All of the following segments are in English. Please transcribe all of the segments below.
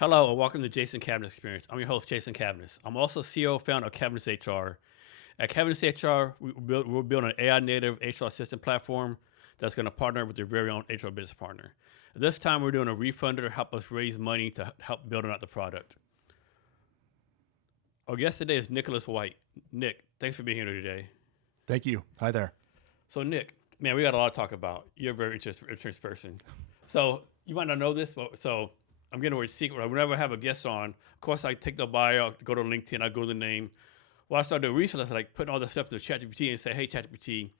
Hello and welcome to Jason Cavness Experience. I'm your host, Jason Cavness. I'm also CEO and founder of Cavness HR. At Cavness HR, we're building an AI native HR assistant platform that's going to partner with your very own HR business partner. At this time, we're doing a refunder to help us raise money to help building out the product. Our guest today is Nicholas White. Nick, thanks for being here today. Thank you. Hi there. So Nick, man, we got a lot to talk about. You're a very interesting person. So you might not know this, but I'm getting a secret. Whenever I have a guest on, of course, I take the bio, go to LinkedIn, I go to the name. What I started doing recently is like putting all this stuff to ChatGPT and say, hey, ChatGPT,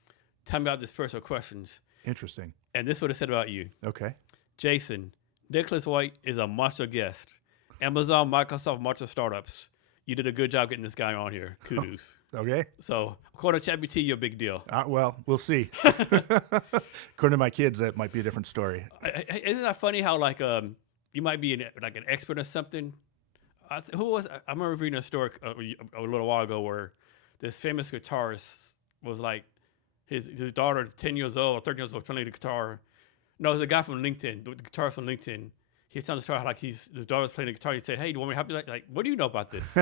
tell me about this personal questions. Interesting. And this is what it said about you. Okay. Jason, Nicholas White is a monster guest. Amazon, Microsoft, monster startups. You did a good job getting this guy on here. Kudos. Okay. So according to ChatGPT, you're a big deal. Well, we'll see. According to my kids, that might be a different story. Isn't that funny how you might be an expert or something? I remember reading a story a little while ago where this famous guitarist was like, his daughter, 10 years old or 13 years old, playing the guitar. No, it was a guy from LinkedIn, the guitarist from LinkedIn. He's telling the story how his daughter's playing the guitar. He said, hey, do you want me to help you? Like, what do you know about this?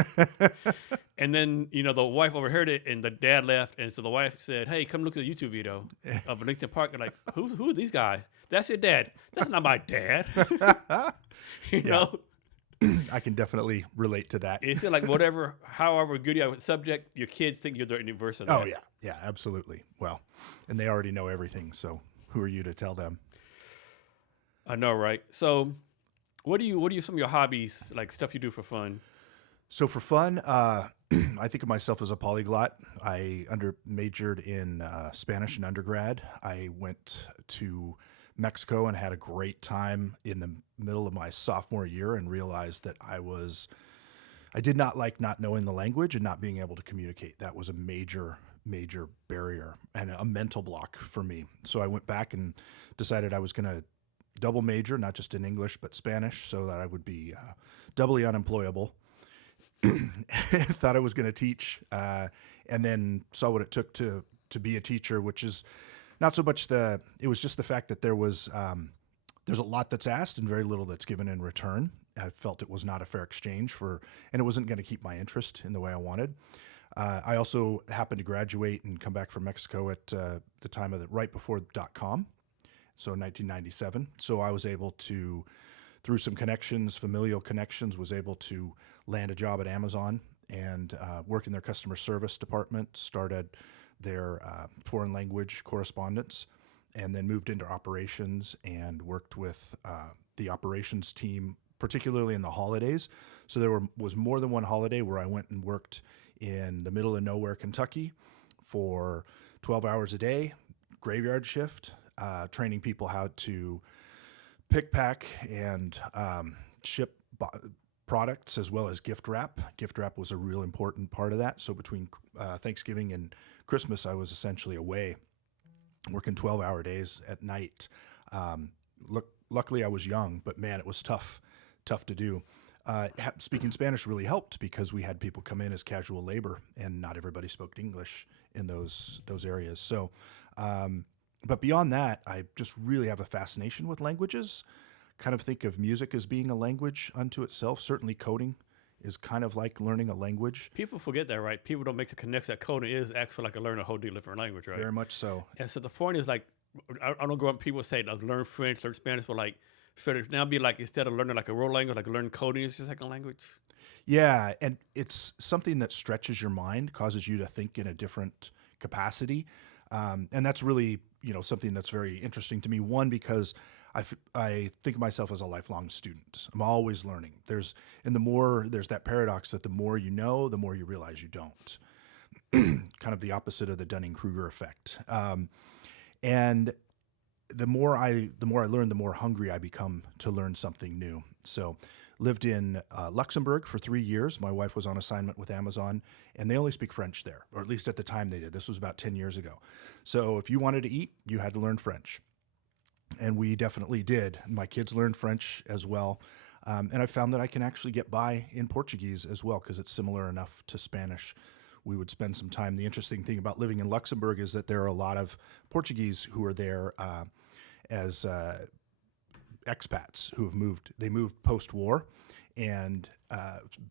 And then, the wife overheard it and the dad left. And so the wife said, hey, come look at the YouTube video of Lincoln Park. And like, who are these guys? That's your dad. That's not my dad. you know? I can definitely relate to that. It's like however good you are with the subject, your kids think you're the universe of that. Oh, yeah. Yeah, absolutely. Well, and they already know everything. So who are you to tell them? I know, right? So what are some of your hobbies, like stuff you do for fun? So for fun, I think of myself as a polyglot. I majored in Spanish in undergrad. I went to Mexico and had a great time in the middle of my sophomore year and realized that I did not like not knowing the language and not being able to communicate. That was a major barrier and a mental block for me. So I went back and decided I was going to double major, not just in English, but Spanish, so that I would be doubly unemployable. Thought I was going to teach, and then saw what it took to be a teacher, which is not so much it was just the fact that there's a lot that's asked and very little that's given in return. I felt it was not a fair exchange and it wasn't going to keep my interest in the way I wanted. I also happened to graduate and come back from Mexico at the time right before .com. So 1997. So I was able to, through some familial connections, was able to land a job at Amazon and work in their customer service department, started their foreign language correspondence, and then moved into operations and worked with the operations team, particularly in the holidays. So there was more than one holiday where I went and worked in the middle of nowhere, Kentucky for 12 hours a day, graveyard shift, training people how to pick, pack, and ship products as well as gift wrap. Gift wrap was a real important part of that. So between Thanksgiving and Christmas, I was essentially away, working 12-hour days at night. Luckily, I was young, but man, it was tough to do. Speaking Spanish really helped because we had people come in as casual labor, and not everybody spoke English in those areas. So. But beyond that, I just really have a fascination with languages. Kind of think of music as being a language unto itself. Certainly coding is kind of like learning a language. People forget that, right? People don't make the connection that coding is actually like learning a whole different language, right? Very much so. And so the point is like, I don't grow up, people say like learn French, learn Spanish, but like, should it now be like, instead of learning like a real language, like learn coding is just like a language? Yeah, and it's something that stretches your mind, causes you to think in a different capacity. And that's really, something that's very interesting to me. One, because I think of myself as a lifelong student. I'm always learning. There's that paradox that the more you know, the more you realize you don't. Kind of the opposite of the Dunning-Kruger effect. And the more I learn, the more hungry I become to learn something new. So lived in Luxembourg for 3 years. My wife was on assignment with Amazon, and they only speak French there, or at least at the time they did. This was about 10 years ago. So if you wanted to eat, you had to learn French. And we definitely did. My kids learned French as well. And I found that I can actually get by in Portuguese as well because it's similar enough to Spanish. We would spend some time. The interesting thing about living in Luxembourg is that there are a lot of Portuguese who are there as expats who have moved. They moved post-war, and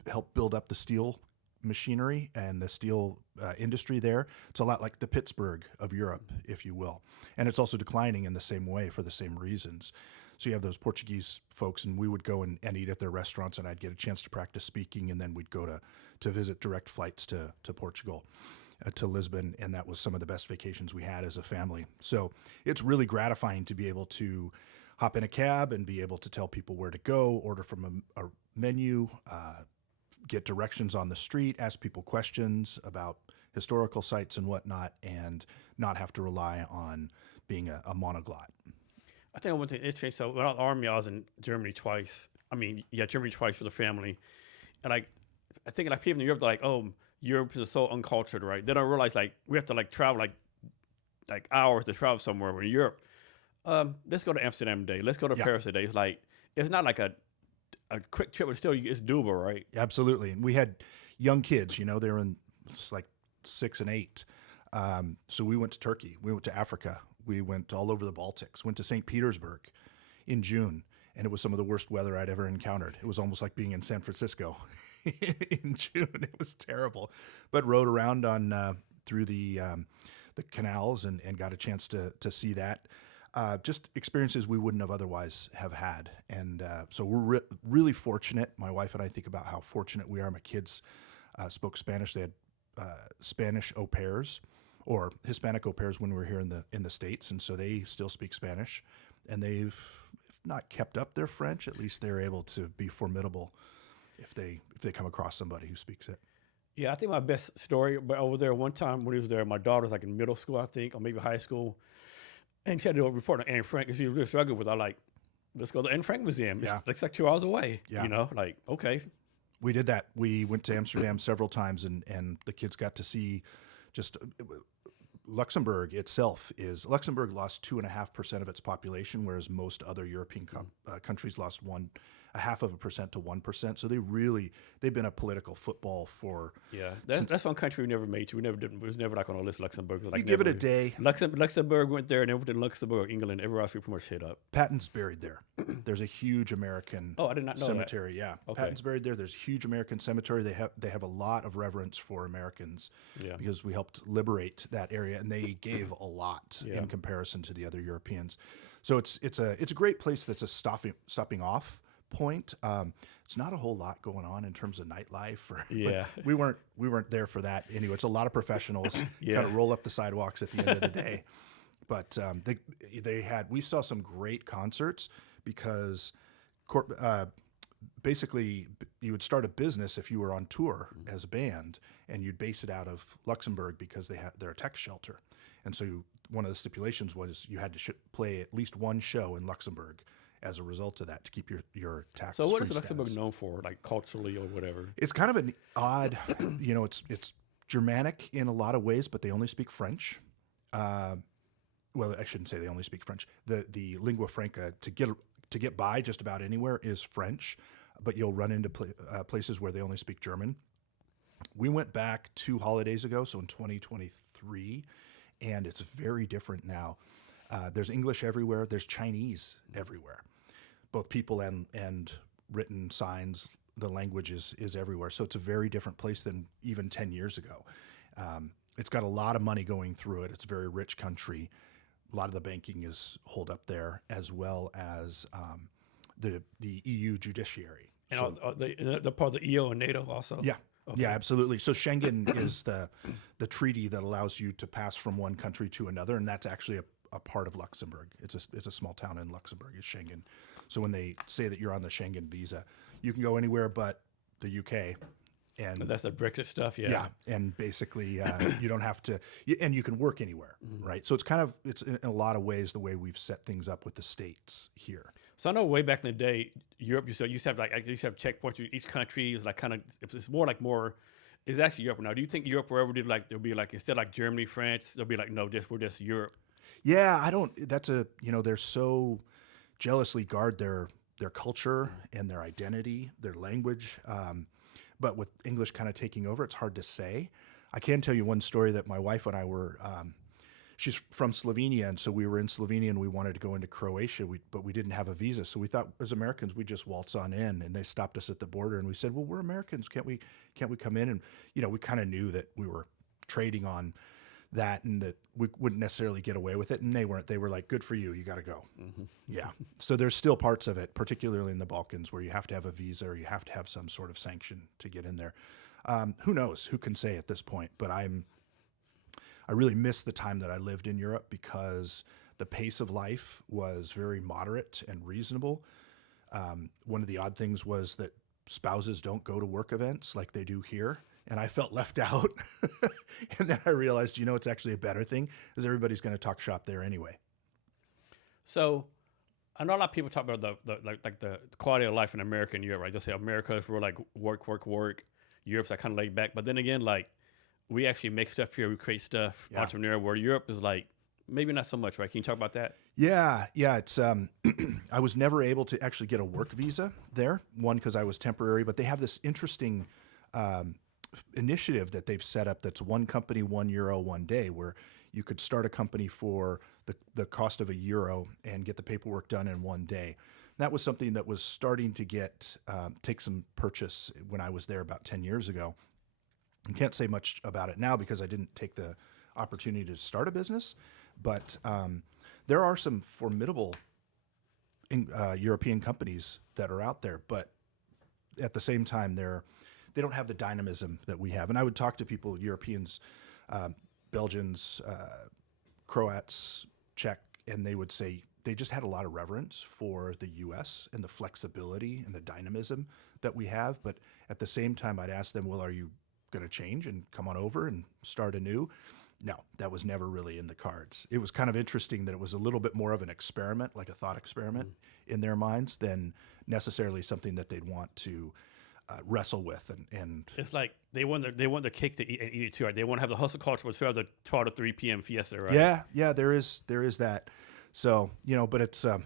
helped build up the steel machinery and the steel industry there. It's a lot like the Pittsburgh of Europe, if you will. And it's also declining in the same way for the same reasons. So you have those Portuguese folks, and we would go and eat at their restaurants, and I'd get a chance to practice speaking, and then we'd go to visit direct flights to Portugal, to Lisbon, and that was some of the best vacations we had as a family. So it's really gratifying to be able to hop in a cab and be able to tell people where to go, order from a menu, get directions on the street, ask people questions about historical sites and whatnot, and not have to rely on being a monoglot. I think I went to interesting. So when I was in the Army, I was in Germany twice. I mean, yeah, Germany twice for the family. And like, I think like people in Europe, they're like, oh, Europe is so uncultured, right? They don't realize like we have to like travel like hours to travel somewhere. Where in Europe, let's go to Amsterdam today. Let's go to Paris today. It's like, it's not like a quick trip, but still it's doable, right? Absolutely. And we had young kids, you know, they were in like 6 and 8. So we went to Turkey, we went to Africa, we went all over the Baltics, went to St. Petersburg in June, and it was some of the worst weather I'd ever encountered. It was almost like being in San Francisco in June. It was terrible, but rode around on through the canals and got a chance to see that. Just experiences we wouldn't have otherwise have had. And so we're really fortunate. My wife and I think about how fortunate we are. My kids spoke Spanish. They had Spanish au pairs or Hispanic au pairs when we were here in the States. And so they still speak Spanish, and they've not kept up their French. At least they're able to be formidable if they come across somebody who speaks it. Yeah, I think my best story, but over there one time when he was there, my daughter was like in middle school, I think, or maybe high school. And she had to do a report on Anne Frank, because she was really struggling with it. I like, let's go to the Anne Frank Museum. It's like 2 hours away, you know, like, okay. We did that. We went to Amsterdam several times, and the kids got to see just Luxembourg itself Luxembourg lost 2.5% of its population, whereas most other European countries lost 0.5% to 1%. So they've been a political football for. Yeah, that's one country we never made to. It was never like on a list. Luxembourg. Like, you give it a day. Luxembourg went there, and everything. Luxembourg, England, everywhere else we pretty much hit up. Patton's buried there. There's a huge American. I did not know cemetery. That. Yeah, okay. Patton's buried there. There's a huge American cemetery. They have a lot of reverence for Americans, because we helped liberate that area, and they gave a lot in comparison to the other Europeans. So it's a great place. That's a stopping off point. It's not a whole lot going on in terms of nightlife. We weren't there for that anyway. It's a lot of professionals kind of roll up the sidewalks at the end of the day. But we saw some great concerts, because basically you would start a business if you were on tour as a band, and you'd base it out of Luxembourg because they're a tax shelter. And so one of the stipulations was you had to play at least one show in Luxembourg as a result of that, to keep your tax. So what is Luxembourg known for, like culturally or whatever? It's kind of an odd, it's Germanic in a lot of ways, but they only speak French. Well, I shouldn't say they only speak French. The lingua franca to get by just about anywhere is French, but you'll run into places where they only speak German. We went back 2 holidays ago, so in 2023, and it's very different now. There's English everywhere. There's Chinese everywhere, both people and written signs. The language is everywhere. So it's a very different place than even 10 years ago. It's got a lot of money going through it. It's a very rich country. A lot of the banking is holed up there, as well as the EU judiciary. And so, the part of the EU and NATO also? Yeah. Okay. Yeah, absolutely. So Schengen is the treaty that allows you to pass from one country to another, and that's actually a part of Luxembourg. It's a small town in Luxembourg, is Schengen. So when they say that you're on the Schengen visa, you can go anywhere but the UK. And that's the Brexit stuff, yeah. Yeah, and basically you don't have to, and you can work anywhere, right? So it's in a lot of ways the way we've set things up with the states here. So I know way back in the day, Europe used to have checkpoints in each country. It's like it's more. It's actually Europe now. Do you think Europe wherever did like there'll be like instead of like Germany, France, they'll be like no, we're just Europe. Yeah, I don't. That's they're so jealously guard their culture and their identity, their language. But with English kind of taking over, it's hard to say. I can tell you one story that my wife and I were she's from Slovenia, and so we were in Slovenia, and we wanted to go into Croatia, but we didn't have a visa, so we thought as Americans we just waltz on in, and they stopped us at the border, and we said, well, we're Americans, can't we come in? And we kind of knew that we were trading on that, and that we wouldn't necessarily get away with it, and they weren't. They were like, good for you, you got to go. Yeah. So there's still parts of it, particularly in the Balkans, where you have to have a visa or you have to have some sort of sanction to get in there. Who knows? Who can say at this point? But I really miss the time that I lived in Europe, because the pace of life was very moderate and reasonable. One of the odd things was that spouses don't go to work events like they do here, and I felt left out. And then I realized, it's actually a better thing, because everybody's going to talk shop there anyway. So I know a lot of people talk about the quality of life in America and Europe, right? They'll say America is real like work. Europe's like kind of laid back. But then again, like we actually make stuff here, we create stuff, entrepreneur, where Europe is like maybe not so much, right? Can you talk about that? Yeah. It's I was never able to actually get a work visa there. One, because I was temporary, but they have this interesting initiative that they've set up that's one company, €1 one day, where you could start a company for the cost of €1 and get the paperwork done in one day. That was something that was starting to take some purchase when I was there about 10 years ago. I can't say much about it now because I didn't take the opportunity to start a business, but there are some formidable European companies that are out there, but at the same time, they don't have the dynamism that we have. And I would talk to people, Europeans, Belgians, Croats, Czech, and they would say they just had a lot of reverence for the U.S. and the flexibility and the dynamism that we have. But at the same time, I'd ask them, well, are you going to change and come on over and start anew? No, that was never really in the cards. It was kind of interesting that it was a little bit more of an experiment, like a thought experiment in their minds, than necessarily something that they'd want to wrestle with. And it's like they want the cake to eat and eat it too, right? They want to have the hustle culture, but still have the 12 to 3 p.m. fiesta, right? Yeah, there is that. So, but it's I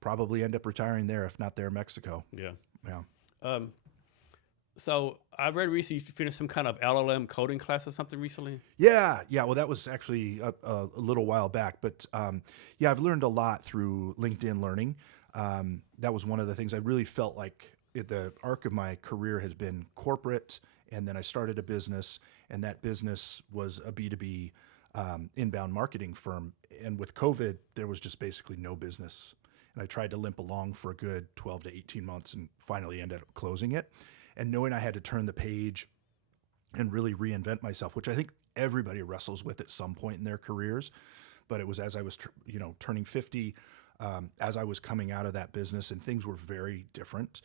probably end up retiring there, if not there, Mexico. Yeah. So I read recently you finished some kind of LLM coding class or something recently. Yeah. Well, that was actually a little while back, but I've learned a lot through LinkedIn Learning. That was one of the things I really felt like the arc of my career has been corporate, and then I started a business, and that business was a B2B inbound marketing firm. And with COVID, there was just basically no business. And I tried to limp along for a good 12 to 18 months and finally ended up closing it. And knowing I had to turn the page and really reinvent myself, which I think everybody wrestles with at some point in their careers. But it was as I was, turning 50, as I was coming out of that business, and things were very different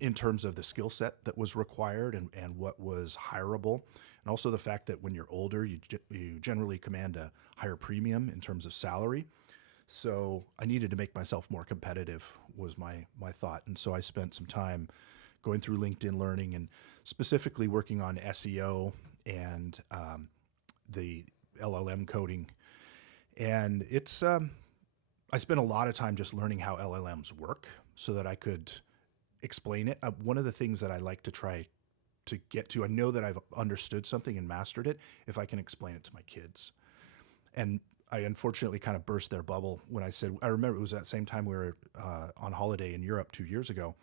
in terms of the skill set that was required and what was hireable. And also the fact that when you're older, you generally command a higher premium in terms of salary. So I needed to make myself more competitive was my thought. And so I spent some time going through LinkedIn Learning and specifically working on SEO and the LLM coding. And it's I spent a lot of time just learning how LLMs work so that I could explain it. One of the things that I like to try to get to, I know that I've understood something and mastered it if I can explain it to my kids. And I unfortunately kind of burst their bubble when I said, I remember it was that same time we were on holiday in Europe 2 years ago.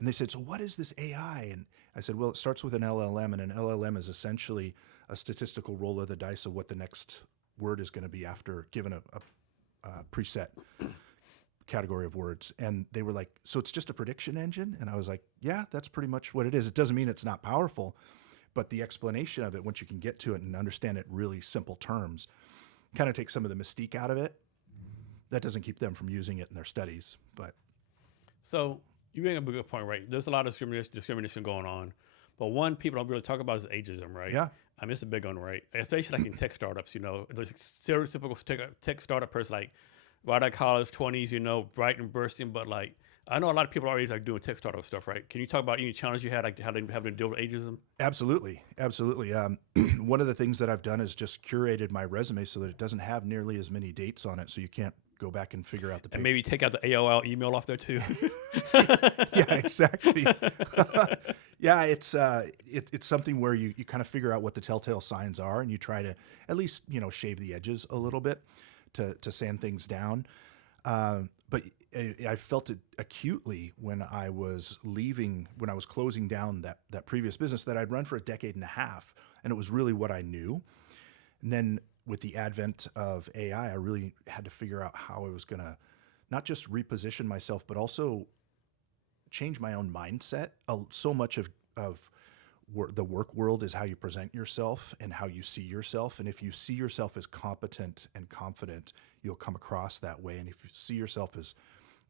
And they said, so what is this AI? And I said, well, it starts with an LLM, and an LLM is essentially a statistical roll of the dice of what the next word is going to be after given a preset category of words. And they were like, so it's just a prediction engine? And I was like, yeah, that's pretty much what it is. It doesn't mean it's not powerful, but the explanation of it, once you can get to it and understand it in really simple terms, kind of takes some of the mystique out of it. That doesn't keep them from using it in their studies. But so you bring up a good point, right? There's a lot of discrimination going on, but one people don't really talk about is ageism, right? Yeah. I mean, it's a big one, right? Especially like in tech startups, the stereotypical tech startup person, like right out of college, 20s, bright and bursting, but like I know a lot of people are already like doing tech startup stuff, right? Can you talk about any challenges you had, like how they having to deal with ageism? Absolutely. One of the things that I've done is just curated my resume so that it doesn't have nearly as many dates on it, so you can't go back and figure out the. And maybe take out the AOL email off there too. Yeah, exactly. Yeah, it's something where you kind of figure out what the telltale signs are, and you try to at least shave the edges a little bit to sand things down. But I felt it acutely when I was leaving, when I was closing down that previous business that I'd run for a decade and a half, and it was really what I knew. And then with the advent of AI, I really had to figure out how I was going to not just reposition myself, but also change my own mindset. So much of the work world is how you present yourself and how you see yourself. And if you see yourself as competent and confident, you'll come across that way. And if you see yourself as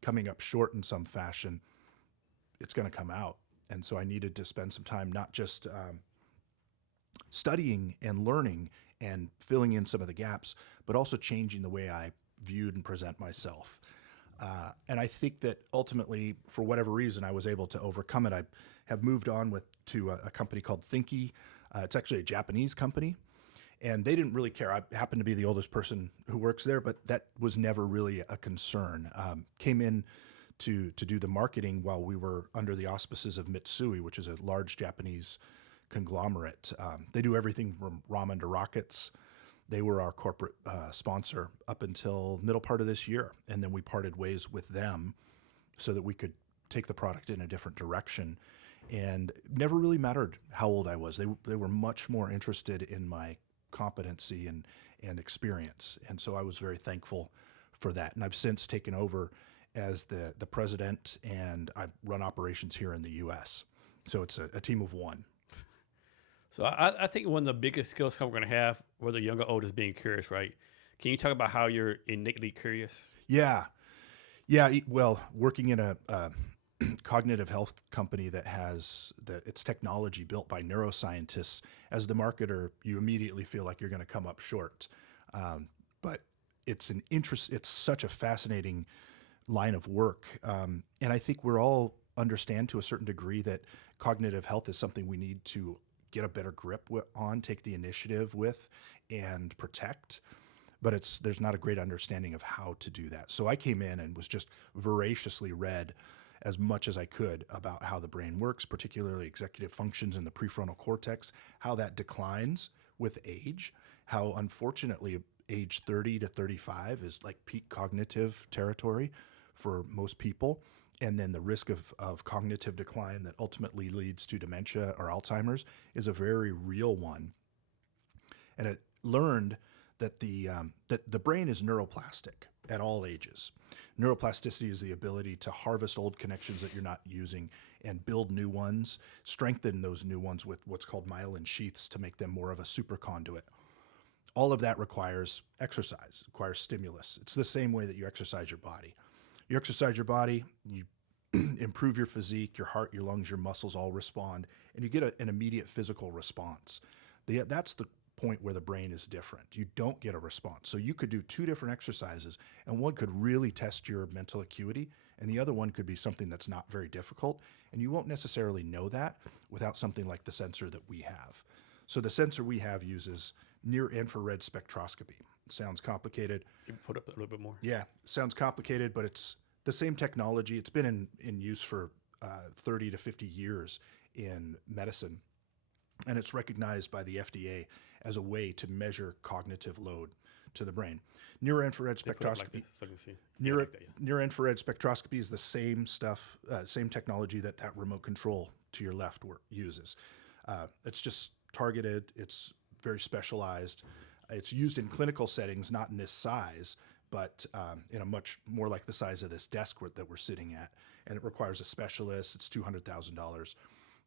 coming up short in some fashion, it's going to come out. And so I needed to spend some time not just studying and learning and filling in some of the gaps, but also changing the way I viewed and present myself. And I think that ultimately, for whatever reason, I was able to overcome it. I have moved on to a company called Thinky. It's actually a Japanese company, and they didn't really care. I happen to be the oldest person who works there, but that was never really a concern. Came in to do the marketing while we were under the auspices of Mitsui, which is a large Japanese conglomerate. They do everything from ramen to rockets. They were our corporate sponsor up until middle part of this year, and then we parted ways with them so that we could take the product in a different direction. And never really mattered how old I was. They were much more interested in my competency and experience, and so I was very thankful for that. And I've since taken over as the president, and I run operations here in the U.S. So it's a team of one. So I think one of the biggest skills we're going to have, whether young or old, is being curious, right? Can you talk about how you're innately curious? Yeah, Well, working in a cognitive health company that has its technology built by neuroscientists, as the marketer, you immediately feel like you're going to come up short. But it's an interest. It's such a fascinating line of work, and I think we're all understand to a certain degree that cognitive health is something we need to get a better grip on, take the initiative with, and protect. But there's not a great understanding of how to do that. So I came in and was just voraciously read as much as I could about how the brain works, particularly executive functions in the prefrontal cortex, how that declines with age, how unfortunately age 30 to 35 is like peak cognitive territory for most people. And then the risk of cognitive decline that ultimately leads to dementia or Alzheimer's is a very real one. And it learned that the brain is neuroplastic at all ages. Neuroplasticity is the ability to harvest old connections that you're not using and build new ones, strengthen those new ones with what's called myelin sheaths to make them more of a superconduit. All of that requires exercise, requires stimulus. It's the same way that you exercise your body. You exercise your body, you improve your physique, your heart, your lungs, your muscles all respond, and you get an immediate physical response. That's the point where the brain is different. You don't get a response. So you could do two different exercises, and one could really test your mental acuity, and the other one could be something that's not very difficult, and you won't necessarily know that without something like the sensor that we have. So the sensor we have uses near-infrared spectroscopy. Sounds complicated. You put up a little bit more. Yeah, sounds complicated, but it's the same technology. It's been in use for 30 to 50 years in medicine, and it's recognized by the FDA as a way to measure cognitive load to the brain. Near-infrared They put it up like spectroscopy. this, so I can see. I like that, yeah. Near-infrared spectroscopy is the same stuff, same technology that remote control to your left uses. It's just targeted. It's very specialized. It's used in clinical settings, not in this size, but in a much more like the size of this desk that we're sitting at. And it requires a specialist. It's $200,000.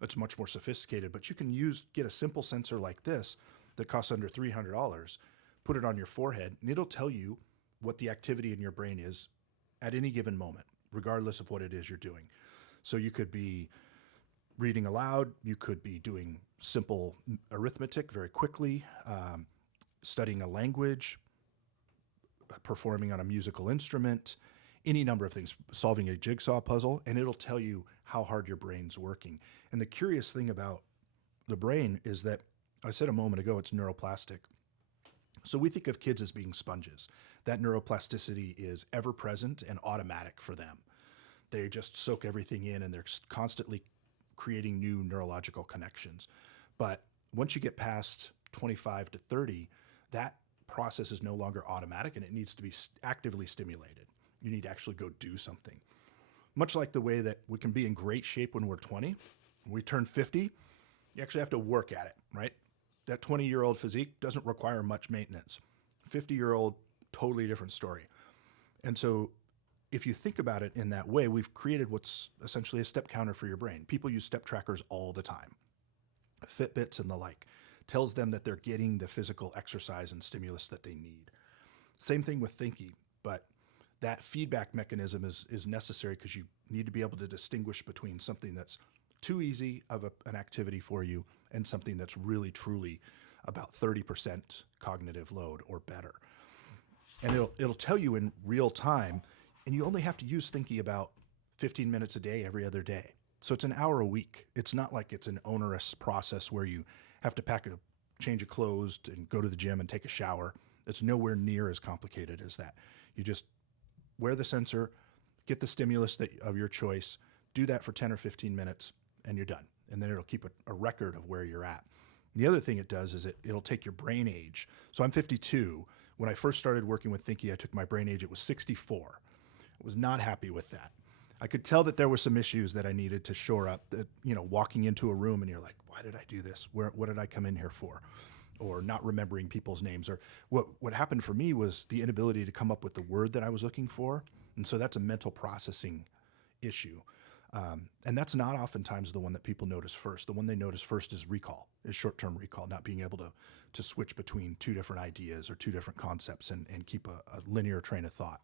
It's much more sophisticated, but you can get a simple sensor like this that costs under $300, put it on your forehead, and it'll tell you what the activity in your brain is at any given moment, regardless of what it is you're doing. So you could be reading aloud, you could be doing simple arithmetic very quickly, studying a language, performing on a musical instrument, any number of things, solving a jigsaw puzzle, and it'll tell you how hard your brain's working. And the curious thing about the brain is that I said a moment ago, it's neuroplastic. So we think of kids as being sponges. That neuroplasticity is ever present and automatic for them. They just soak everything in, and they're constantly creating new neurological connections. But once you get past 25 to 30, that process is no longer automatic and it needs to be actively stimulated. You need to actually go do something. Much like the way that we can be in great shape when we're 20, when we turn 50, you actually have to work at it, right? That 20-year-old physique doesn't require much maintenance. 50-year-old, totally different story. And so if you think about it in that way, we've created what's essentially a step counter for your brain. People use step trackers all the time. Fitbits and the like tells them that they're getting the physical exercise and stimulus that they need. Same thing with thinking, but that feedback mechanism is necessary because you need to be able to distinguish between something that's too easy of an activity for you and something that's really truly about 30% cognitive load or better. And it'll tell you in real time, and you only have to use Thinky about 15 minutes a day every other day. So it's an hour a week. It's not like it's an onerous process where you have to pack a change of clothes and go to the gym and take a shower. It's nowhere near as complicated as that. You just wear the sensor, get the stimulus of your choice, do that for 10 or 15 minutes, and you're done. And then it'll keep a record of where you're at. The other thing it does is it'll take your brain age. So I'm 52. When I first started working with Thinky, I took my brain age. It was 64. I was not happy with that. I could tell that there were some issues that I needed to shore up. That, walking into a room and you're like, why did I do this? What did I come in here for? Or not remembering people's names. Or what happened for me was the inability to come up with the word that I was looking for. And so that's a mental processing issue. And that's not oftentimes the one that people notice first. The one they notice first is short-term recall, not being able to switch between two different ideas or two different concepts and keep a linear train of thought,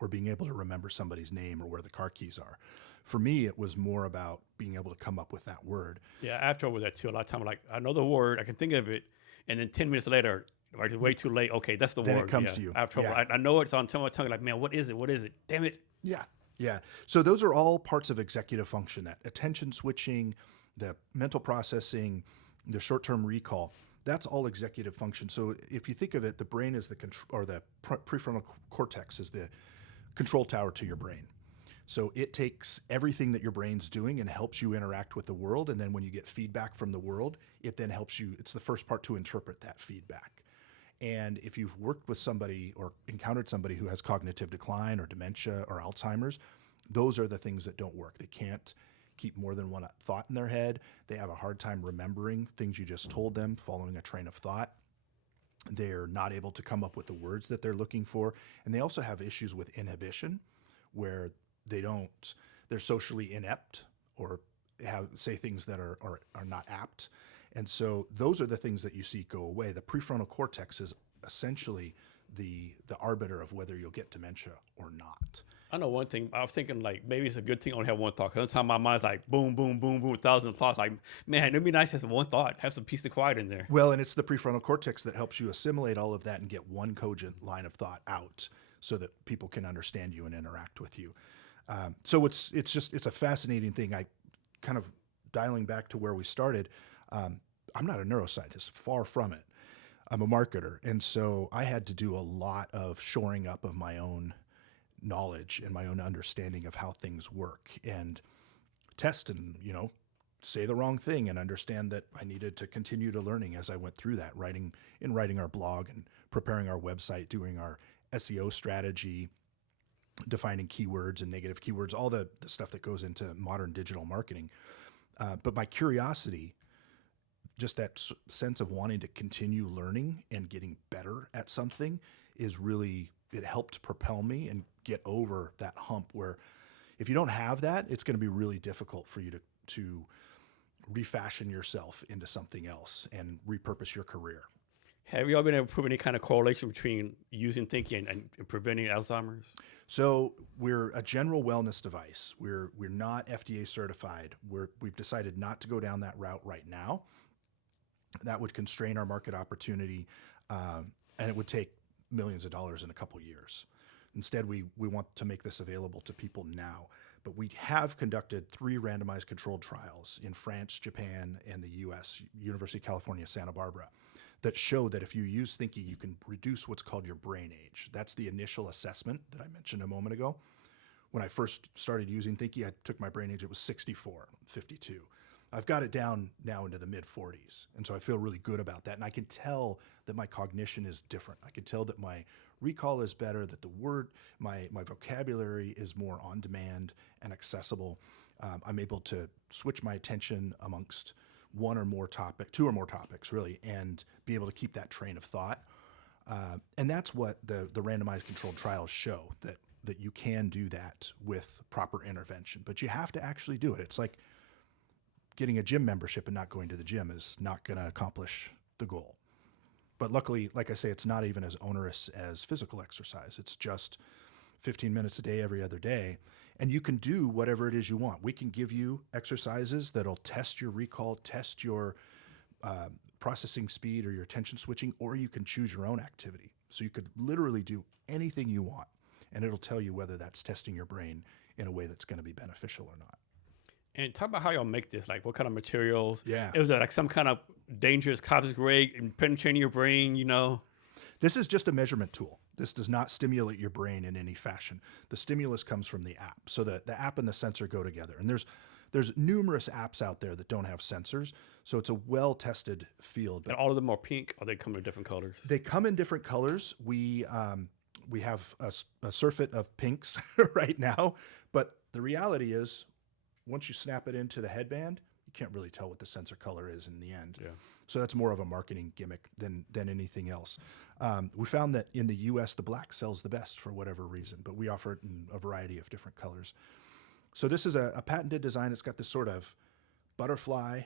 or being able to remember somebody's name or where the car keys are. For me, it was more about being able to come up with that word. Yeah, I have trouble with that too. A lot of time, like, I know the word, I can think of it, and then 10 minutes later, or it's way too late. Okay, that's the Then word. it comes to you. I have trouble. Yeah. I know it's on the tip of my tongue. Like, man, what is it? What is it? Damn it. Yeah. Yeah. So those are all parts of executive function, that attention switching, the mental processing, the short-term recall. That's all executive function. So if you think of it, the brain is the prefrontal cortex is the control tower to your brain. So it takes everything that your brain's doing and helps you interact with the world. And then when you get feedback from the world, it then helps you. It's the first part to interpret that feedback. And if you've worked with somebody or encountered somebody who has cognitive decline or dementia or Alzheimer's, those are the things that don't work. They can't keep more than one thought in their head. They have a hard time remembering things you just told them, following a train of thought. They're not able to come up with the words that they're looking for. And they also have issues with inhibition, where they're socially inept or say things that are not apt. And so those are the things that you see go away. The prefrontal cortex is essentially the arbiter of whether you'll get dementia or not. I know one thing. I was thinking, like, maybe it's a good thing I only have one thought. Because sometimes my mind's like, boom, boom, boom, boom, 1,000 thoughts. Like, man, it'd be nice to have one thought, have some peace and quiet in there. Well, and it's the prefrontal cortex that helps you assimilate all of that and get one cogent line of thought out so that people can understand you and interact with you. So it's a fascinating thing. I kind of dialing back to where we started. I'm not a neuroscientist, far from it. I'm a marketer. And so I had to do a lot of shoring up of my own knowledge and my own understanding of how things work, and test and, say the wrong thing and understand that I needed to continue to learning as I went through that, writing our blog and preparing our website, doing our SEO strategy, defining keywords and negative keywords, all the stuff that goes into modern digital marketing. But my curiosity, just that sense of wanting to continue learning and getting better at something, it helped propel me and get over that hump where if you don't have that, it's going to be really difficult for you to refashion yourself into something else and repurpose your career. Have you all been able to prove any kind of correlation between using thinking and preventing Alzheimer's? So we're a general wellness device. We're not FDA certified. We've decided not to go down that route right now. That would constrain our market opportunity, and it would take millions of dollars in a couple years. Instead, we want to make this available to people now. But we have conducted 3 randomized controlled trials in France, Japan, and the US, University of California, Santa Barbara, that show that if you use Thinky, you can reduce what's called your brain age. That's the initial assessment that I mentioned a moment ago. when I first started using Thinky, I took my brain age, it was 64, 52. I've got it down now into the mid 40s. And so I feel really good about that. And I can tell that my cognition is different. I can tell that my recall is better, that my vocabulary is more on demand and accessible. I'm able to switch my attention amongst two or more topics really, and be able to keep that train of thought. And that's what the randomized controlled trials show, that you can do that with proper intervention, but you have to actually do it. It's like getting a gym membership and not going to the gym is not going to accomplish the goal. But luckily, like I say, it's not even as onerous as physical exercise. It's just 15 minutes a day, every other day. And you can do whatever it is you want. We can give you exercises that'll test your recall, test your processing speed or your attention switching, or you can choose your own activity. So you could literally do anything you want, and it'll tell you whether that's testing your brain in a way that's going to be beneficial or not. And talk about how y'all make this, like what kind of materials. Yeah. Is it like some kind of dangerous cosmic ray and penetrating your brain, you know? This is just a measurement tool. This does not stimulate your brain in any fashion. The stimulus comes from the app. So the app and the sensor go together. And there's numerous apps out there that don't have sensors. So it's a well-tested field. And all of them are pink, or they come in different colors? They come in different colors. We have a surfeit of pinks right now. But the reality is, once you snap it into the headband, you can't really tell what the sensor color is in the end. Yeah. So that's more of a marketing gimmick than anything else. We found that in the U.S., the black sells the best for whatever reason, but we offer it in a variety of different colors. So this is a patented design. It's got this sort of butterfly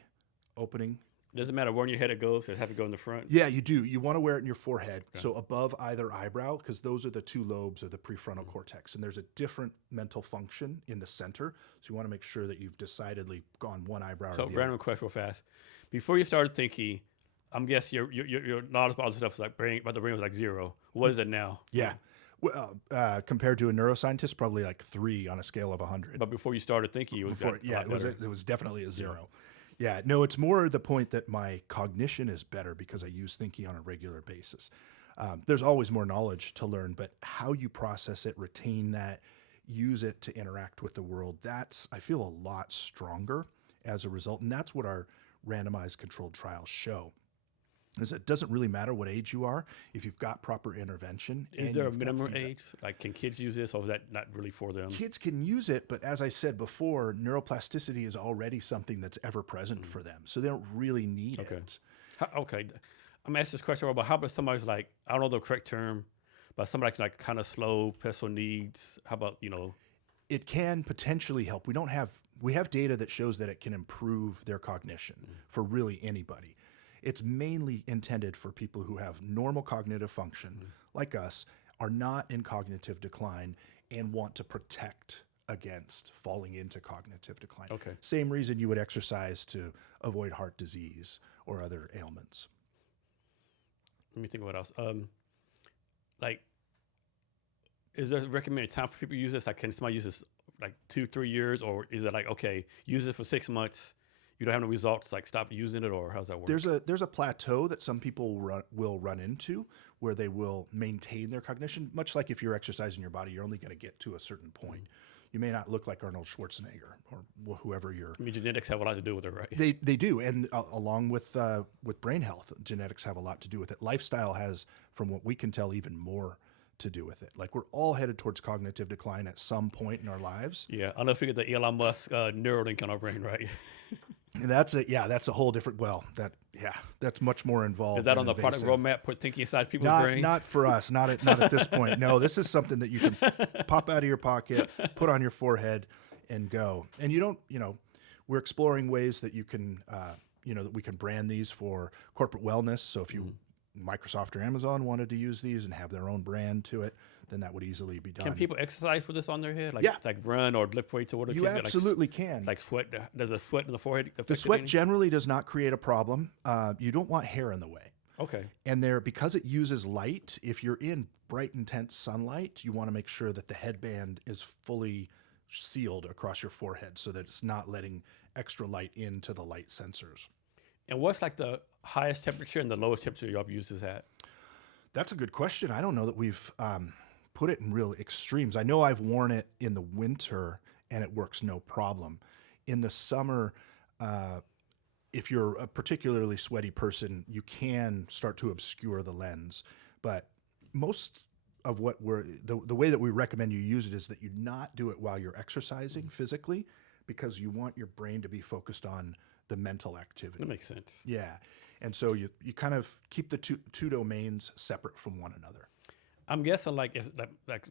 opening. Doesn't matter where in your head it goes. Does it have to go in the front? Yeah, you do. You want to wear it in your forehead, so above either eyebrow, because those are the two lobes of the prefrontal cortex. And there's a different mental function in the center. So you want to make sure that you've decidedly gone one eyebrow So or the random question real fast. Before you started thinking, I'm guessing your knowledge about all this stuff was like the brain was like 0. What is it now? Yeah. Well, compared to a neuroscientist, probably like 3 on a scale of 100. But before you started thinking, it was It was definitely a 0. Yeah, no, it's more the point that my cognition is better because I use Thinky on a regular basis. There's always more knowledge to learn, but how you process it, retain that, use it to interact with the world, I feel a lot stronger as a result. And that's what our randomized controlled trials show. Is it doesn't really matter what age you are if you've got proper intervention. Is there a minimum age? Like, can kids use this, or is that not really for them? Kids can use it, but as I said before, neuroplasticity is already something that's ever present for them, so they don't really need it. Okay, I'm asking this question about how about somebody's like, I don't know the correct term, but somebody like kind of slow special needs. How about It can potentially help. We have data that shows that it can improve their cognition for really anybody. It's mainly intended for people who have normal cognitive function, like us, are not in cognitive decline, and want to protect against falling into cognitive decline. Okay. Same reason you would exercise to avoid heart disease or other ailments. Let me think what else. Like, is there a recommended time for people to use this? Like, can somebody use this like 2-3 years, or is it like, okay, use it for 6 months? You don't have no results, like stop using it, or how's that work? There's a plateau that some people will run into where they will maintain their cognition, much like if you're exercising your body, you're only going to get to a certain point. You may not look like Arnold Schwarzenegger or whoever you're. I mean, genetics have a lot to do with it, right? They do, and along with brain health, genetics have a lot to do with it. Lifestyle has, from what we can tell, even more to do with it. Like, we're all headed towards cognitive decline at some point in our lives. Yeah, unless we get the Elon Musk Neuralink on our brain, right? And that's a whole different. That's much more involved. Is that on the product roadmap? Put thinking inside people's brains? Not for us. Not at this point. No, this is something that you can pop out of your pocket, put on your forehead, and go. And you don't. We're exploring ways that you can. That we can brand these for corporate wellness. So if you Microsoft or Amazon wanted to use these and have their own brand to it, then that would easily be done. Can people exercise with this on their head? Like run or lift weights or whatever? You absolutely can. Like sweat. Does a sweat in the forehead affect The sweat generally does not create a problem. You don't want hair in the way. Okay. And because it uses light, if you're in bright, intense sunlight, you want to make sure that the headband is fully sealed across your forehead so that it's not letting extra light into the light sensors. And what's like the highest temperature and the lowest temperature y'all used this at? That's a good question. I don't know that we've put it in real extremes. I know I've worn it in the winter and it works no problem. In the summer, if you're a particularly sweaty person, you can start to obscure the lens. But most of what the way that we recommend you use it is that you not do it while you're exercising physically, because you want your brain to be focused on the mental activity. That makes sense. Yeah. And so you kind of keep the two domains separate from one another. I'm guessing like if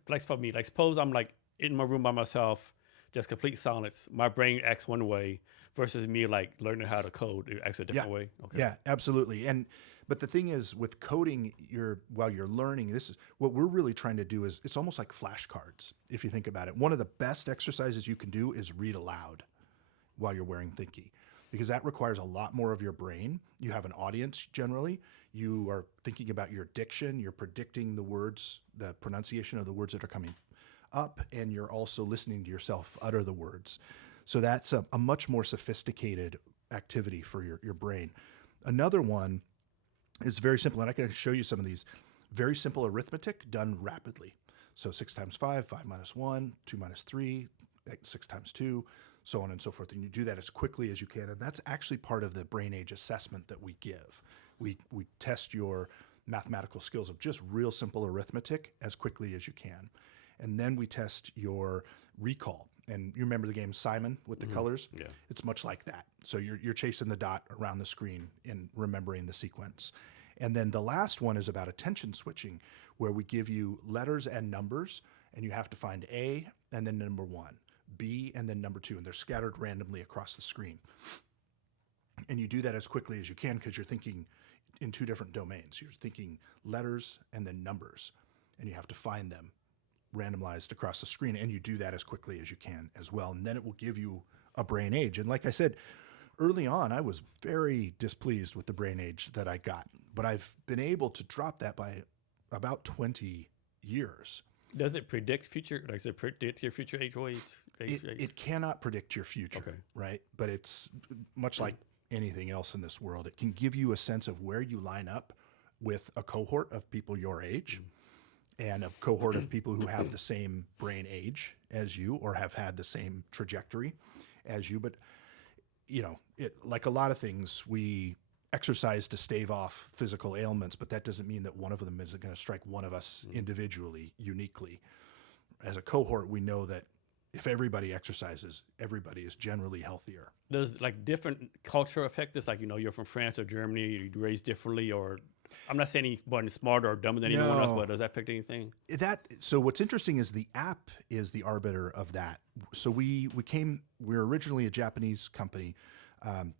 like for me, like suppose I'm like in my room by myself, just complete silence. My brain acts one way versus me like learning how to code. It acts a different way. Okay. Yeah, absolutely. But the thing is, with coding, while you're learning, this is what we're really trying to do. Is it's almost like flashcards if you think about it. One of the best exercises you can do is read aloud while you're wearing Thinky, because that requires a lot more of your brain. You have an audience generally. You are thinking about your diction. You're predicting the words, the pronunciation of the words that are coming up, and you're also listening to yourself utter the words. So that's a much more sophisticated activity for your brain. Another one is very simple, and I can show you some of these. Very simple arithmetic done rapidly. So 6 times 5, 5 minus 1, 2 minus 3, 6 times 2, so on and so forth. And you do that as quickly as you can. And that's actually part of the brain age assessment that we give. We test your mathematical skills of just real simple arithmetic as quickly as you can. And then we test your recall. And you remember the game Simon with the colors? Yeah. It's much like that. So you're chasing the dot around the screen and remembering the sequence. And then the last one is about attention switching, where we give you letters and numbers, and you have to find A and then number 1, B and then number 2, and they're scattered randomly across the screen. And you do that as quickly as you can because you're thinking in 2 different domains. You're thinking letters and then numbers, and you have to find them randomized across the screen, and you do that as quickly as you can as well. And then it will give you a brain age. And like I said, early on, I was very displeased with the brain age that I got, but I've been able to drop that by about 20 years. Does it predict future? Like, does it predict your future age? It cannot predict your future, right? But it's much like anything else in this world. It can give you a sense of where you line up with a cohort of people your age and a cohort of people who have the same brain age as you or have had the same trajectory as you. But, you know, like a lot of things, we exercise to stave off physical ailments, but that doesn't mean that one of them is going to strike one of us individually, uniquely. As a cohort, we know that if everybody exercises, everybody is generally healthier. Does like different culture affect this? Like, you know, you're from France or Germany, you're raised differently, or I'm not saying anybody's smarter or dumber than anyone else, but does that affect anything? So what's interesting is the app is the arbiter of that. So we're originally a Japanese company.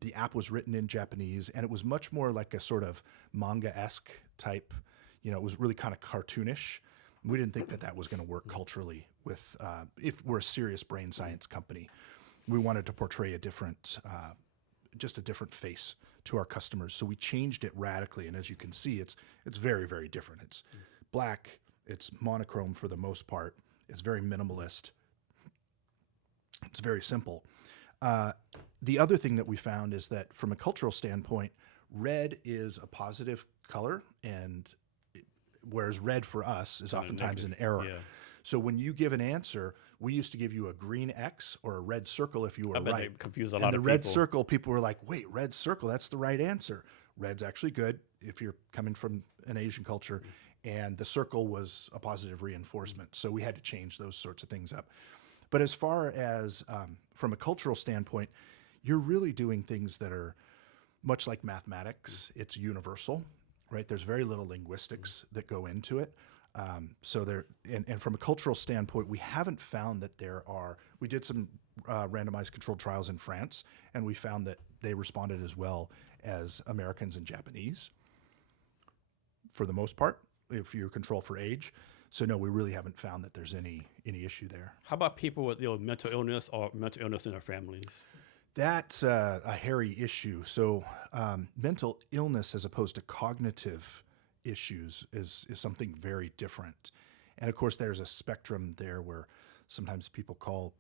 The app was written in Japanese, and it was much more like a sort of manga-esque type. You know, it was really kind of cartoonish. We didn't think that was going to work culturally with if we're a serious brain science company. We wanted to portray just a different face to our customers. So we changed it radically. And as you can see, it's very, very different. It's black. It's monochrome for the most part. It's very minimalist. It's very simple. The other thing that we found is that from a cultural standpoint, red is a positive color, and whereas red for us is oftentimes an error. Yeah. So when you give an answer, we used to give you a green X or a red circle if you were I bet right. they confuse a And lot the of red people. circle, people were like, wait, red circle, that's the right answer. Red's actually good if you're coming from an Asian culture. And the circle was a positive reinforcement. So we had to change those sorts of things up. But as far as from a cultural standpoint, you're really doing things that are much like mathematics. It's universal, right? There's very little linguistics that go into it. And from a cultural standpoint, we haven't found that we did some randomized controlled trials in France, and we found that they responded as well as Americans and Japanese for the most part, if you control for age. So no, we really haven't found that there's any issue there. How about people with mental illness or mental illness in their families? That's a hairy issue. So mental illness as opposed to cognitive issues is something very different. And of course, there's a spectrum there where sometimes people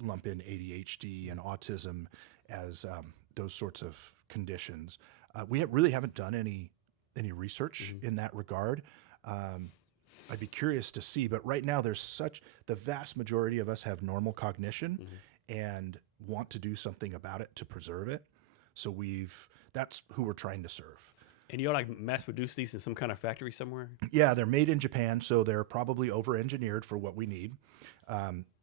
lump in ADHD and autism as those sorts of conditions. We really haven't done any research in that regard. I'd be curious to see. But right now, the vast majority of us have normal cognition and want to do something about it to preserve it. So that's who we're trying to serve. And you'll like mass produce these in some kind of factory somewhere? Yeah, they're made in Japan, so they're probably over-engineered for what we need.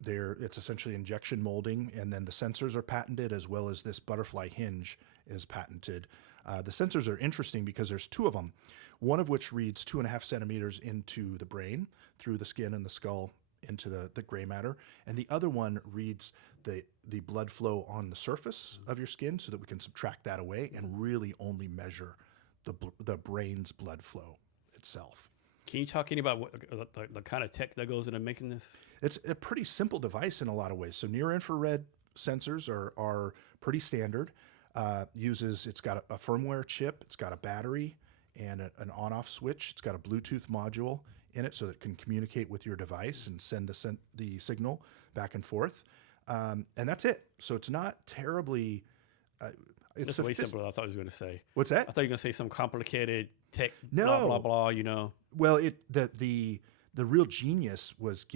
It's essentially injection molding, and then the sensors are patented, as well as this butterfly hinge is patented. The sensors are interesting because there's two of them, one of which reads 2.5 centimeters into the brain, through the skin and the skull, into the gray matter, and the other one reads the blood flow on the surface of your skin, so that we can subtract that away and really only measure the brain's blood flow itself. Can you talk any about the kind of tech that goes into making this? It's a pretty simple device in a lot of ways. So near infrared sensors are pretty standard. It's got a firmware chip, it's got a battery and an on-off switch. It's got a Bluetooth module in it so that it can communicate with your device and send the signal back and forth. And that's it. So it's not terribly... It's way simpler than I thought I was going to say. What's that? I thought you were going to say some complicated tech, No. blah, blah, blah, you know. Well, the real genius was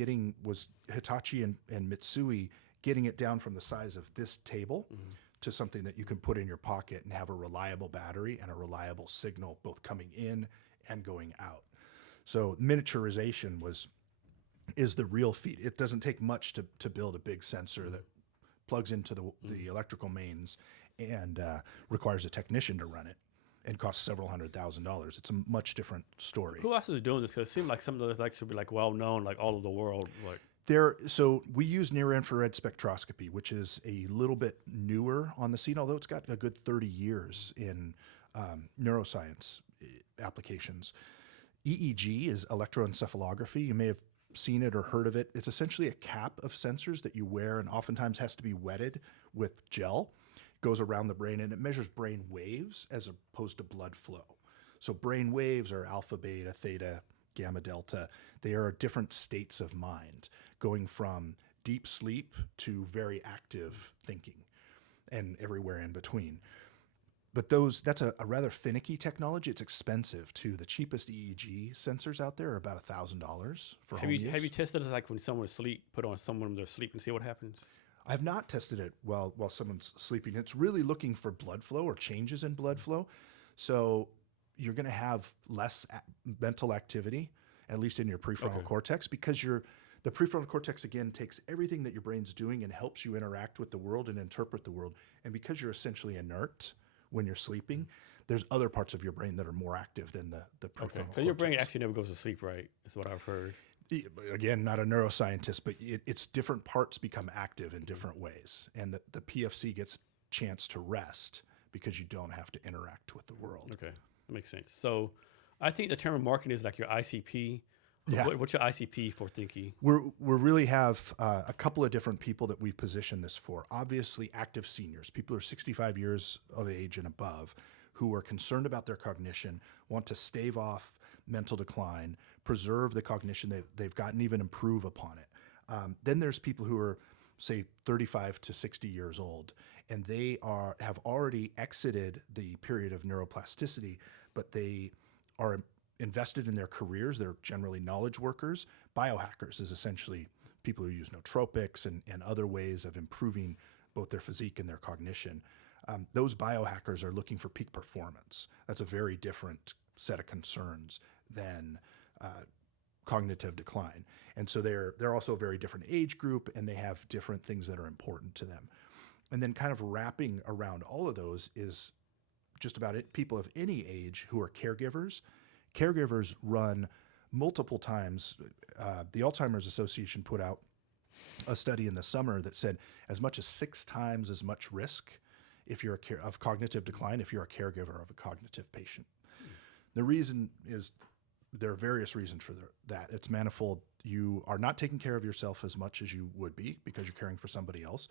Hitachi and Mitsui getting it down from the size of this table to something that you can put in your pocket and have a reliable battery and a reliable signal both coming in and going out. So miniaturization is the real feat. It doesn't take much to build a big sensor that plugs into the electrical mains and requires a technician to run it, and costs several $100,000. It's a much different story. Who else is doing this? Because it seemed like some of those like should be like well known, like all over the world. Like So we use near infrared spectroscopy, which is a little bit newer on the scene, although it's got a good 30 years in neuroscience applications. EEG is electroencephalography. You may have seen it or heard of it. It's essentially a cap of sensors that you wear and oftentimes has to be wetted with gel. Goes around the brain and it measures brain waves as opposed to blood flow. So brain waves are alpha, beta, theta, gamma, delta. They are different states of mind, going from deep sleep to very active thinking and everywhere in between. But that's a rather finicky technology. It's expensive too. The cheapest EEG sensors out there are about $1,000 for home use. Have you tested it like when someone's asleep, put on someone when they're asleep and see what happens? I've not tested it while someone's sleeping. It's really looking for blood flow or changes in blood flow. So you're going to have less mental activity, at least in your prefrontal cortex, because the prefrontal cortex, again, takes everything that your brain's doing and helps you interact with the world and interpret the world. And because you're essentially inert when you're sleeping, there's other parts of your brain that are more active than the prefrontal cortex. Because your brain actually never goes to sleep, right? Is what I've heard. Again, not a neuroscientist, but it's different parts become active in different ways. And the PFC gets a chance to rest because you don't have to interact with the world. Okay, that makes sense. So I think the term of marketing is like your ICP. Yeah. What's your ICP for Thinky? We really have a couple of different people that we've positioned this for. Obviously, active seniors, people who are 65 years of age and above, who are concerned about their cognition, want to stave off mental decline, preserve the cognition they've gotten, even improve upon it. Then there's people who are, say, 35 to 60 years old, and they have already exited the period of neuroplasticity, but they are invested in their careers. They're generally knowledge workers. Biohackers is essentially people who use nootropics and other ways of improving both their physique and their cognition. Those biohackers are looking for peak performance. That's a very different set of concerns than cognitive decline. And so they're also a very different age group, and they have different things that are important to them. And then kind of wrapping around all of those is just about it. People of any age who are caregivers. Caregivers run multiple times. The Alzheimer's Association put out a study in the summer that said as much as 6 times as much risk if you're of cognitive decline if you're a caregiver of a cognitive patient. The reason is there are various reasons for that. It's manifold. You are not taking care of yourself as much as you would be because you're caring for somebody else.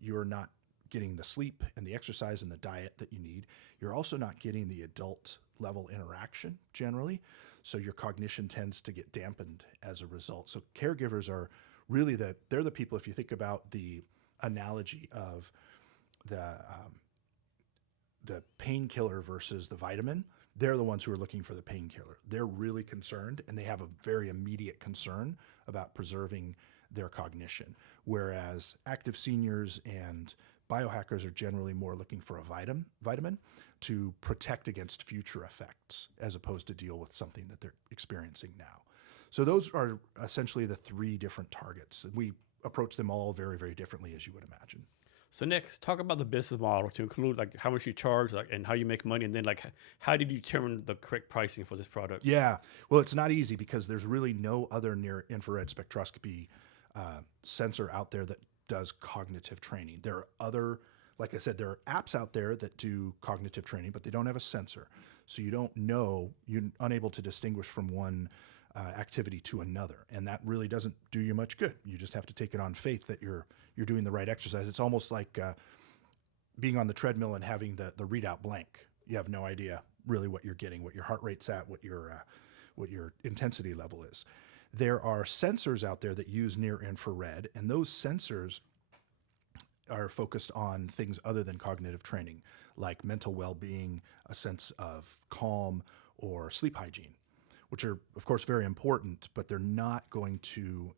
You're not getting the sleep and the exercise and the diet that you need. You're also not getting the adult level interaction generally. So your cognition tends to get dampened as a result. So caregivers are really they're the people, if you think about the analogy of the painkiller versus the vitamin, they're the ones who are looking for the painkiller. They're really concerned, and they have a very immediate concern about preserving their cognition. Whereas active seniors and biohackers are generally more looking for a vitamin to protect against future effects as opposed to deal with something that they're experiencing now. So those are essentially the three different targets. We approach them all very, very differently, as you would imagine. So next, talk about the business model to include like how much you charge, like, and how you make money, and then like how did you determine the correct pricing for this product? Yeah, well, it's not easy because there's really no other near infrared spectroscopy sensor out there that does cognitive training. There are other, like I said, there are apps out there that do cognitive training, but they don't have a sensor. So you don't know, you're unable to distinguish from one activity to another. And that really doesn't do you much good. You just have to take it on faith that you're doing the right exercise. It's almost like being on the treadmill and having the readout blank. You have no idea really what you're getting, what your heart rate's at, what your intensity level is. There are sensors out there that use near infrared, and those sensors are focused on things other than cognitive training, like mental well-being, a sense of calm, or sleep hygiene, which are, of course, very important, but they're not going to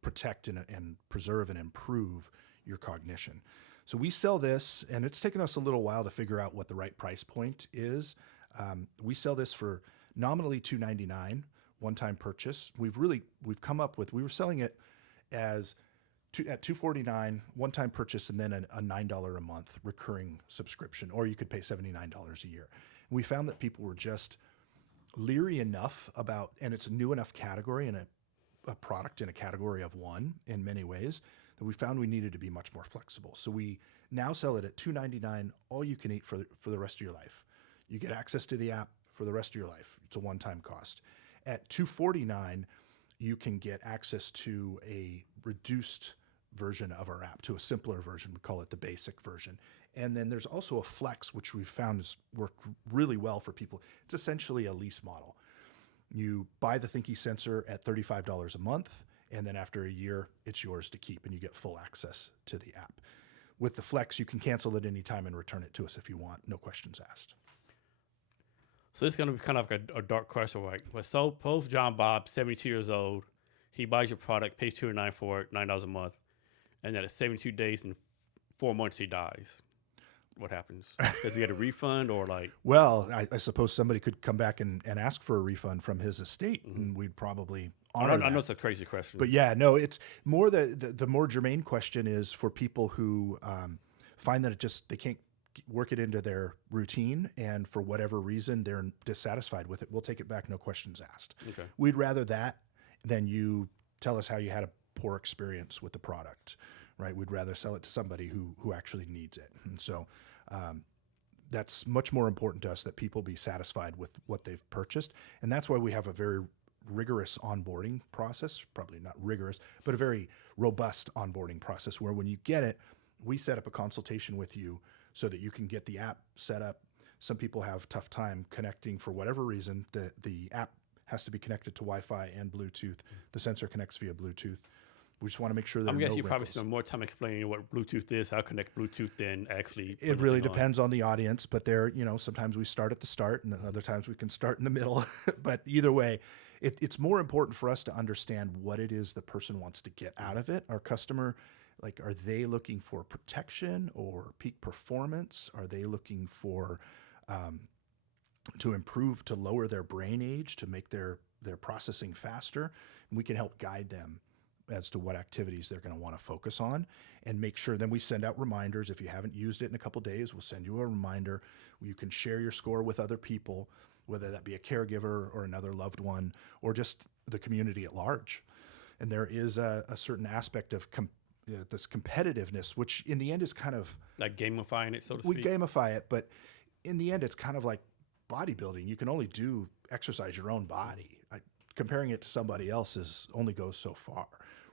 protect and preserve and improve your cognition. So we sell this, and it's taken us a little while to figure out what the right price point is. We sell this for nominally $299, one-time purchase. We've come up with, we were selling it as at $249, one-time purchase, and then a $9 a month recurring subscription, or you could pay $79 a year. And we found that people were just leery enough about, and it's a new enough category and a product in a category of one in many ways, that we found we needed to be much more flexible. So we now sell it at $299, all you can eat for the rest of your life. You get access to the app for the rest of your life. It's a one-time cost. At $249, you can get access to a reduced version of our app, to a simpler version. We call it the basic version. And then there's also a flex, which we've found has worked really well for people. It's essentially a lease model. You buy the Thinky sensor at $35 a month, and then after a year, it's yours to keep, and you get full access to the app. With the flex, you can cancel it anytime and return it to us if you want, no questions asked. So this is going to be kind of like a dark question, right? But suppose John Bob, 72 years old, he buys your product, pays $209 for it, $9 a month, and then at 72 days and 4 months he dies. What happens? Does he get a refund or like? Well, I suppose somebody could come back and ask for a refund from his estate, and we'd probably honor that. I know it's a crazy question. But yeah, no, it's more the more germane question is for people who find that they can't work it into their routine, and for whatever reason they're dissatisfied with it. We'll take it back, no questions asked. Okay. We'd rather that than you tell us how you had a poor experience with the product, right? We'd rather sell it to somebody who actually needs it. And so that's much more important to us, that people be satisfied with what they've purchased. And that's why we have a very rigorous onboarding process, probably not rigorous, but a very robust onboarding process where when you get it, we set up a consultation with you so that you can get the app set up. Some people have tough time connecting for whatever reason. The app has to be connected to Wi-Fi and Bluetooth. The sensor connects via Bluetooth. We just want to make sure that I'm guessing you probably wrinkles. spend more time explaining what Bluetooth is, how to connect Bluetooth than actually. It really depends on the audience, but sometimes we start at the start and other times we can start in the middle. But either way, it's more important for us to understand what it is the person wants to get out of it. Our customer, like, are they looking for protection or peak performance? Are they looking for to improve, to lower their brain age, to make their processing faster? And we can help guide them as to what activities they're going to want to focus on, and make sure. Then we send out reminders. If you haven't used it in a couple of days, we'll send you a reminder. You can share your score with other people, whether that be a caregiver or another loved one, or just the community at large. And there is a certain aspect of this competitiveness, which in the end is kind of like gamifying it, so to speak. We gamify it, but in the end, it's kind of like bodybuilding. You can only exercise your own body. Comparing it to somebody else's only goes so far.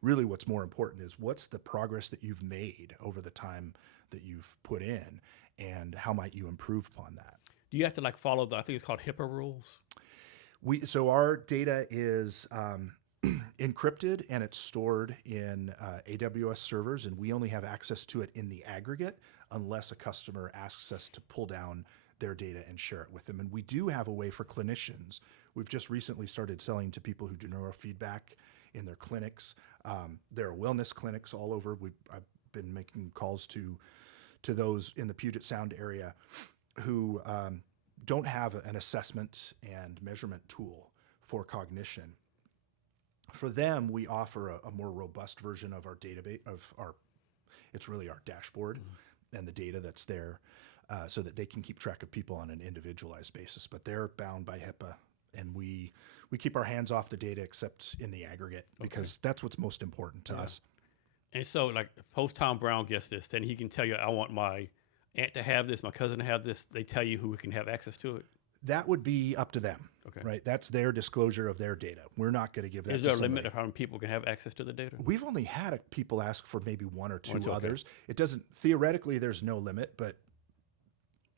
Really, what's more important is what's the progress that you've made over the time that you've put in, and how might you improve upon that? Do you have to follow I think it's called HIPAA rules? So our data is encrypted, and it's stored in AWS servers, and we only have access to it in the aggregate unless a customer asks us to pull down their data and share it with them. And we do have a way for clinicians. We've just recently started selling to people who do neurofeedback in their clinics. There are wellness clinics all over. I've been making calls to those in the Puget Sound area who don't have an assessment and measurement tool for cognition. For them, we offer a more robust version of our database, it's really our dashboard and the data that's there, so that they can keep track of people on an individualized basis. But they're bound by HIPAA, and we keep our hands off the data except in the aggregate, because that's what's most important to us. And so, like, post Tom Brown gets this, then he can tell you, I want my aunt to have this, my cousin to have this. They tell you who can have access to it. That would be up to them, right? That's their disclosure of their data. We're not going to give that. Is there a limit of how many people can have access to the data? We've only had people ask for maybe one or two others. It doesn't, theoretically, there's no limit, but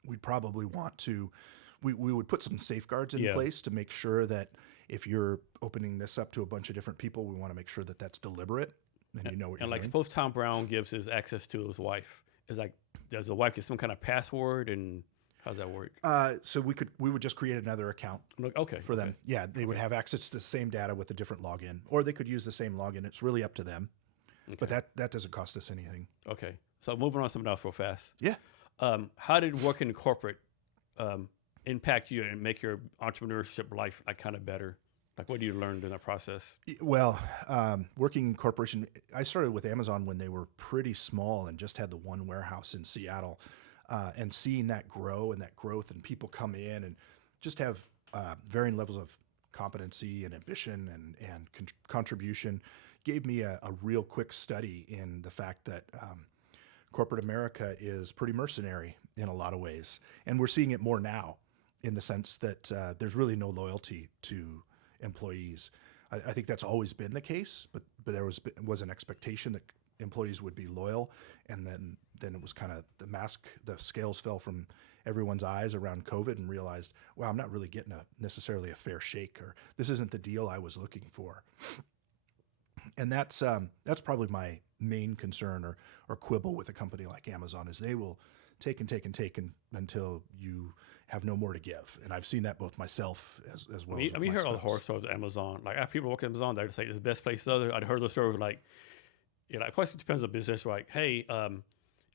we'd probably want to, we would put some safeguards in place to make sure that if you're opening this up to a bunch of different people, we want to make sure that that's deliberate and you know what you're doing. And suppose Tom Brown gives his access to his wife. It's like, does the wife get some kind of password, and how's that work? So we would just create another account for them. Yeah, they would have access to the same data with a different login, or they could use the same login. It's really up to them. But that doesn't cost us anything. Okay. So moving on to something else real fast. Yeah. How did working in corporate impact you and make your entrepreneurship life kind of better? Like, what do you learn in that process? Well, working in corporation, I started with Amazon when they were pretty small and just had the one warehouse in Seattle. And seeing that grow and that growth, and people come in and just have varying levels of competency and ambition and contribution, gave me a real quick study in the fact that corporate America is pretty mercenary in a lot of ways. And we're seeing it more now, in the sense that there's really no loyalty to employees. I think that's always been the case, but there was an expectation that employees would be loyal, and then it was kind of the scales fell from everyone's eyes around COVID, and realized, wow, I'm not really getting necessarily a fair shake, or this isn't the deal I was looking for. And that's probably my main concern or quibble with a company like Amazon, is they will take and take and take until you have no more to give. And I've seen that both myself as well. I mean, you hear all the horror stories of Amazon. Like, after people work at Amazon, they say it's the best place ever. I'd heard those stories like, of course it depends on business. Like, hey,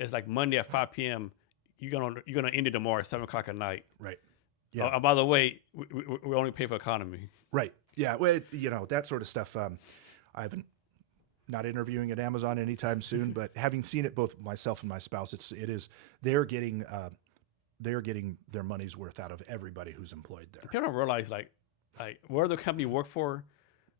it's like Monday at 5 p.m. You're gonna end it tomorrow at 7 o'clock at night. Right. Yeah. Oh, by the way, we only pay for economy. Right. Yeah. Well, that sort of stuff. I haven't, not interviewing at Amazon anytime soon, but having seen it, both myself and my spouse, they're getting their money's worth out of everybody who's employed there. People don't realize like where the company you work for,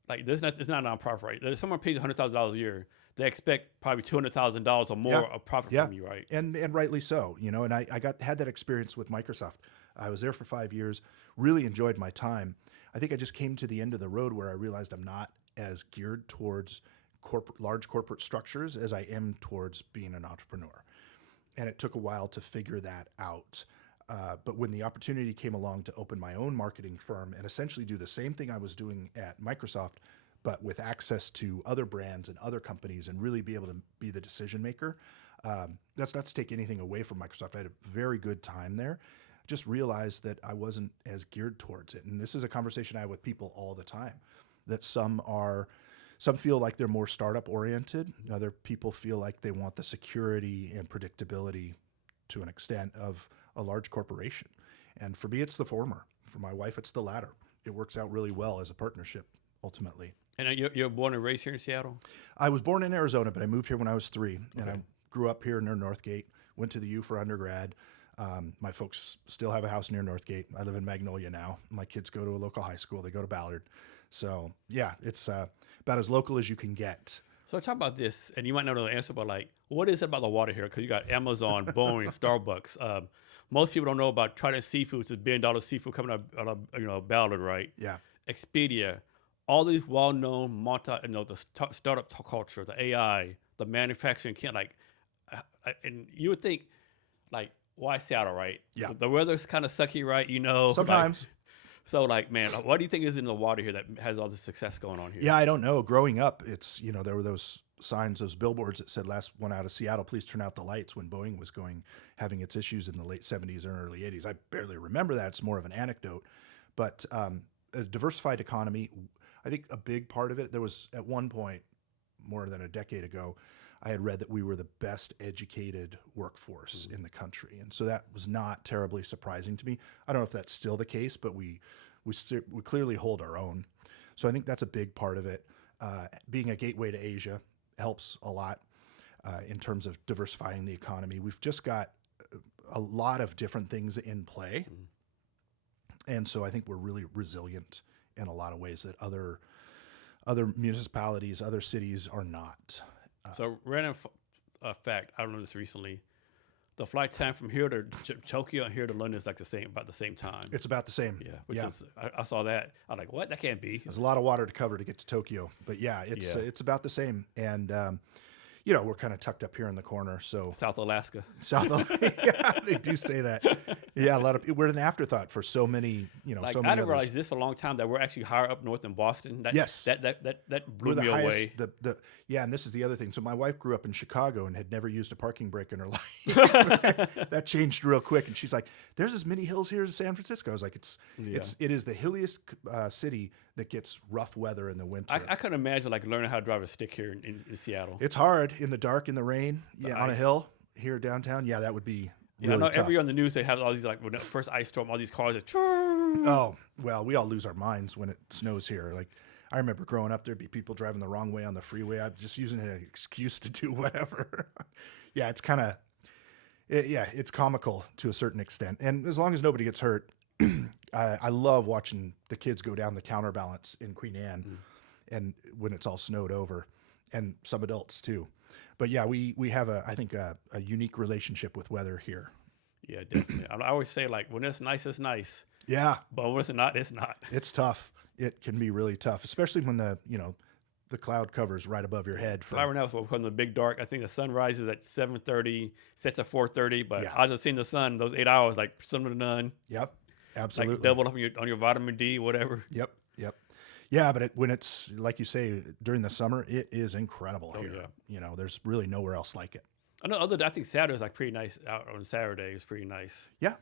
like it's not a nonprofit, right? There's someone pays $100,000 a year. They expect probably $200,000 or more of profit from you, right? And rightly so, and I had that experience with Microsoft. I was there for 5 years, really enjoyed my time. I think I just came to the end of the road where I realized I'm not as geared towards large corporate structures as I am towards being an entrepreneur. And it took a while to figure that out. But when the opportunity came along to open my own marketing firm and essentially do the same thing I was doing at Microsoft, but with access to other brands and other companies, and really be able to be the decision maker, that's not to take anything away from Microsoft. I had a very good time there. Just realized that I wasn't as geared towards it. And this is a conversation I have with people all the time, that some feel like they're more startup oriented. Other people feel like they want the security and predictability, to an extent, of a large corporation. And for me, it's the former. For my wife, it's the latter. It works out really well as a partnership, ultimately. And you're born and raised here in Seattle? I was born in Arizona, but I moved here when I was 3. And I grew up here near Northgate, went to the U for undergrad. My folks still have a house near Northgate. I live in Magnolia now. My kids go to a local high school. They go to Ballard. So yeah, it's about as local as you can get. So talk about this, and you might not know the answer, but like, what is it about the water here? Because you got Amazon, Boeing, Starbucks. Most people don't know about Trident Seafood. It's $1 billion seafood coming out of Ballard, right? Yeah. Expedia, all these well-known the startup culture, the AI, the manufacturing, and you would think, like, why Seattle, right? Yeah. The weather's kind of sucky, right? Sometimes. So, like, man, what do you think is in the water here that has all this success going on here? Yeah, I don't know. Growing up, it's, there were those signs, those billboards that said last one out of Seattle, please turn out the lights when Boeing was having its issues in the late 70s and early 80s. I barely remember that. It's more of an anecdote. But a diversified economy, I think a big part of it, there was at one point, more than a decade ago, I had read that we were the best educated workforce in the country. And so that was not terribly surprising to me. I don't know if that's still the case, but we clearly hold our own. So I think that's a big part of it. Being a gateway to Asia helps a lot in terms of diversifying the economy. We've just got a lot of different things in play. And so I think we're really resilient in a lot of ways that other municipalities, other cities are not. So random fact, I learned this recently. The flight time from here to Tokyo and here to London is like about the same time. It's about the same. Yeah, which is I saw that. I was like, what? That can't be. There's a lot of water to cover to get to Tokyo, but it's about the same. And we're kind of tucked up here in the corner, so South Alaska. Yeah, they do say that. Yeah, a lot of we're an afterthought for so many. Like, so many. I didn't realize this for a long time that we're actually higher up north in Boston. Yes, that blew we're the me away. highest. And this is the other thing. So my wife grew up in Chicago and had never used a parking brake in her life. That changed real quick, and she's like, "There's as many hills here as San Francisco." I was like, "It is the hilliest city that gets rough weather in the winter." I couldn't imagine like learning how to drive a stick here in Seattle. It's hard in the dark, in the rain, on a hill here downtown. Yeah, that would be. Really I know tough. every year on the news they have all these like when the first ice storm, all these cars. Oh well, we all lose our minds when it snows here. Like I remember growing up, there'd be people driving the wrong way on the freeway. I'm just using it as an excuse to do whatever. Yeah, it's kind of, it's comical to a certain extent. And as long as nobody gets hurt, I love watching the kids go down the counterbalance in Queen Anne, and when it's all snowed over, and some adults too. But yeah, we have I think a unique relationship with weather here. Yeah, definitely. I always say like when it's nice, it's nice. Yeah, but when it's not, it's not. It's tough. It can be really tough, especially when the cloud cover's right above your head. Right now, so because of the big dark, I think the sun rises at 7:30, sets at 4:30. But I was just seeing the sun those 8 hours like similar to none. Yep, absolutely. Like double up on your vitamin D, whatever. Yep. Yeah, but when it's like you say during the summer, it is incredible here. Yeah. There's really nowhere else like it. I think Saturday was like pretty nice. Out on Saturday, it was pretty nice. Yeah.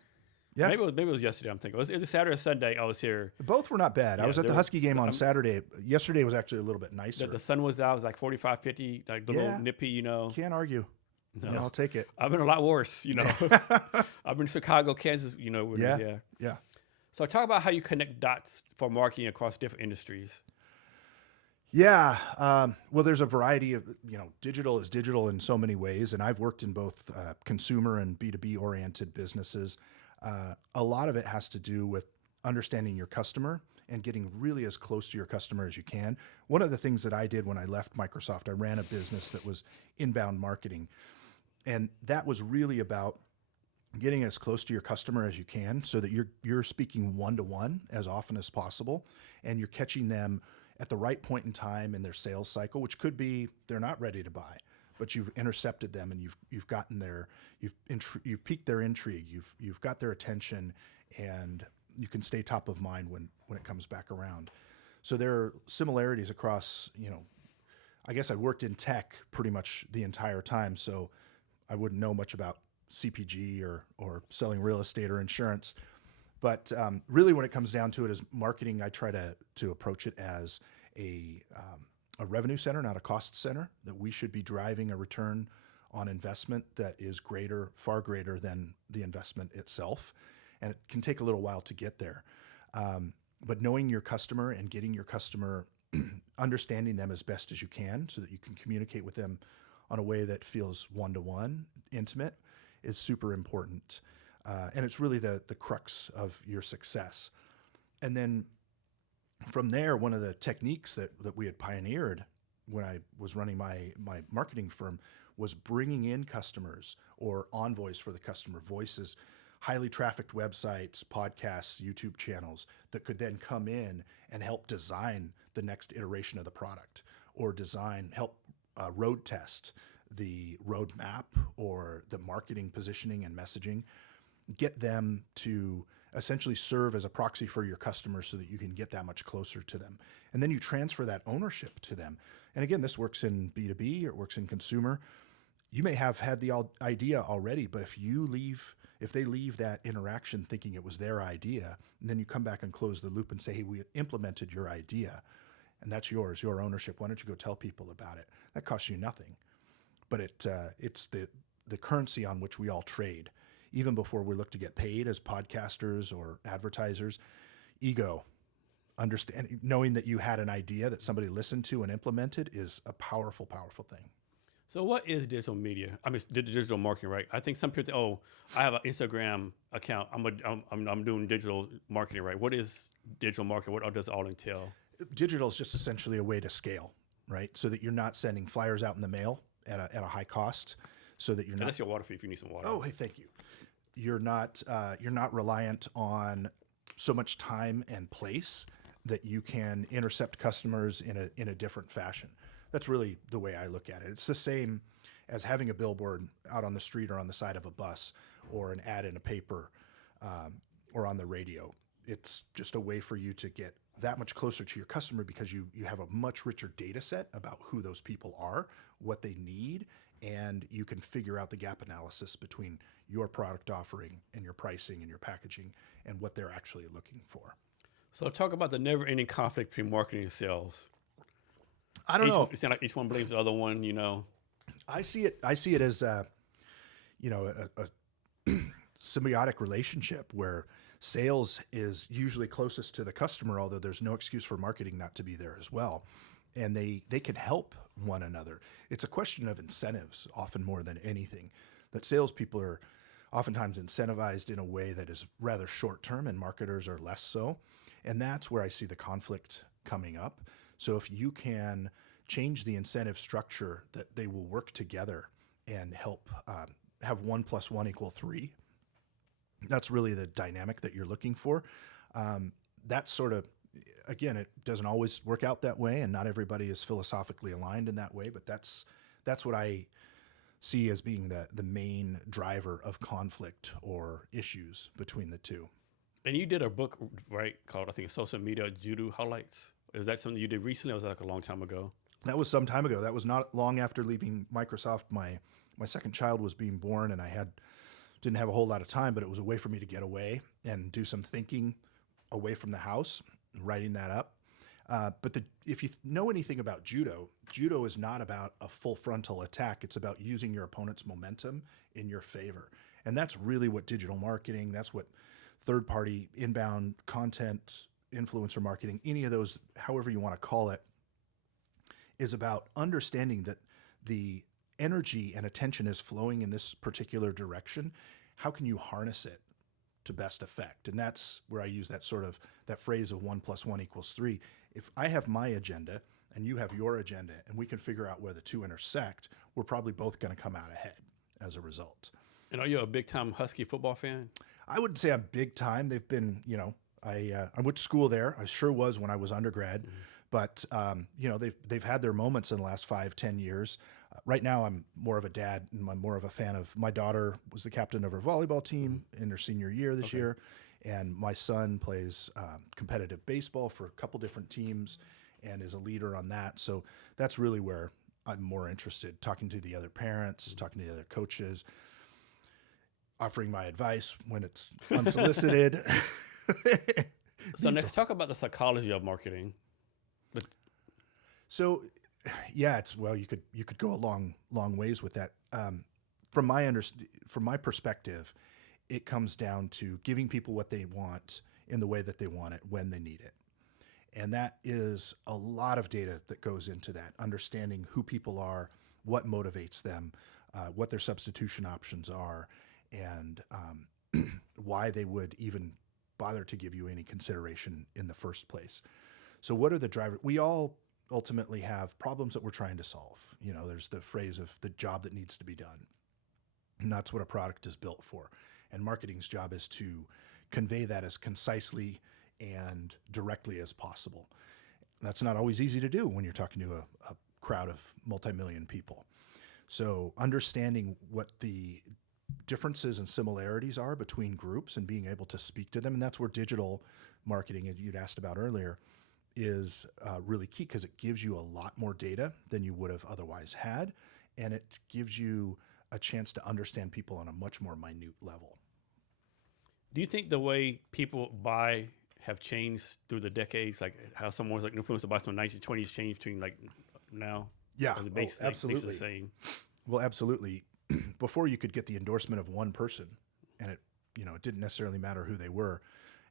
Maybe it was yesterday. I'm thinking it was Saturday or Sunday. I was here. Both were not bad. I was at the Husky game on Saturday. Yesterday was actually a little bit nicer. The sun was out. It was like 45, 50, like little nippy. Can't argue. No, I'll take it. I've been a lot worse. I've been in Chicago, Kansas. Yeah. So talk about how you connect dots for marketing across different industries. Yeah. Well, there's a variety of, digital is digital in so many ways. And I've worked in both consumer and B2B oriented businesses. A lot of it has to do with understanding your customer and getting really as close to your customer as you can. One of the things that I did when I left Microsoft, I ran a business that was inbound marketing. And that was really about getting as close to your customer as you can so that you're speaking one-to-one as often as possible, and you're catching them at the right point in time in their sales cycle, which could be they're not ready to buy, but you've intercepted them and you've gotten their you've piqued their intrigue, you've got their attention, and you can stay top of mind when it comes back around. So there are similarities across, I guess I worked in tech pretty much the entire time, so I wouldn't know much about CPG or selling real estate or insurance. But really when it comes down to it as marketing, I try to approach it as a revenue center, not a cost center, that we should be driving a return on investment that is far greater than the investment itself. And it can take a little while to get there. But knowing your customer and getting your customer, understanding them as best as you can so that you can communicate with them on a way that feels one-to-one, intimate, is super important. And it's really the crux of your success. And then from there, one of the techniques that we had pioneered when I was running my marketing firm was bringing in customers or envoys for the customer, voices, highly trafficked websites, podcasts, YouTube channels that could then come in and help design the next iteration of the product or help road test the roadmap or the marketing positioning and messaging, get them to essentially serve as a proxy for your customers so that you can get that much closer to them. And then you transfer that ownership to them. And again, this works in B2B, or it works in consumer. You may have had the idea already, but if they leave that interaction thinking it was their idea, and then you come back and close the loop and say, hey, we implemented your idea and that's yours, your ownership. Why don't you go tell people about it? That costs you nothing, but it's the currency on which we all trade. Even before we look to get paid as podcasters or advertisers, ego, understand, knowing that you had an idea that somebody listened to and implemented is a powerful, powerful thing. So what is digital media? I mean, digital marketing, right? I think some people think, oh, I have an Instagram account. I'm doing digital marketing, right? What is digital marketing? What does it all entail? Digital is just essentially a way to scale, right? So that you're not sending flyers out in the mail at a high cost, so that you're not. That's your water fee if you need some water. Oh, hey, thank you. You're not reliant on so much time and place that you can intercept customers in a different fashion. That's really the way I look at it. It's the same as having a billboard out on the street or on the side of a bus, or an ad in a paper, or on the radio. It's just a way for you to get that much closer to your customer, because you have a much richer data set about who those people are, what they need, and you can figure out the gap analysis between your product offering and your pricing and your packaging and what they're actually looking for. So talk about the never-ending conflict between marketing and sales. I don't know. It sounds like each one blames the other one, you know. I see it as a symbiotic relationship where sales is usually closest to the customer, although there's no excuse for marketing not to be there as well. And they can help one another. It's a question of incentives, often more than anything. That salespeople are oftentimes incentivized in a way that is rather short term, and marketers are less so. And that's where I see the conflict coming up. So if you can change the incentive structure, that they will work together and help have 1 + 1 = 3. That's really the dynamic that you're looking for. That's sort of, again, it doesn't always work out that way, and not everybody is philosophically aligned in that way, but that's what I see as being the main driver of conflict or issues between the two. And you did a book, right, called, I think, Social Media Judo Highlights. Is that something you did recently, or was that like a long time ago? That was some time ago. That was not long after leaving Microsoft. My second child was being born, and I didn't have a whole lot of time, but it was a way for me to get away and do some thinking away from the house, writing that up. But if you know anything about judo is not about a full frontal attack. It's about using your opponent's momentum in your favor. And that's really what digital marketing, that's what third-party inbound content, influencer marketing, any of those, however you want to call it, is about understanding that the energy and attention is flowing in this particular direction. How can you harness it to best effect? And that's where I use that phrase of 1 + 1 = 3. If I have my agenda and you have your agenda, and we can figure out where the two intersect, we're probably both going to come out ahead as a result. And are you a big-time Husky football fan? I wouldn't say I'm big time. They've been, I went to school there. I sure was when I was undergrad. Mm-hmm. But they've had their moments in the last 5-10 years. Right now, I'm more of a dad, and I'm more of a fan of. My daughter was the captain of her volleyball team in her senior year this year, and my son plays competitive baseball for a couple different teams and is a leader on that. So that's really where I'm more interested, talking to the other parents, talking to the other coaches, offering my advice when it's unsolicited. So let's talk about the psychology of marketing. So, yeah, you could go a long ways with that. From my perspective, it comes down to giving people what they want in the way that they want it when they need it, and that is a lot of data that goes into that. Understanding who people are, what motivates them, what their substitution options are, and why they would even bother to give you any consideration in the first place. So, what are the drivers? We all ultimately have problems that we're trying to solve. There's the phrase of the job that needs to be done. And that's what a product is built for. And marketing's job is to convey that as concisely and directly as possible. That's not always easy to do when you're talking to a crowd of multi-million people. So understanding what the differences and similarities are between groups and being able to speak to them. And that's where digital marketing, as you'd asked about earlier, is really key, because it gives you a lot more data than you would have otherwise had. And it gives you a chance to understand people on a much more minute level. Do you think the way people buy have changed through the decades? Like how someone was like influenced by some 1920s change between like now? Yeah, Or is it absolutely. the same? Well, absolutely. Before, you could get the endorsement of one person, and it didn't necessarily matter who they were,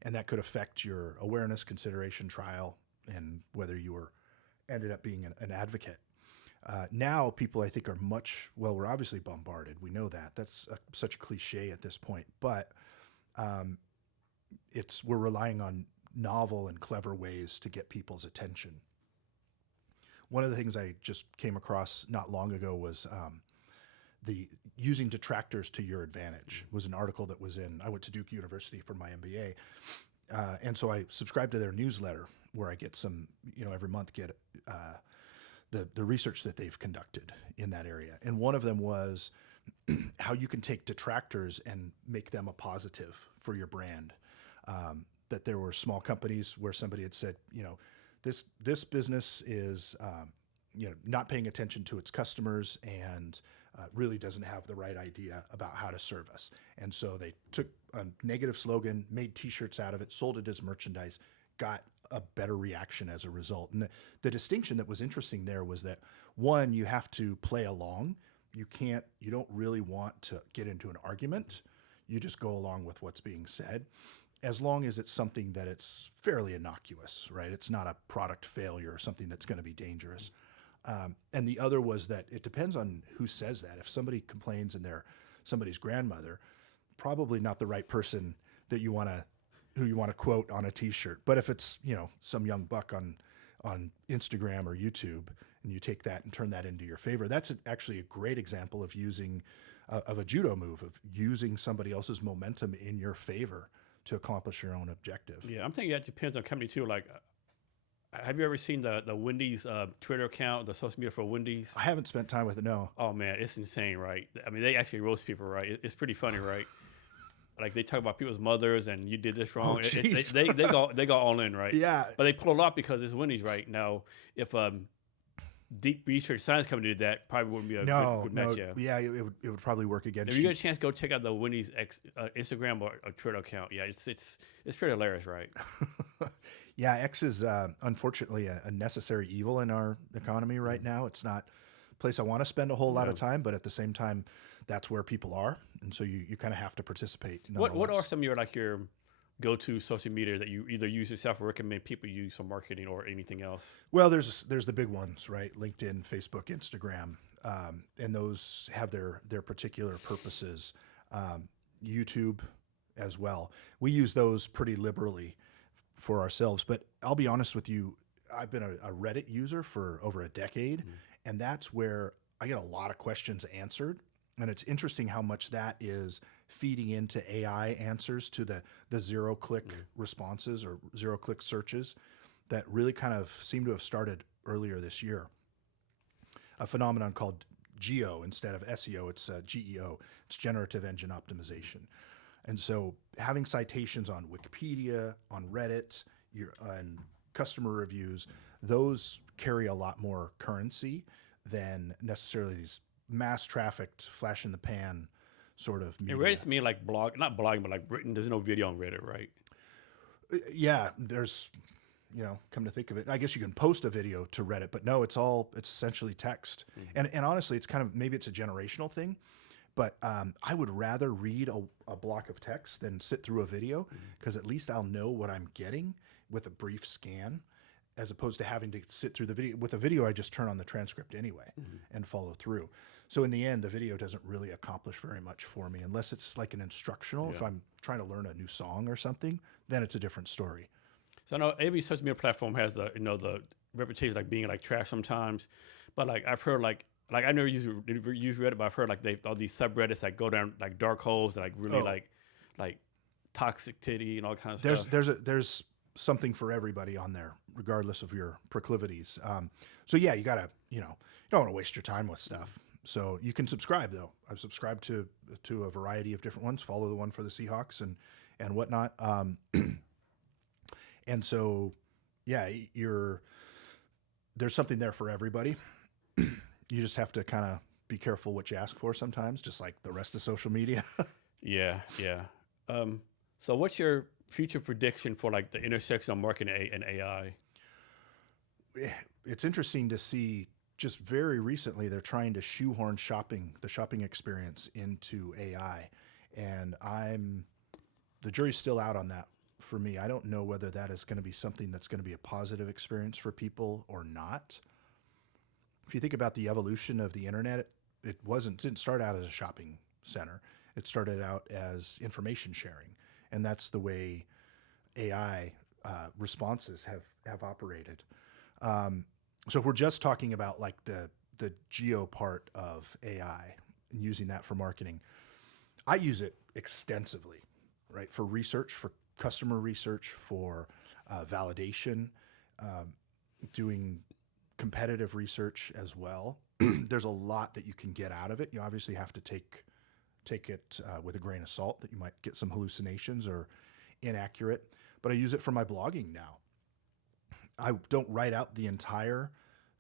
and that could affect your awareness, consideration, trial, and whether you were ended up being an advocate. Now, people, I think, are we're obviously bombarded. We know that. That's such a cliche at this point, but we're relying on novel and clever ways to get people's attention. One of the things I just came across not long ago was the using detractors to your advantage was an article that was I went to Duke University for my MBA. And so I subscribe to their newsletter, where I get some, every month get the research that they've conducted in that area. And one of them was how you can take detractors and make them a positive for your brand. That there were small companies where somebody had said, this business is not paying attention to its customers and really doesn't have the right idea about how to serve us. And so they took a negative slogan, made T-shirts out of it, sold it as merchandise, got a better reaction as a result. And the distinction that was interesting there was that, one, you have to play along. You don't really want to get into an argument. You just go along with what's being said, as long as it's something that it's fairly innocuous, right? It's not a product failure or something that's going to be dangerous. And the other was that it depends on who says that. If somebody complains and they're somebody's grandmother, probably not the right person who you want to quote on a T-shirt. But if it's some young buck on Instagram or YouTube, and you take that and turn that into your favor, that's actually a great example of using of a judo move, of using somebody else's momentum in your favor to accomplish your own objective. Yeah, I'm thinking that depends on company too. Like, have you ever seen the Wendy's Twitter account, the social media for Wendy's? I haven't spent time with it, no. Oh man, it's insane, right? I mean, they actually roast people, right? It's pretty funny, right? Like they talk about people's mothers and you did this wrong. They go all in, right? Yeah. But they pull a lot because it's Wendy's, right? Now, if deep research science company did that, probably wouldn't be a good match. Yeah, it would probably work against you. If you get a chance, go check out the Wendy's Instagram or Twitter account. Yeah, it's pretty hilarious, right? Yeah, X is unfortunately a necessary evil in our economy right now. It's not a place I want to spend a whole lot of time, but at the same time, that's where people are, and so you kind of have to participate. What are some of your go-to social media that you either use yourself or recommend people use for marketing or anything else? Well, there's the big ones, right? LinkedIn, Facebook, Instagram, and those have their particular purposes. YouTube as well. We use those pretty liberally for ourselves, but I'll be honest with you, I've been a Reddit user for over a decade, and that's where I get a lot of questions answered. And it's interesting how much that is feeding into AI answers to the zero-click responses or zero-click searches that really kind of seem to have started earlier this year. A phenomenon called GEO instead of SEO, it's GEO. It's generative engine optimization. And so having citations on Wikipedia, on Reddit, and customer reviews, those carry a lot more currency than necessarily these mass trafficked, flash in the pan sort of media. And Reddit's to me like not blogging, but like written. There's no video on Reddit, right? Yeah, there's, come to think of it, I guess you can post a video to Reddit, but no, it's essentially text. And honestly, it's kind of, maybe it's a generational thing, but I would rather read a block of text than sit through a video, because at least I'll know what I'm getting with a brief scan, as opposed to having to sit through the video. With a video, I just turn on the transcript anyway and follow through. So in the end, the video doesn't really accomplish very much for me, unless it's like an instructional. Yeah. If I'm trying to learn a new song or something, then it's a different story. So I know every social media platform has the reputation like being like trash sometimes, but like I've heard like I never use Reddit, but I've heard like all these subreddits like go down like dark holes, like really like toxic titty and all kinds of stuff. There's something for everybody on there, regardless of your proclivities. So yeah, you gotta, you don't want to waste your time with stuff. So you can subscribe though. I've subscribed to a variety of different ones. Follow the one for the Seahawks and whatnot. And so, yeah, there's something there for everybody. You just have to kind of be careful what you ask for sometimes, just like the rest of social media. Yeah, yeah. So what's your future prediction for like the intersection of marketing and AI? It's interesting to see. Just very recently, they're trying to shoehorn the shopping experience into AI, and the jury's still out on that for me. I don't know whether that is going to be something that's going to be a positive experience for people or not. If you think about the evolution of the internet, it didn't start out as a shopping center. It started out as information sharing, and that's the way AI responses have operated. So if we're just talking about like the geo part of AI and using that for marketing, I use it extensively, right? For research, for customer research, for validation, doing competitive research as well. There's a lot that you can get out of it. You obviously have to take it with a grain of salt, that you might get some hallucinations or inaccurate. But I use it for my blogging now. I don't write out the entire,